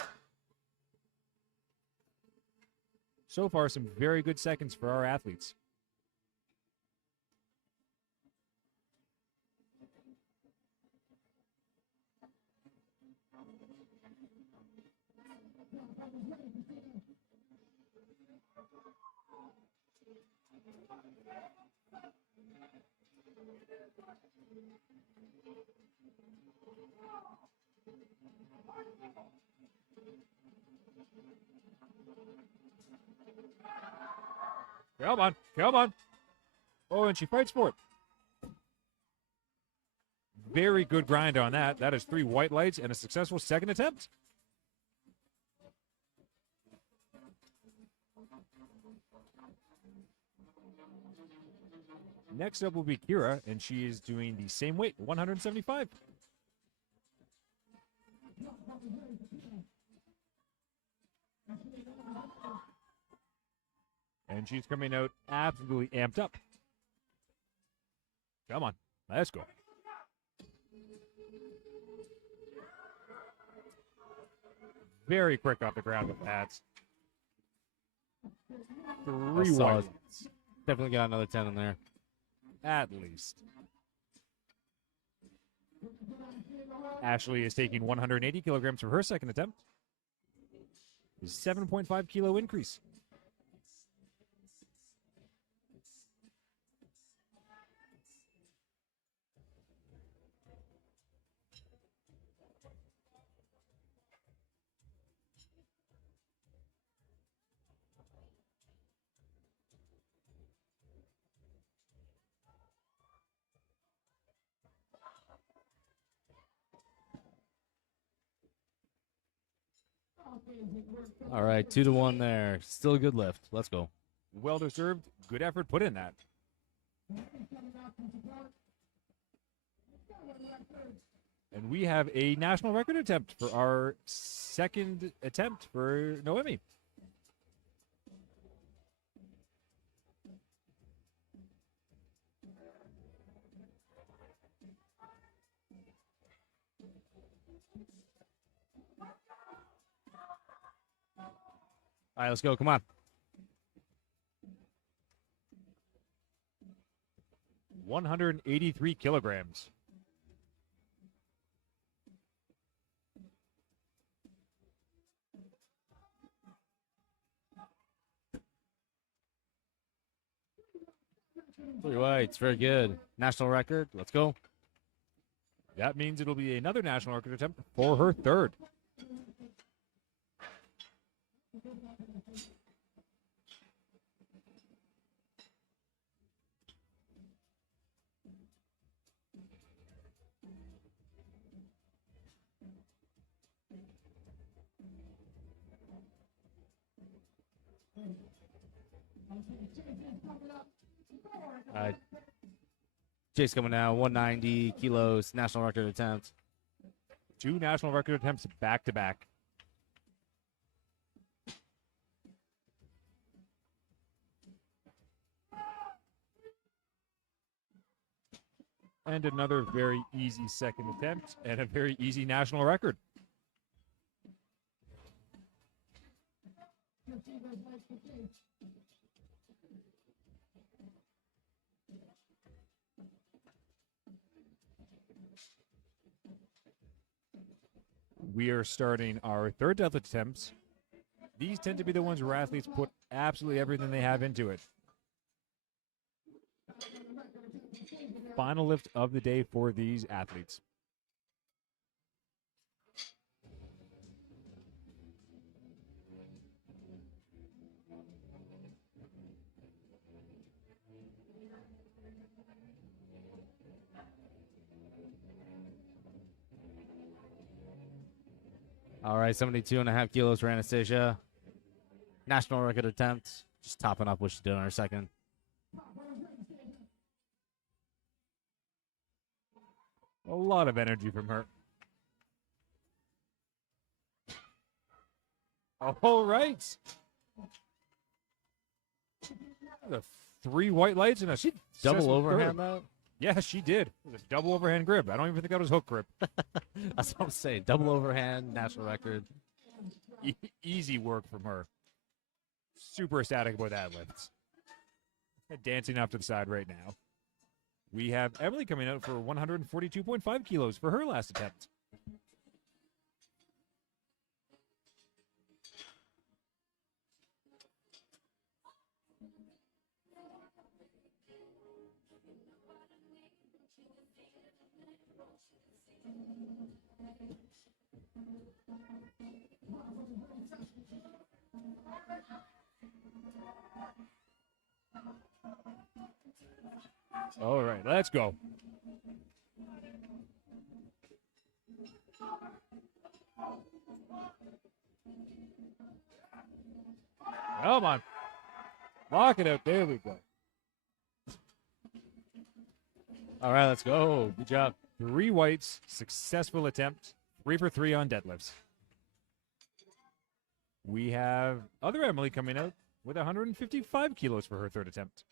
So far, some very good seconds for our athletes. Come on, come on. Oh, and she fights for it. Very good grind on that. That is 3 white lights and a successful second attempt. Next up will be Kira, and she is doing the same weight, 175. And she's coming out absolutely amped up. Come on, let's go. Very quick off the ground with pads. 3 That's solid. whites. Definitely got another 10 in there. At least. Ashley is taking 180 kilograms for her second attempt. 7.5 kilo increase. All right, 2-1 there. Still a good lift. Let's go. Well deserved. Good effort put in that. And we have a national record attempt for our second attempt for Noemi. All right, let's go. Come on. 183 kilograms. Three whites. Very good. National record. Let's go. That means it'll be another national record attempt for her third. Chase coming now, 190 kilos, national record attempt. 2 national record attempts back to back. And another very easy second attempt and a very easy national record. We are starting our third deadlift attempts. These tend to be the ones where athletes put absolutely everything they have into it. Final lift of the day for these athletes. All right, 72.5 kilos for Anastasia. National record attempt. Just topping up what she did on her second. A lot of energy from her. All right. The 3 white lights and a She successful double overhand third. that? Yeah, she did. It was a double overhand grip. I don't even think that was hook grip. That's what I'm saying. Double overhand, national record. Easy work from her. Super ecstatic about that lifts. Dancing off to the side right now. We have Emily coming out for 142.5 kilos for her last attempt. All right, let's go. Come on. Lock it out. There we go. All right, let's go. Good job. 3 whites, successful attempt. 3 for 3 on deadlifts. We have other Emily coming out with 155 kilos for her third attempt.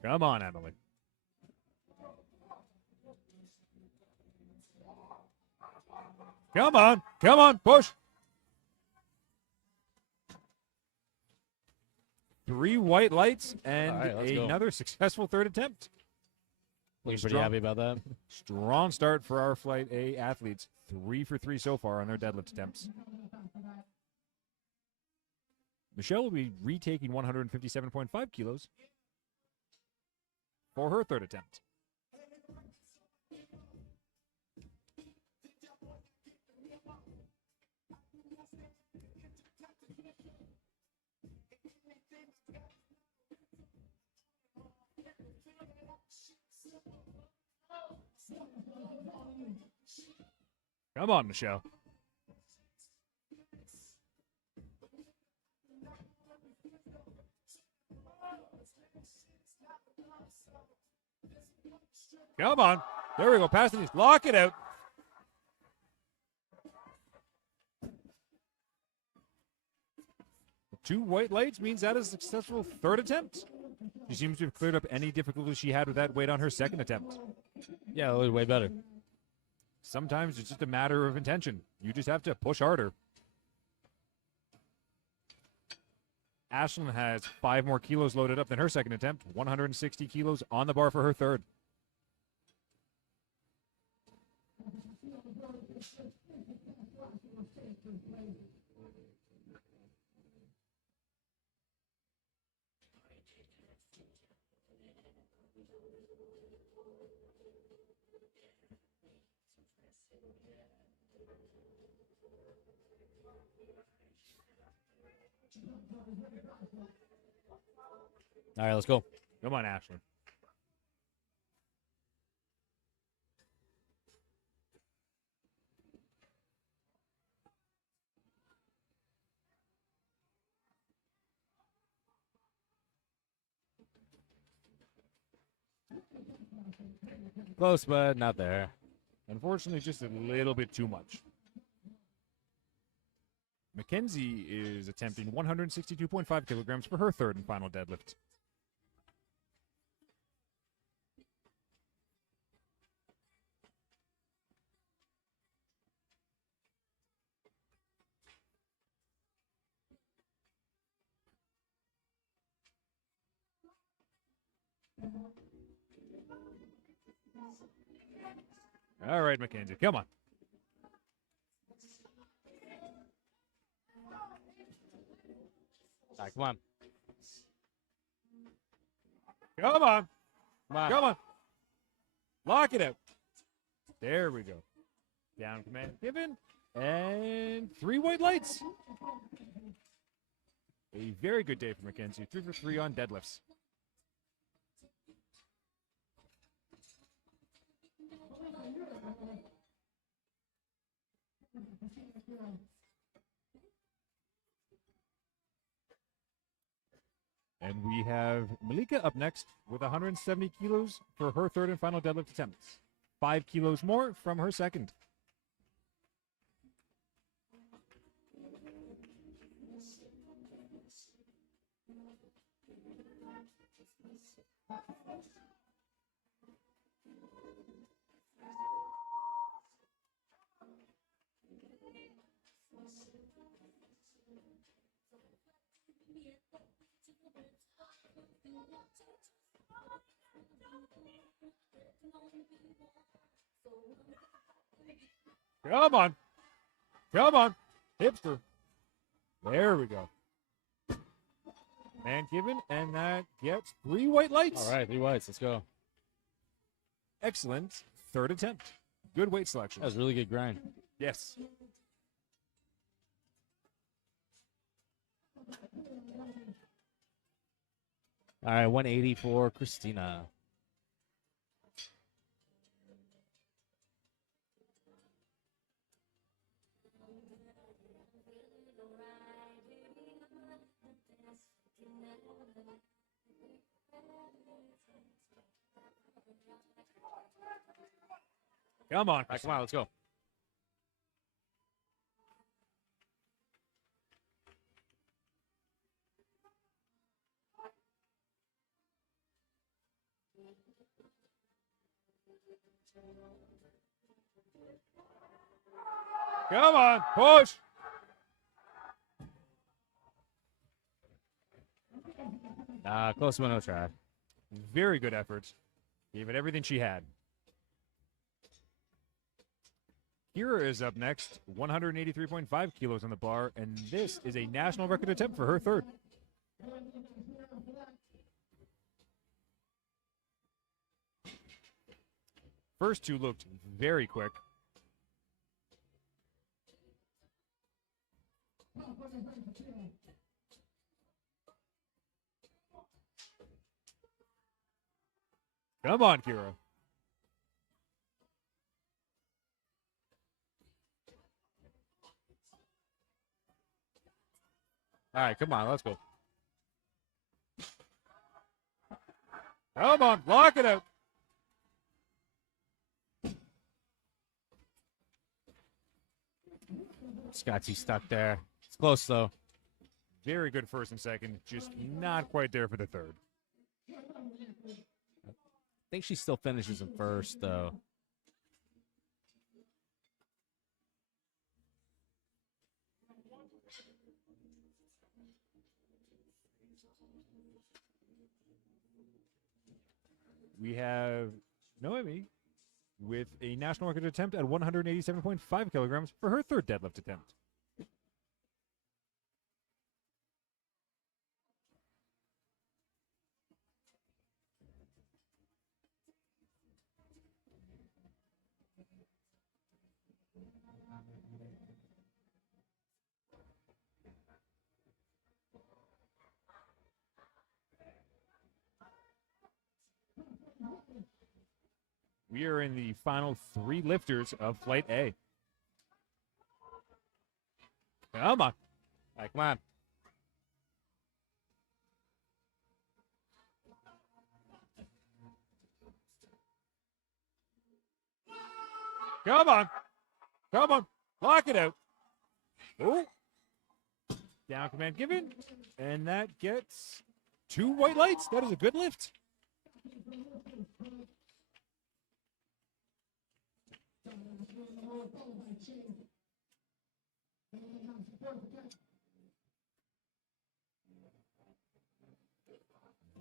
Come on, Emily. Come on. Come on. Push. 3 white lights and All right, let's go. another successful third attempt. Looking pretty Strong. happy about that. Strong start for our Flight A athletes. 3 for 3 so far on their deadlift attempts. Michelle will be retaking 157.5 kilos for her third attempt. Come on, Michelle. Come on. There we go. Pass the knees. Lock it out. Two white lights means that is a successful third attempt. She seems to have cleared up any difficulties she had with that weight on her second attempt. Yeah, it was way better. Sometimes it's just a matter of intention. You just have to push harder. Ashlyn has 5 more kilos loaded up than her second attempt. 160 kilos on the bar for her third. All right, let's go. Come on, Ashley. Close, but not there. Unfortunately, just a little bit too much. Mackenzie is attempting 162.5 kilograms for her third and final deadlift. All right, Mackenzie, come on. All right, come on. Come on. Come on. Come on. Lock it out. There we go. Down command given. And 3 white lights. A very good day for Mackenzie. 3 for 3 on deadlifts. And we have Malika up next with 170 kilos for her third and final deadlift attempt. 5 kilos more from her second. Come on. Come on. Hipster. There we go. Man given, and that gets 3 white lights. All right, 3 whites. Let's go. Excellent third attempt. Good weight selection. That was a really good grind. Yes. All right, 180 for Christina. Come on. All right, come on, let's go. Come on. Push. Close but no try. Very good effort. Gave it everything she had. Kira is up next, 183.5 kilos on the bar, and this is a national record attempt for her third. First 2 looked very quick. Come on, Kira. All right, come on, let's go. Come on, lock it out. Scotty stuck there. It's close, though. Very good first and second, just not quite there for the third. I think she still finishes in first, though. We have Noemi with a national record attempt at 187.5 kilograms for her third deadlift attempt. We are in the final 3 lifters of Flight A. Come on. All right, come on. Come on. Come on. Lock it out. Oh. Down command given. And that gets 2 white lights. That is a good lift.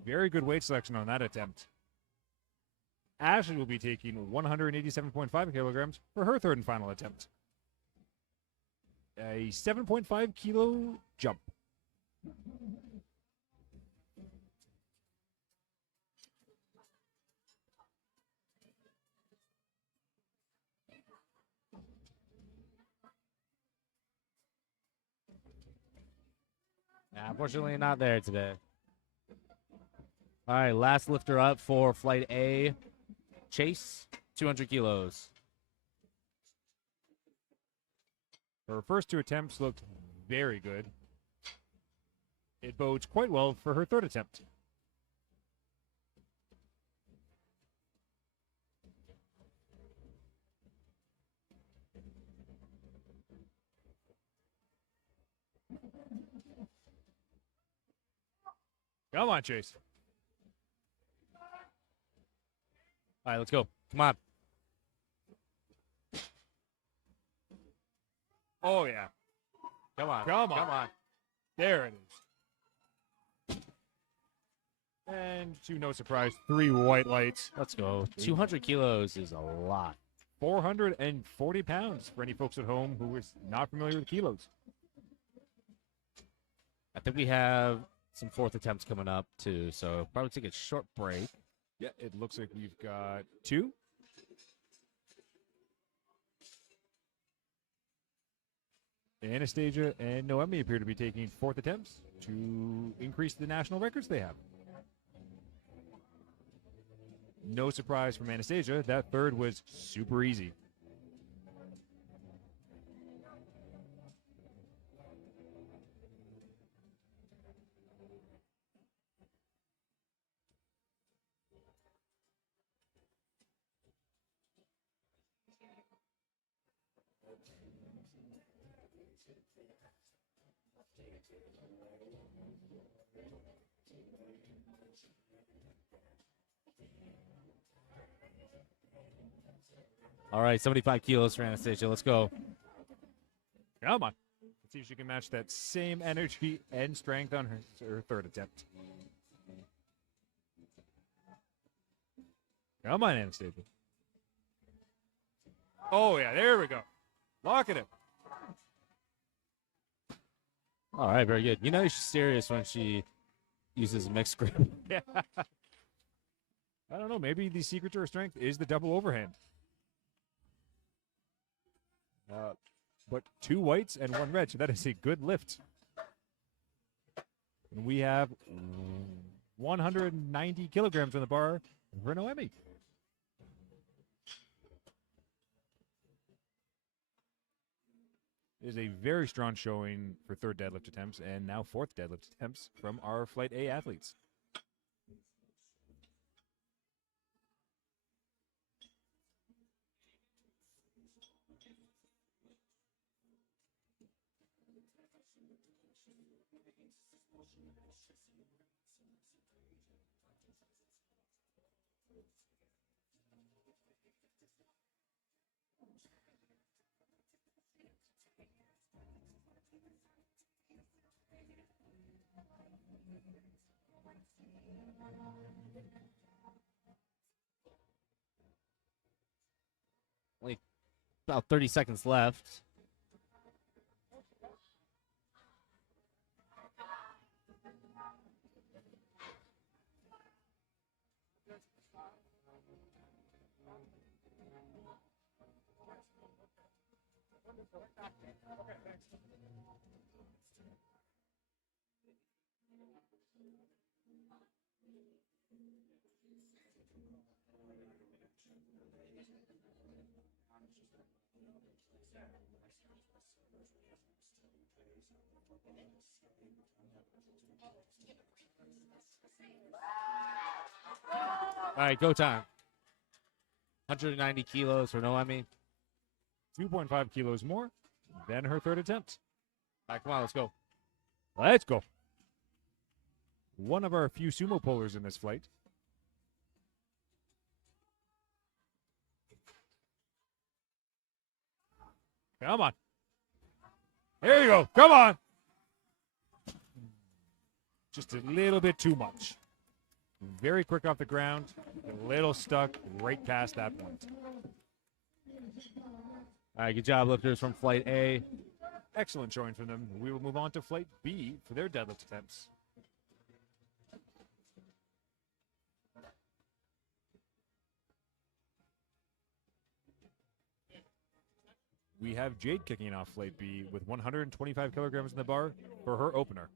Very good weight selection on that attempt. Ashley will be taking 187.5 kilograms for her third and final attempt. A 7.5 kilo jump. Unfortunately, not there today. All right, last lifter up for Flight A. Chase, 200 kilos. Her first 2 attempts looked very good. It bodes quite well for her third attempt. Come on, Chase. All right, let's go. Come on. Oh, yeah. Come on. Come on. Come on. There it is. And to no surprise, 3 white lights. Let's go. 200 kilos is a lot. 440 pounds for any folks at home who is not familiar with kilos. I think we have some fourth attempts coming up, too, so probably take a short break. Yeah, it looks like we've got 2. Anastasia and Noemi appear to be taking fourth attempts to increase the national records they have. No surprise from Anastasia, that third was super easy. All right, 75 kilos for Anastasia. Let's go. Come on. Let's see if she can match that same energy and strength on her third attempt. Come on, Anastasia. Oh, yeah, there we go. Lock it in. All right, very good. You know she's serious when she uses mixed grip. Yeah. I don't know. Maybe the secret to her strength is the double overhand. But 2 whites and 1 red, so that is a good lift. And we have 190 kilograms on the bar for Noemi. It is a very strong showing for third deadlift attempts and now fourth deadlift attempts from our Flight A athletes. Only about 30 seconds left. All right, go time. 190 kilos for Noemi. 2.5 kilos more than her third attempt. All right, come on, let's go. Let's go. One of our few sumo pullers in this flight. Come on. There you go. Come on. Just a little bit too much. Very quick off the ground. A little stuck right past that point. All right, good job, lifters from Flight A. Excellent showing from them. We will move on to Flight B for their deadlift attempts. We have Jade kicking off Flight B with 125 kilograms in the bar for her opener.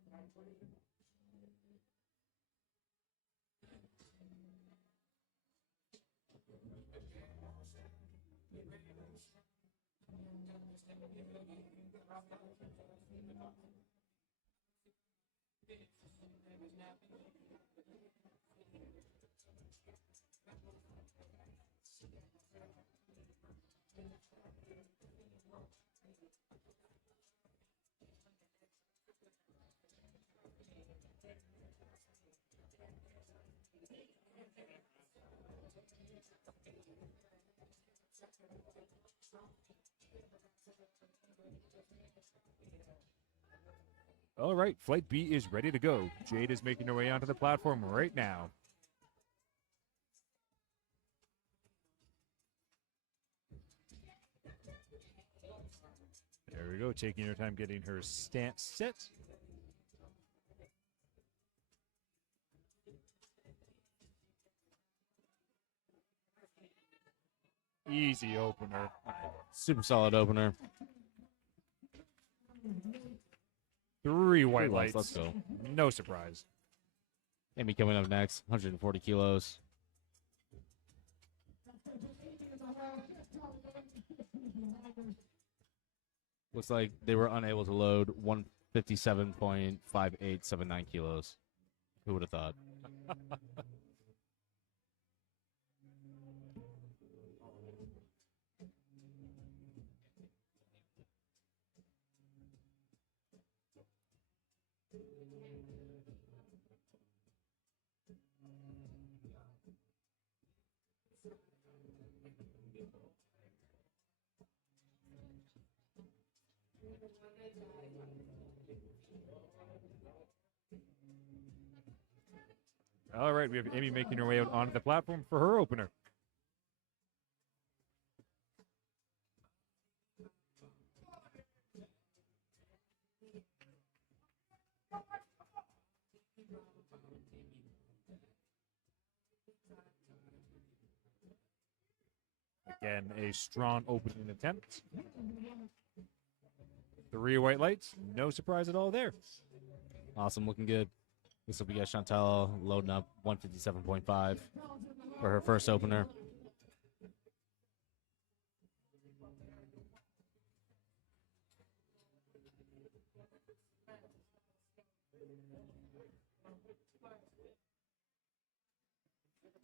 All right, Flight B is ready to go. Jade is making her way onto the platform right now. There we go, taking her time getting her stance set. Easy opener. Super solid opener. 3 white Three lights, lights. let's go. No surprise. Amy coming up next, 140 kilos. Looks like they were unable to load 157.5879 kilos. Who would have thought? All right, we have Amy making her way out onto the platform for her opener. Again, a strong opening attempt. 3 white lights. No surprise at all there. Awesome, looking good. This will be Chantel loading up 157.5 for her first opener.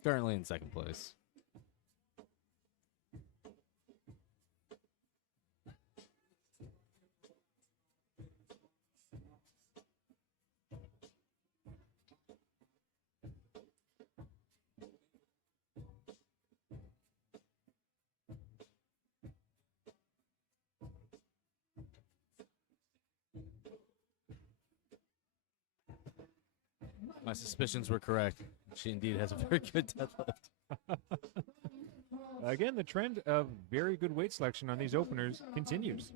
Currently in second place. My suspicions were correct. She indeed has a very good deadlift. Again, the trend of very good weight selection on these openers continues.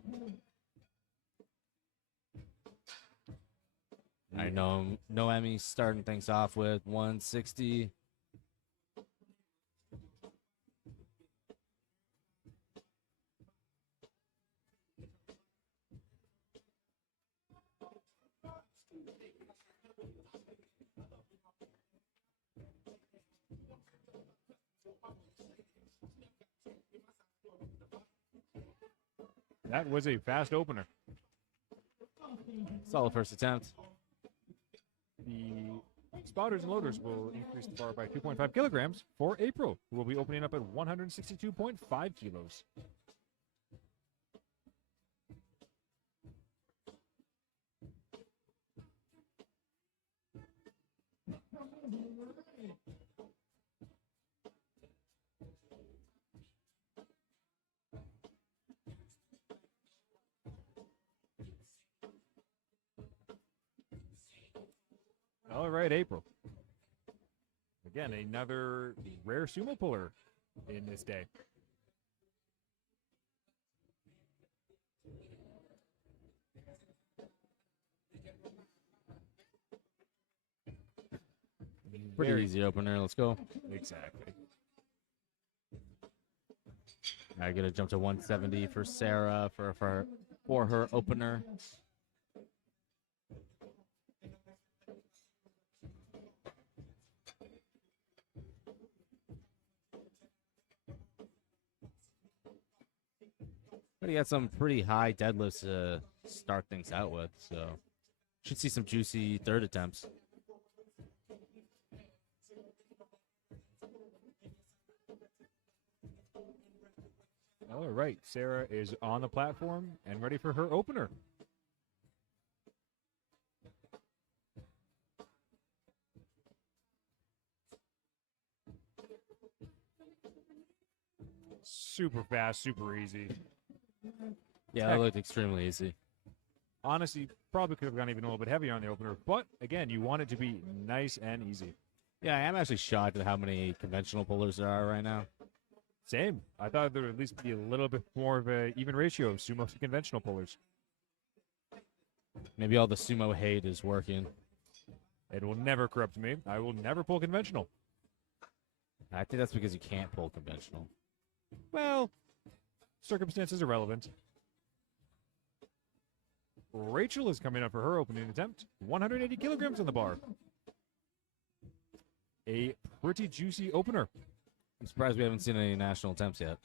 I know Noemi's starting things off with 160. That was a fast opener. Solid first attempt. The spotters and loaders will increase the bar by 2.5 kilograms for April, who will be opening up at 162.5 kilos. All right, April. Again, another rare sumo puller in this day. Pretty Very- easy opener. Let's go. Exactly. I get a jump to 170 for Sarah for her opener. But he had some pretty high deadlifts to start things out with, so should see some juicy third attempts. All right, Sarah is on the platform and ready for her opener. Super fast, super easy. Yeah, that looked extremely easy. Honestly, probably could have gone even a little bit heavier on the opener, but again, you want it to be nice and easy. Yeah, I am actually shocked at how many conventional pullers there are right now. Same. I thought there would at least be a little bit more of an even ratio of sumo to conventional pullers. Maybe all the sumo hate is working. It will never corrupt me. I will never pull conventional. I think that's because you can't pull conventional. Well, circumstances are relevant. Rachel is coming up for her opening attempt. 180 kilograms on the bar. A pretty juicy opener. I'm surprised we haven't seen any national attempts yet.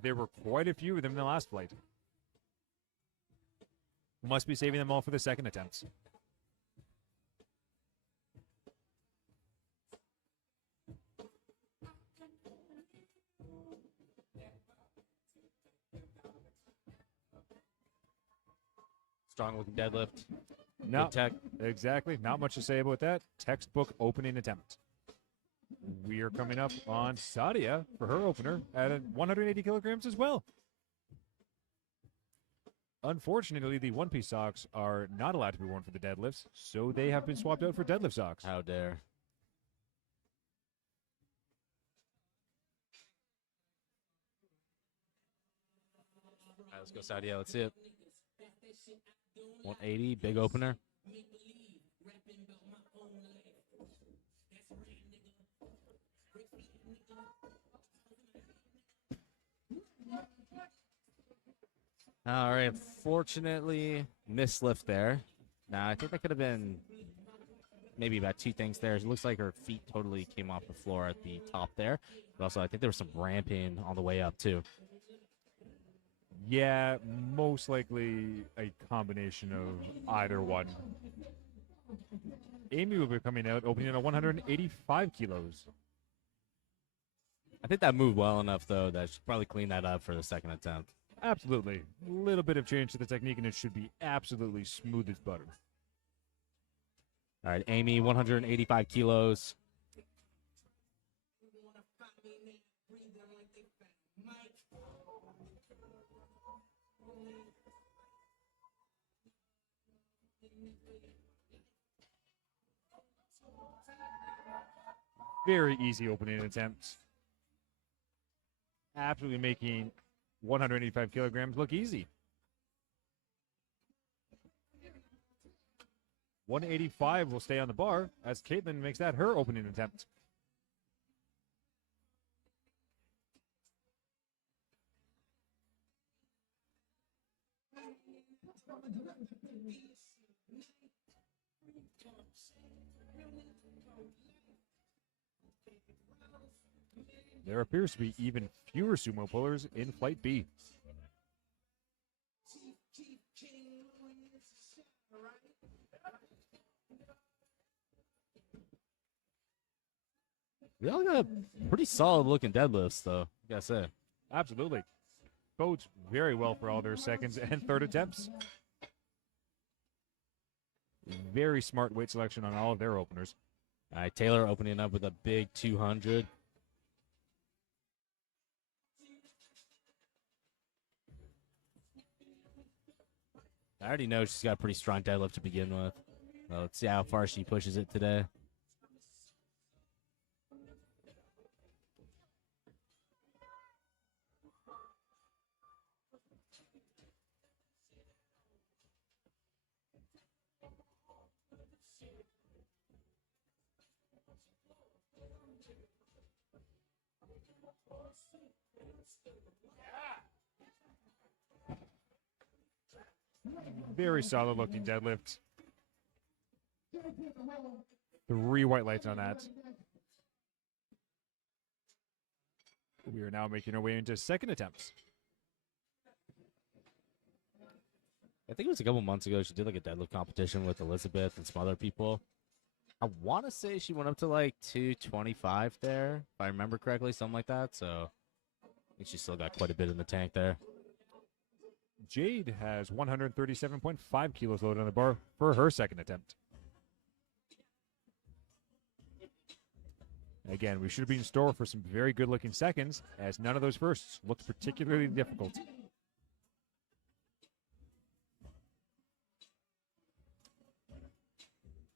There were quite a few of them in the last flight. Must be saving them all for the second attempts. Strong looking deadlift. No, Good tech. exactly. Not much to say about that. Textbook opening attempt. We are coming up on Sadia for her opener at 180 kilograms as well. Unfortunately, the one-piece socks are not allowed to be worn for the deadlifts, so they have been swapped out for deadlift socks. How dare. All right, let's go, Sadia. Let's see it. 180, big opener. All right, fortunately, missed lift there. Now, I think that could have been maybe about two things there. It looks like her feet totally came off the floor at the top there. But also, I think there was some ramping on the way up, too. Yeah, most likely a combination of either one. Amy will be coming out opening at 185 kilos. I think that moved well enough, though, that she probably cleaned that up for the second attempt. Absolutely. A little bit of change to the technique, and it should be absolutely smooth as butter. All right, Amy, 185 kilos. Very easy opening attempts. Absolutely making 185 kilograms look easy. 185 will stay on the bar as Caitlin makes that her opening attempt. There appears to be even fewer sumo pullers in Flight B. They all got pretty solid looking deadlifts, though. I gotta say. Absolutely. Bodes very well for all their seconds and third attempts. Very smart weight selection on all of their openers. All right, Taylor opening up with a big 200. I already know she's got a pretty strong deadlift to begin with. Well, let's see how far she pushes it today. Very solid looking deadlift. 3 white lights on that. We are now making our way into second attempts. I think it was a couple months ago. She did like a deadlift competition with Elizabeth and some other people. I want to say she went up to like 225 there, if I remember correctly, something like that. So I think she still got quite a bit in the tank there. Jade has 137.5 kilos loaded on the bar for her second attempt. Again, we should be in store for some very good looking seconds, as none of those firsts looked particularly difficult.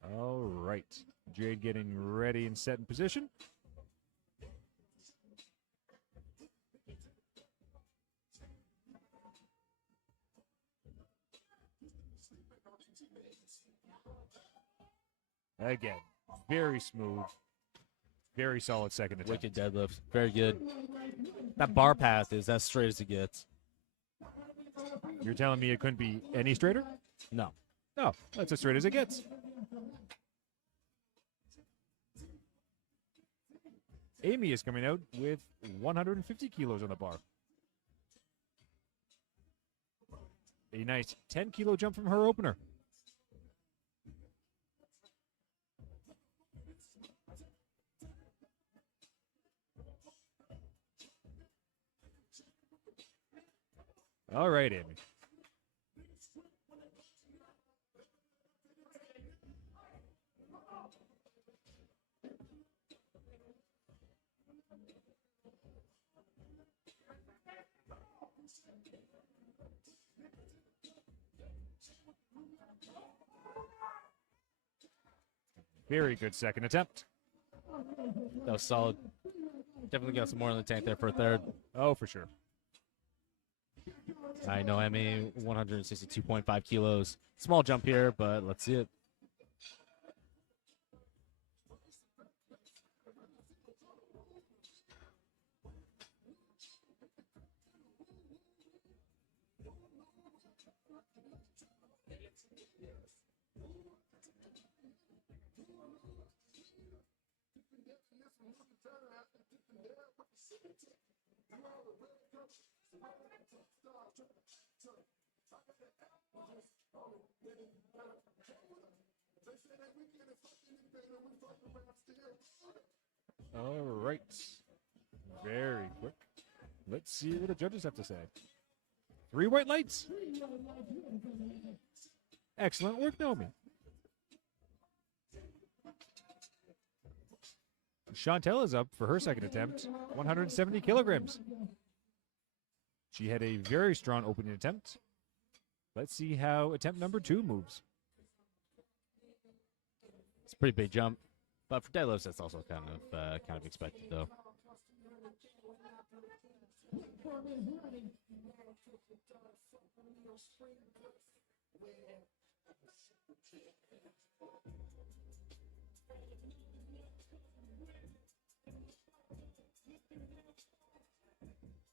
All right. Jade getting ready and set in position. Again, very smooth, very solid second attempt. Wicked deadlift. Very good. That bar path is as straight as it gets. You're telling me it couldn't be any straighter? No. No, that's as straight as it gets. Amy is coming out with 150 kilos on the bar. A nice 10-kilo jump from her opener. All right, Amy. Very good second attempt. That was solid. Definitely got some more in the tank there for a third. Oh, for sure. I know Emmy, 162.5 kilos. Small jump here, but let's see it. All right. Very quick. Let's see what the judges have to say. 3 white lights. Excellent work, Naomi. Chantel is up for her second attempt, 170 kilograms. She had a very strong opening attempt. Let's see how attempt number 2 moves. It's a pretty big jump, but for deadlifts, that's also kind of expected, though.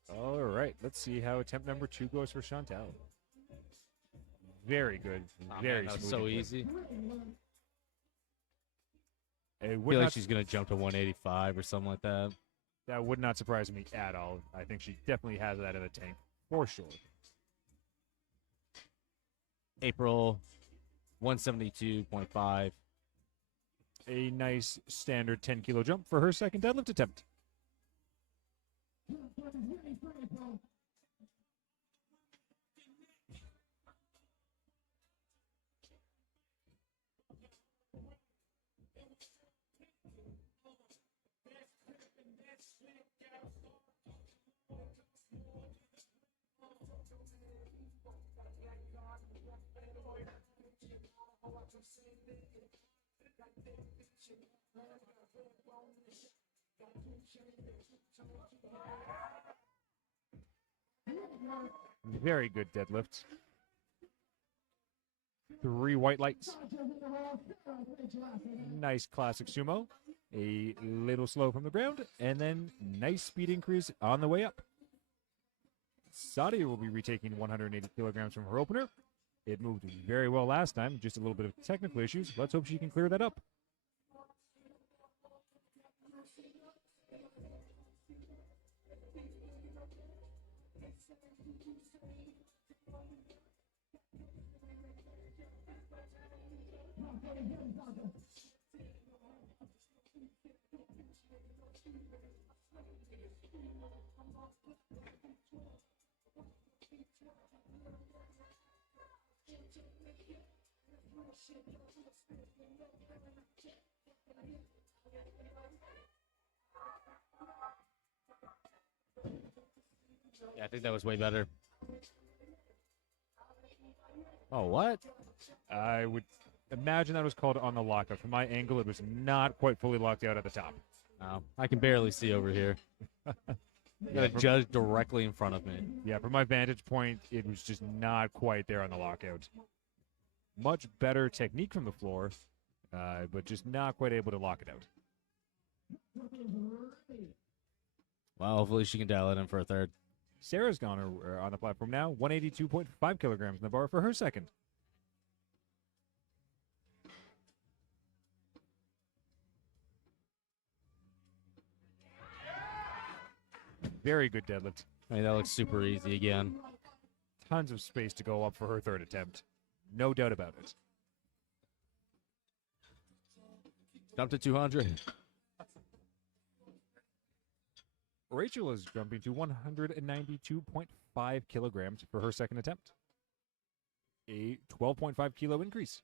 All right, let's see how attempt number 2 goes for Chantel. Very good, very That was smooth. so and easy. It I would feel like not, she's gonna jump to 185 or something like that. that would not surprise me at all. I think she definitely has that in the tank, for sure. April, 172.5. A nice standard 10 kilo jump for her second deadlift attempt. Very good deadlift. 3 white lights. Nice classic sumo. A little slow from the ground, and then nice speed increase on the way up. Sadia will be retaking 180 kilograms from her opener. It moved very well last time, just a little bit of technical issues. Let's hope she can clear that up. Yeah, I think that was way better. Oh, what? I would imagine that was called on the lockout. From my angle, it was not quite fully locked out at the top. Oh, I can barely see over here. Yeah, Got a judge directly in front of me. Yeah, from my vantage point, it was just not quite there on the lockout. Much better technique from the floor, but just not quite able to lock it out. Well, hopefully she can dial it in for a third. Sarah's gone on the platform now, 182.5 kilograms in the bar for her second. Very good deadlift. I mean, that looks super easy again. Tons of space to go up for her third attempt. No doubt about it. Jump to 200. Rachel is jumping to 192.5 kilograms for her second attempt. A 12.5 kilo increase.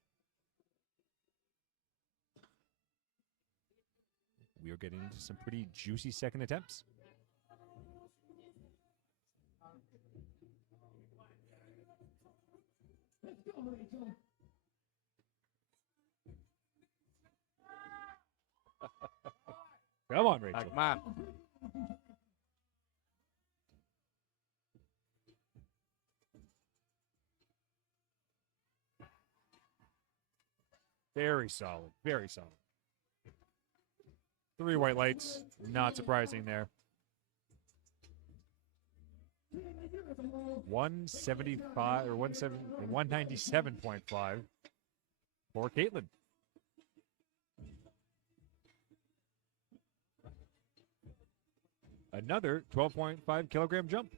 We are getting into some pretty juicy second attempts. Come on, Rachel. Come on. Very solid. Very solid. 3 white lights. Not surprising there. 175 or 197.5 for Caitlin. Another 12.5 kilogram jump.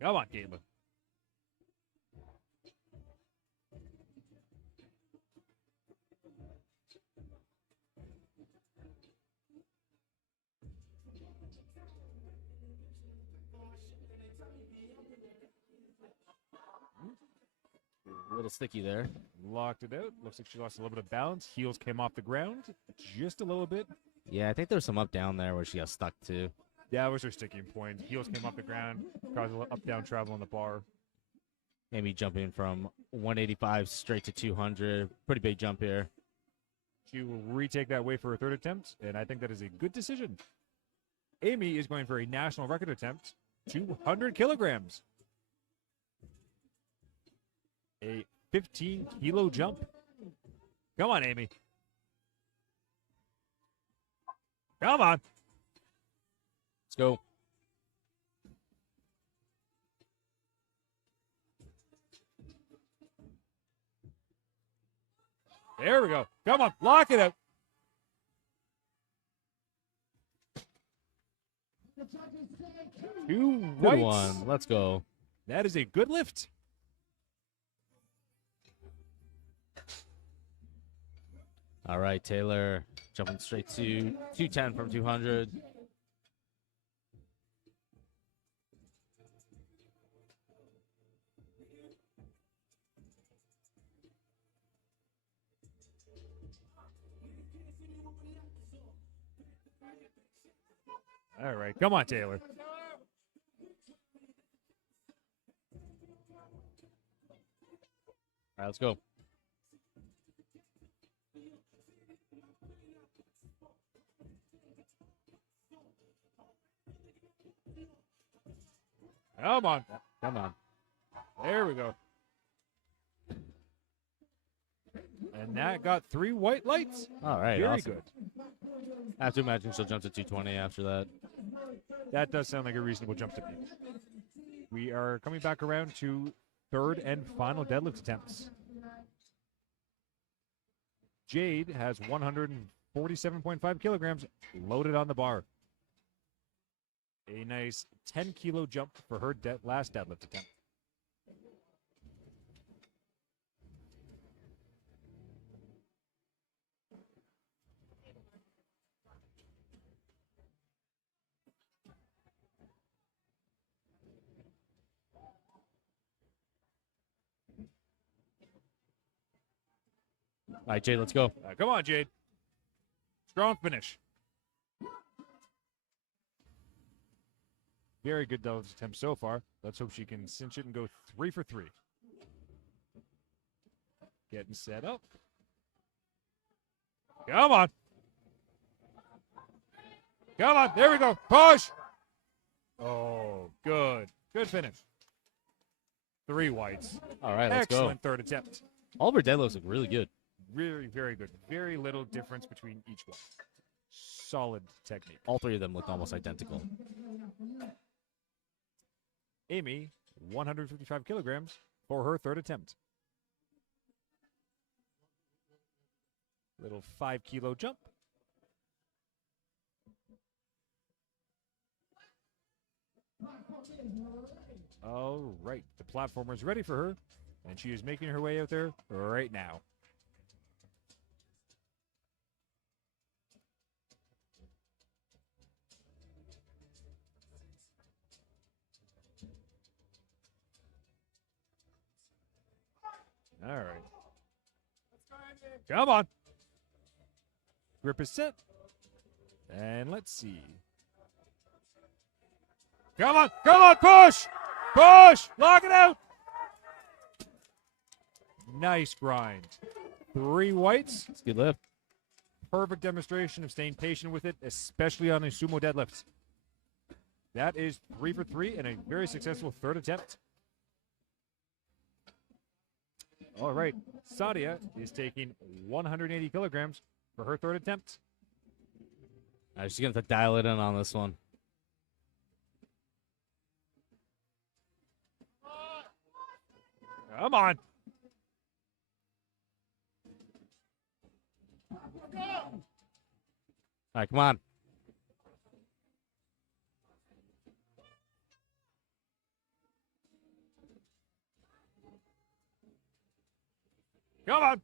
Come on, Caitlin. A little sticky there. Locked it out. Looks like she lost a little bit of balance. Heels came off the ground just a little bit. Yeah, I think there's some up down there where she got stuck too. That was her sticking point. Heels came off the ground, caused a little up-down travel on the bar. Maybe jumping from 185 straight to 200. Pretty big jump here. She will retake that weight for her third attempt, and I think that is a good decision. Amy is going for a national record attempt, 200 kilograms. A 15-kilo jump. Come on, Amy. Come on. Let's go. There we go. Come on, lock it up. The judges say 2. Two Good whites. one. Let's go. That is a good lift. All right, Taylor jumping straight to 210 from 200. All right, come on, Taylor. All right, let's go. Come on. Come on. There we go. And that got 3 white lights. All right, Very awesome. good. I have to imagine she'll jump to 220 after that. That does sound like a reasonable jump to me. We are coming back around to third and final deadlift attempts. Jade has 147.5 kilograms loaded on the bar. A nice 10-kilo jump for her last deadlift attempt. All right, Jade, let's go. Come on, Jade. Strong finish. Very good deadlift attempt so far. Let's hope she can cinch it and go 3 for 3. Getting set up. Come on. Come on. There we go. Push. Oh, good. Good finish. 3 whites. All right, let's Excellent go. third attempt. All of her deadlifts look really good. Really, very good. Very little difference between each one. Solid technique. All 3 of them looked almost identical. Amy, 155 kilograms for her third attempt. Little 5-kilo jump. All right, the platformer is ready for her, and she is making her way out there right now. All right. Come on. Grip is set. And let's see. Come on. Come on. Push. Push. Lock it out. Nice grind. 3 whites. It's a good lift. Perfect demonstration of staying patient with it, especially on a sumo deadlift. That is 3 for 3 and a very successful third attempt. All right, Sadia is taking 180 kilograms for her third attempt. All right, she's going to have to dial it in on this one. Come on. All right, come on. Come on.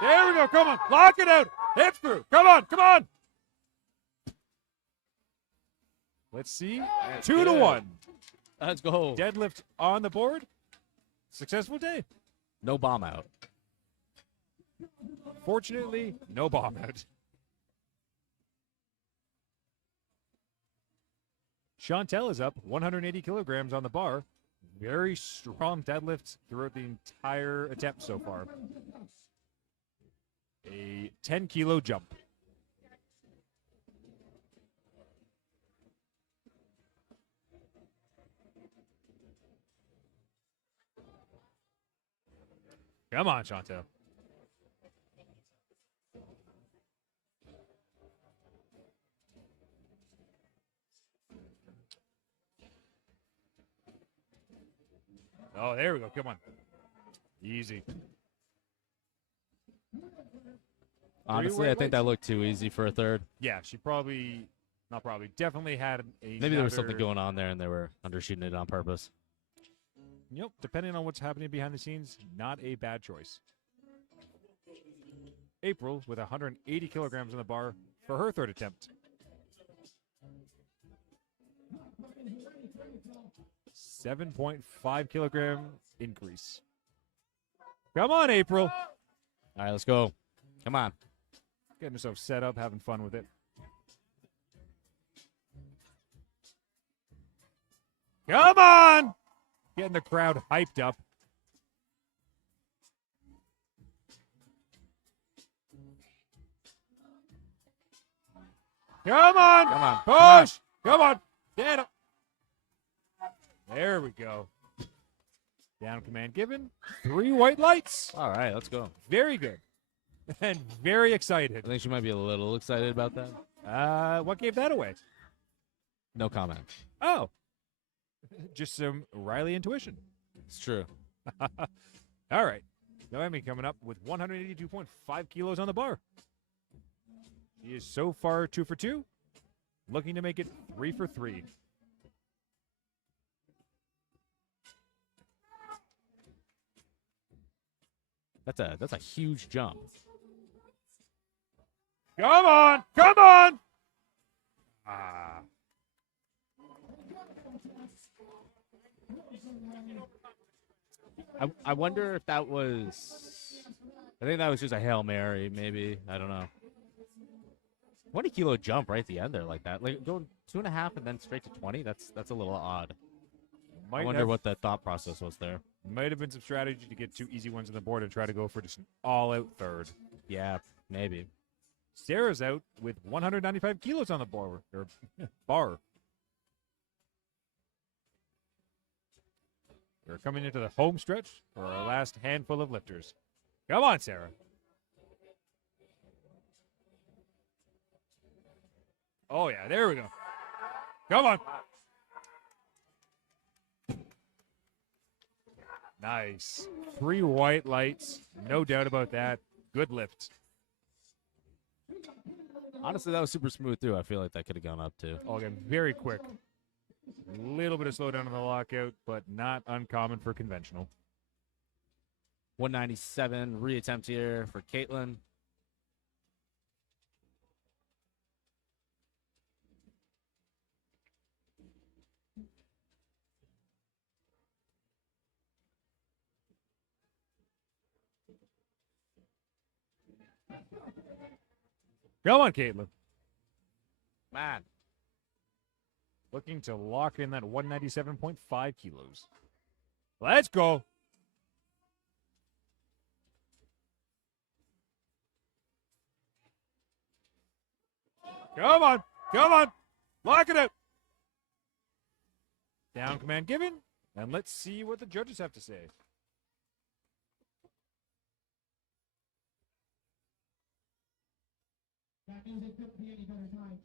There we go. Come on. Lock it out. Hips through. Come on. Come on. Let's see. That's 2 to good. 1. Let's go. Deadlift on the board. Successful day. No bomb out. Fortunately, no bomb out. Chantel is up 180 kilograms on the bar. Very strong deadlifts throughout the entire attempt so far. A 10-kilo jump. Come on, Chantel. Oh, there we go. Come on. Easy. Honestly, I weight think lights? that looked too easy for a third. Yeah, she probably, not probably, definitely had a. Maybe there was something going on there and they were undershooting it on purpose. Yep, depending on what's happening behind the scenes, not a bad choice. April with 180 kilograms on the bar for her third attempt. 7.5 kilogram increase. Come on, April. All right, let's go. Come on. Getting herself set up, having fun with it. Come on! Getting the crowd hyped up. Come on! Come on. Come on. Push! Come on! Get him! There we go. Down command given. 3 white lights. All right, let's go. Very good. And very I excited. think she might be a little excited about that. What gave that away? No comment. Oh. Just some Riley intuition. It's true. All right. Noemi coming up with 182.5 kilos on the bar. She is so far 2 for 2, looking to make it 3 for 3. That's a huge jump. Come on! Come on! Ah. I wonder if that was. I think that was just a Hail Mary, maybe. I don't know. 20 kilo jump right at the end there like that. Like going 2.5 and then straight to 20. That's a little odd. I wonder what the thought process was there. Might have been some strategy to get 2 easy ones on the board and try to go for just an all-out third. Yeah, maybe. Sarah's out with 195 kilos on the bar. Or bar. We're coming into the home stretch for our last handful of lifters. Come on, Sarah. Oh, yeah, there we go. Come on. Nice. 3 white lights. No doubt about that. Good lift. Honestly, that was super smooth too. I feel like that could have gone up too. Oh, again, very quick. A little bit of slowdown on the lockout, but not uncommon for conventional. 197 reattempt here for Caitlin. Come on, Caitlin. Man. Looking to lock in that 197.5 kilos. Let's go. Come on. Come on. Lock it up. Down command given. And let's see what the judges have to say. That means it couldn't be any better time.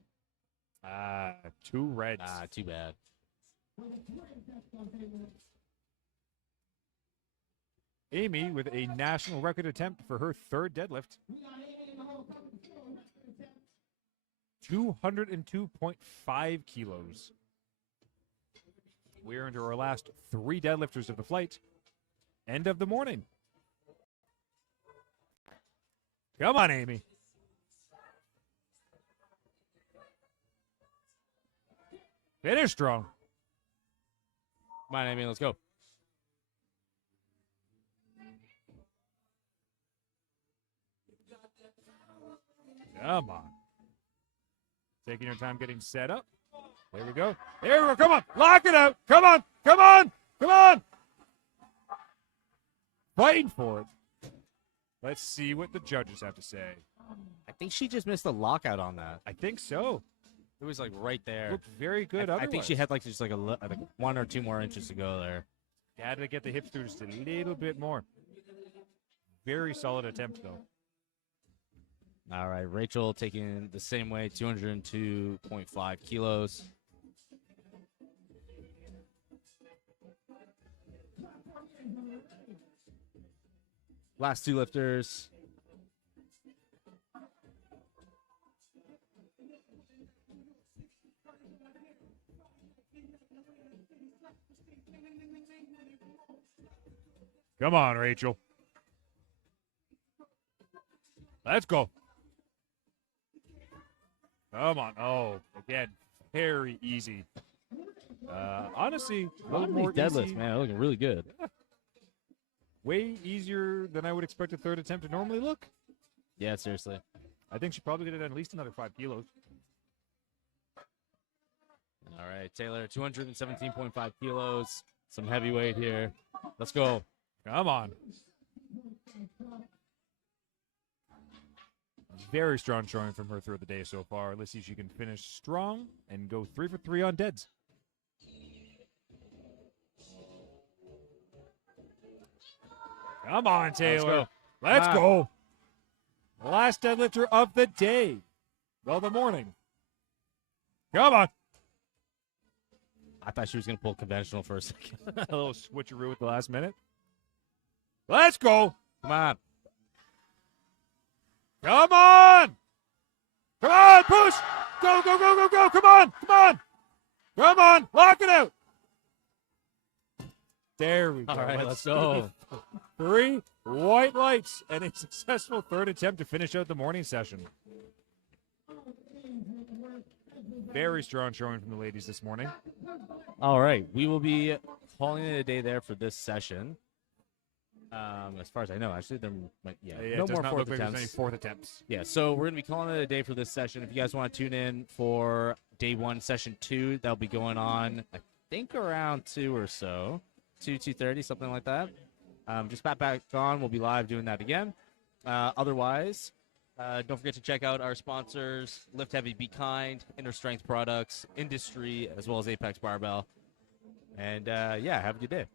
2 reds. Too bad. With a twin test on table. Amy with a national record attempt for her third deadlift. We got Amy in the whole fucking show. 202.5 kilos. We're into our last 3 deadlifters of the flight. End of the morning. Come on, Amy. Finish strong. Come on, Amy, let's go. Come on. Taking your time getting set up. There we go. There we go. Come on. Lock it out. Come on. Come on. Come on. Fighting for it. Let's see what the judges have to say. I think she just missed the lockout on that. I think so. It was like right there. Looked very good. I think she otherwise. had like just like like 1 or 2 more inches to go there. Had to get the hips through just a little bit more. Very solid attempt, though. All right, Rachel taking the same way, 202.5 kilos. Last 2 lifters. Come on, Rachel. Let's go. Come on. Oh, again, very easy. Honestly, A a lot little of more these deadlifts, easy. man, are looking really good. Way easier than I would expect a third attempt to normally look. Yeah, seriously. I think she probably did it at least another 5 kilos. All right, Taylor, 217.5 kilos. Some heavyweight here. Let's go. Come on. Very strong showing from her throughout the day so far. Let's see if she can finish strong and go 3 for 3 on deads. Come on, Taylor. Let's go. Last deadlifter of the day. Well, the morning. Come on. I thought she was going to pull conventional for a second. A little switcheroo at the last minute. Let's go. Come on. Come on. Come on, push. Go, go, go, go, go. Come on. Come on. Come on. Lock it out. There we go. All right, let's go. 3 white lights and a successful third attempt to finish out the morning session. Very strong showing from the ladies this morning. All right, we will be calling it a day there for this session. As far as I know, actually, there might Yeah, no it does more not fourth look like there's attempts. any fourth attempts. Yeah, so we're gonna be calling it a day for this session. If you guys want to tune in for day 1, session 2, that'll be going on, I think, around 2 or so, 2:30, something like that. Just pop back on. We'll be live doing that again. Otherwise, don't forget to check out our sponsors: Lift Heavy, Be Kind, Inner Strength Products, Industry, as well as Apex Barbell. And yeah, have a good day.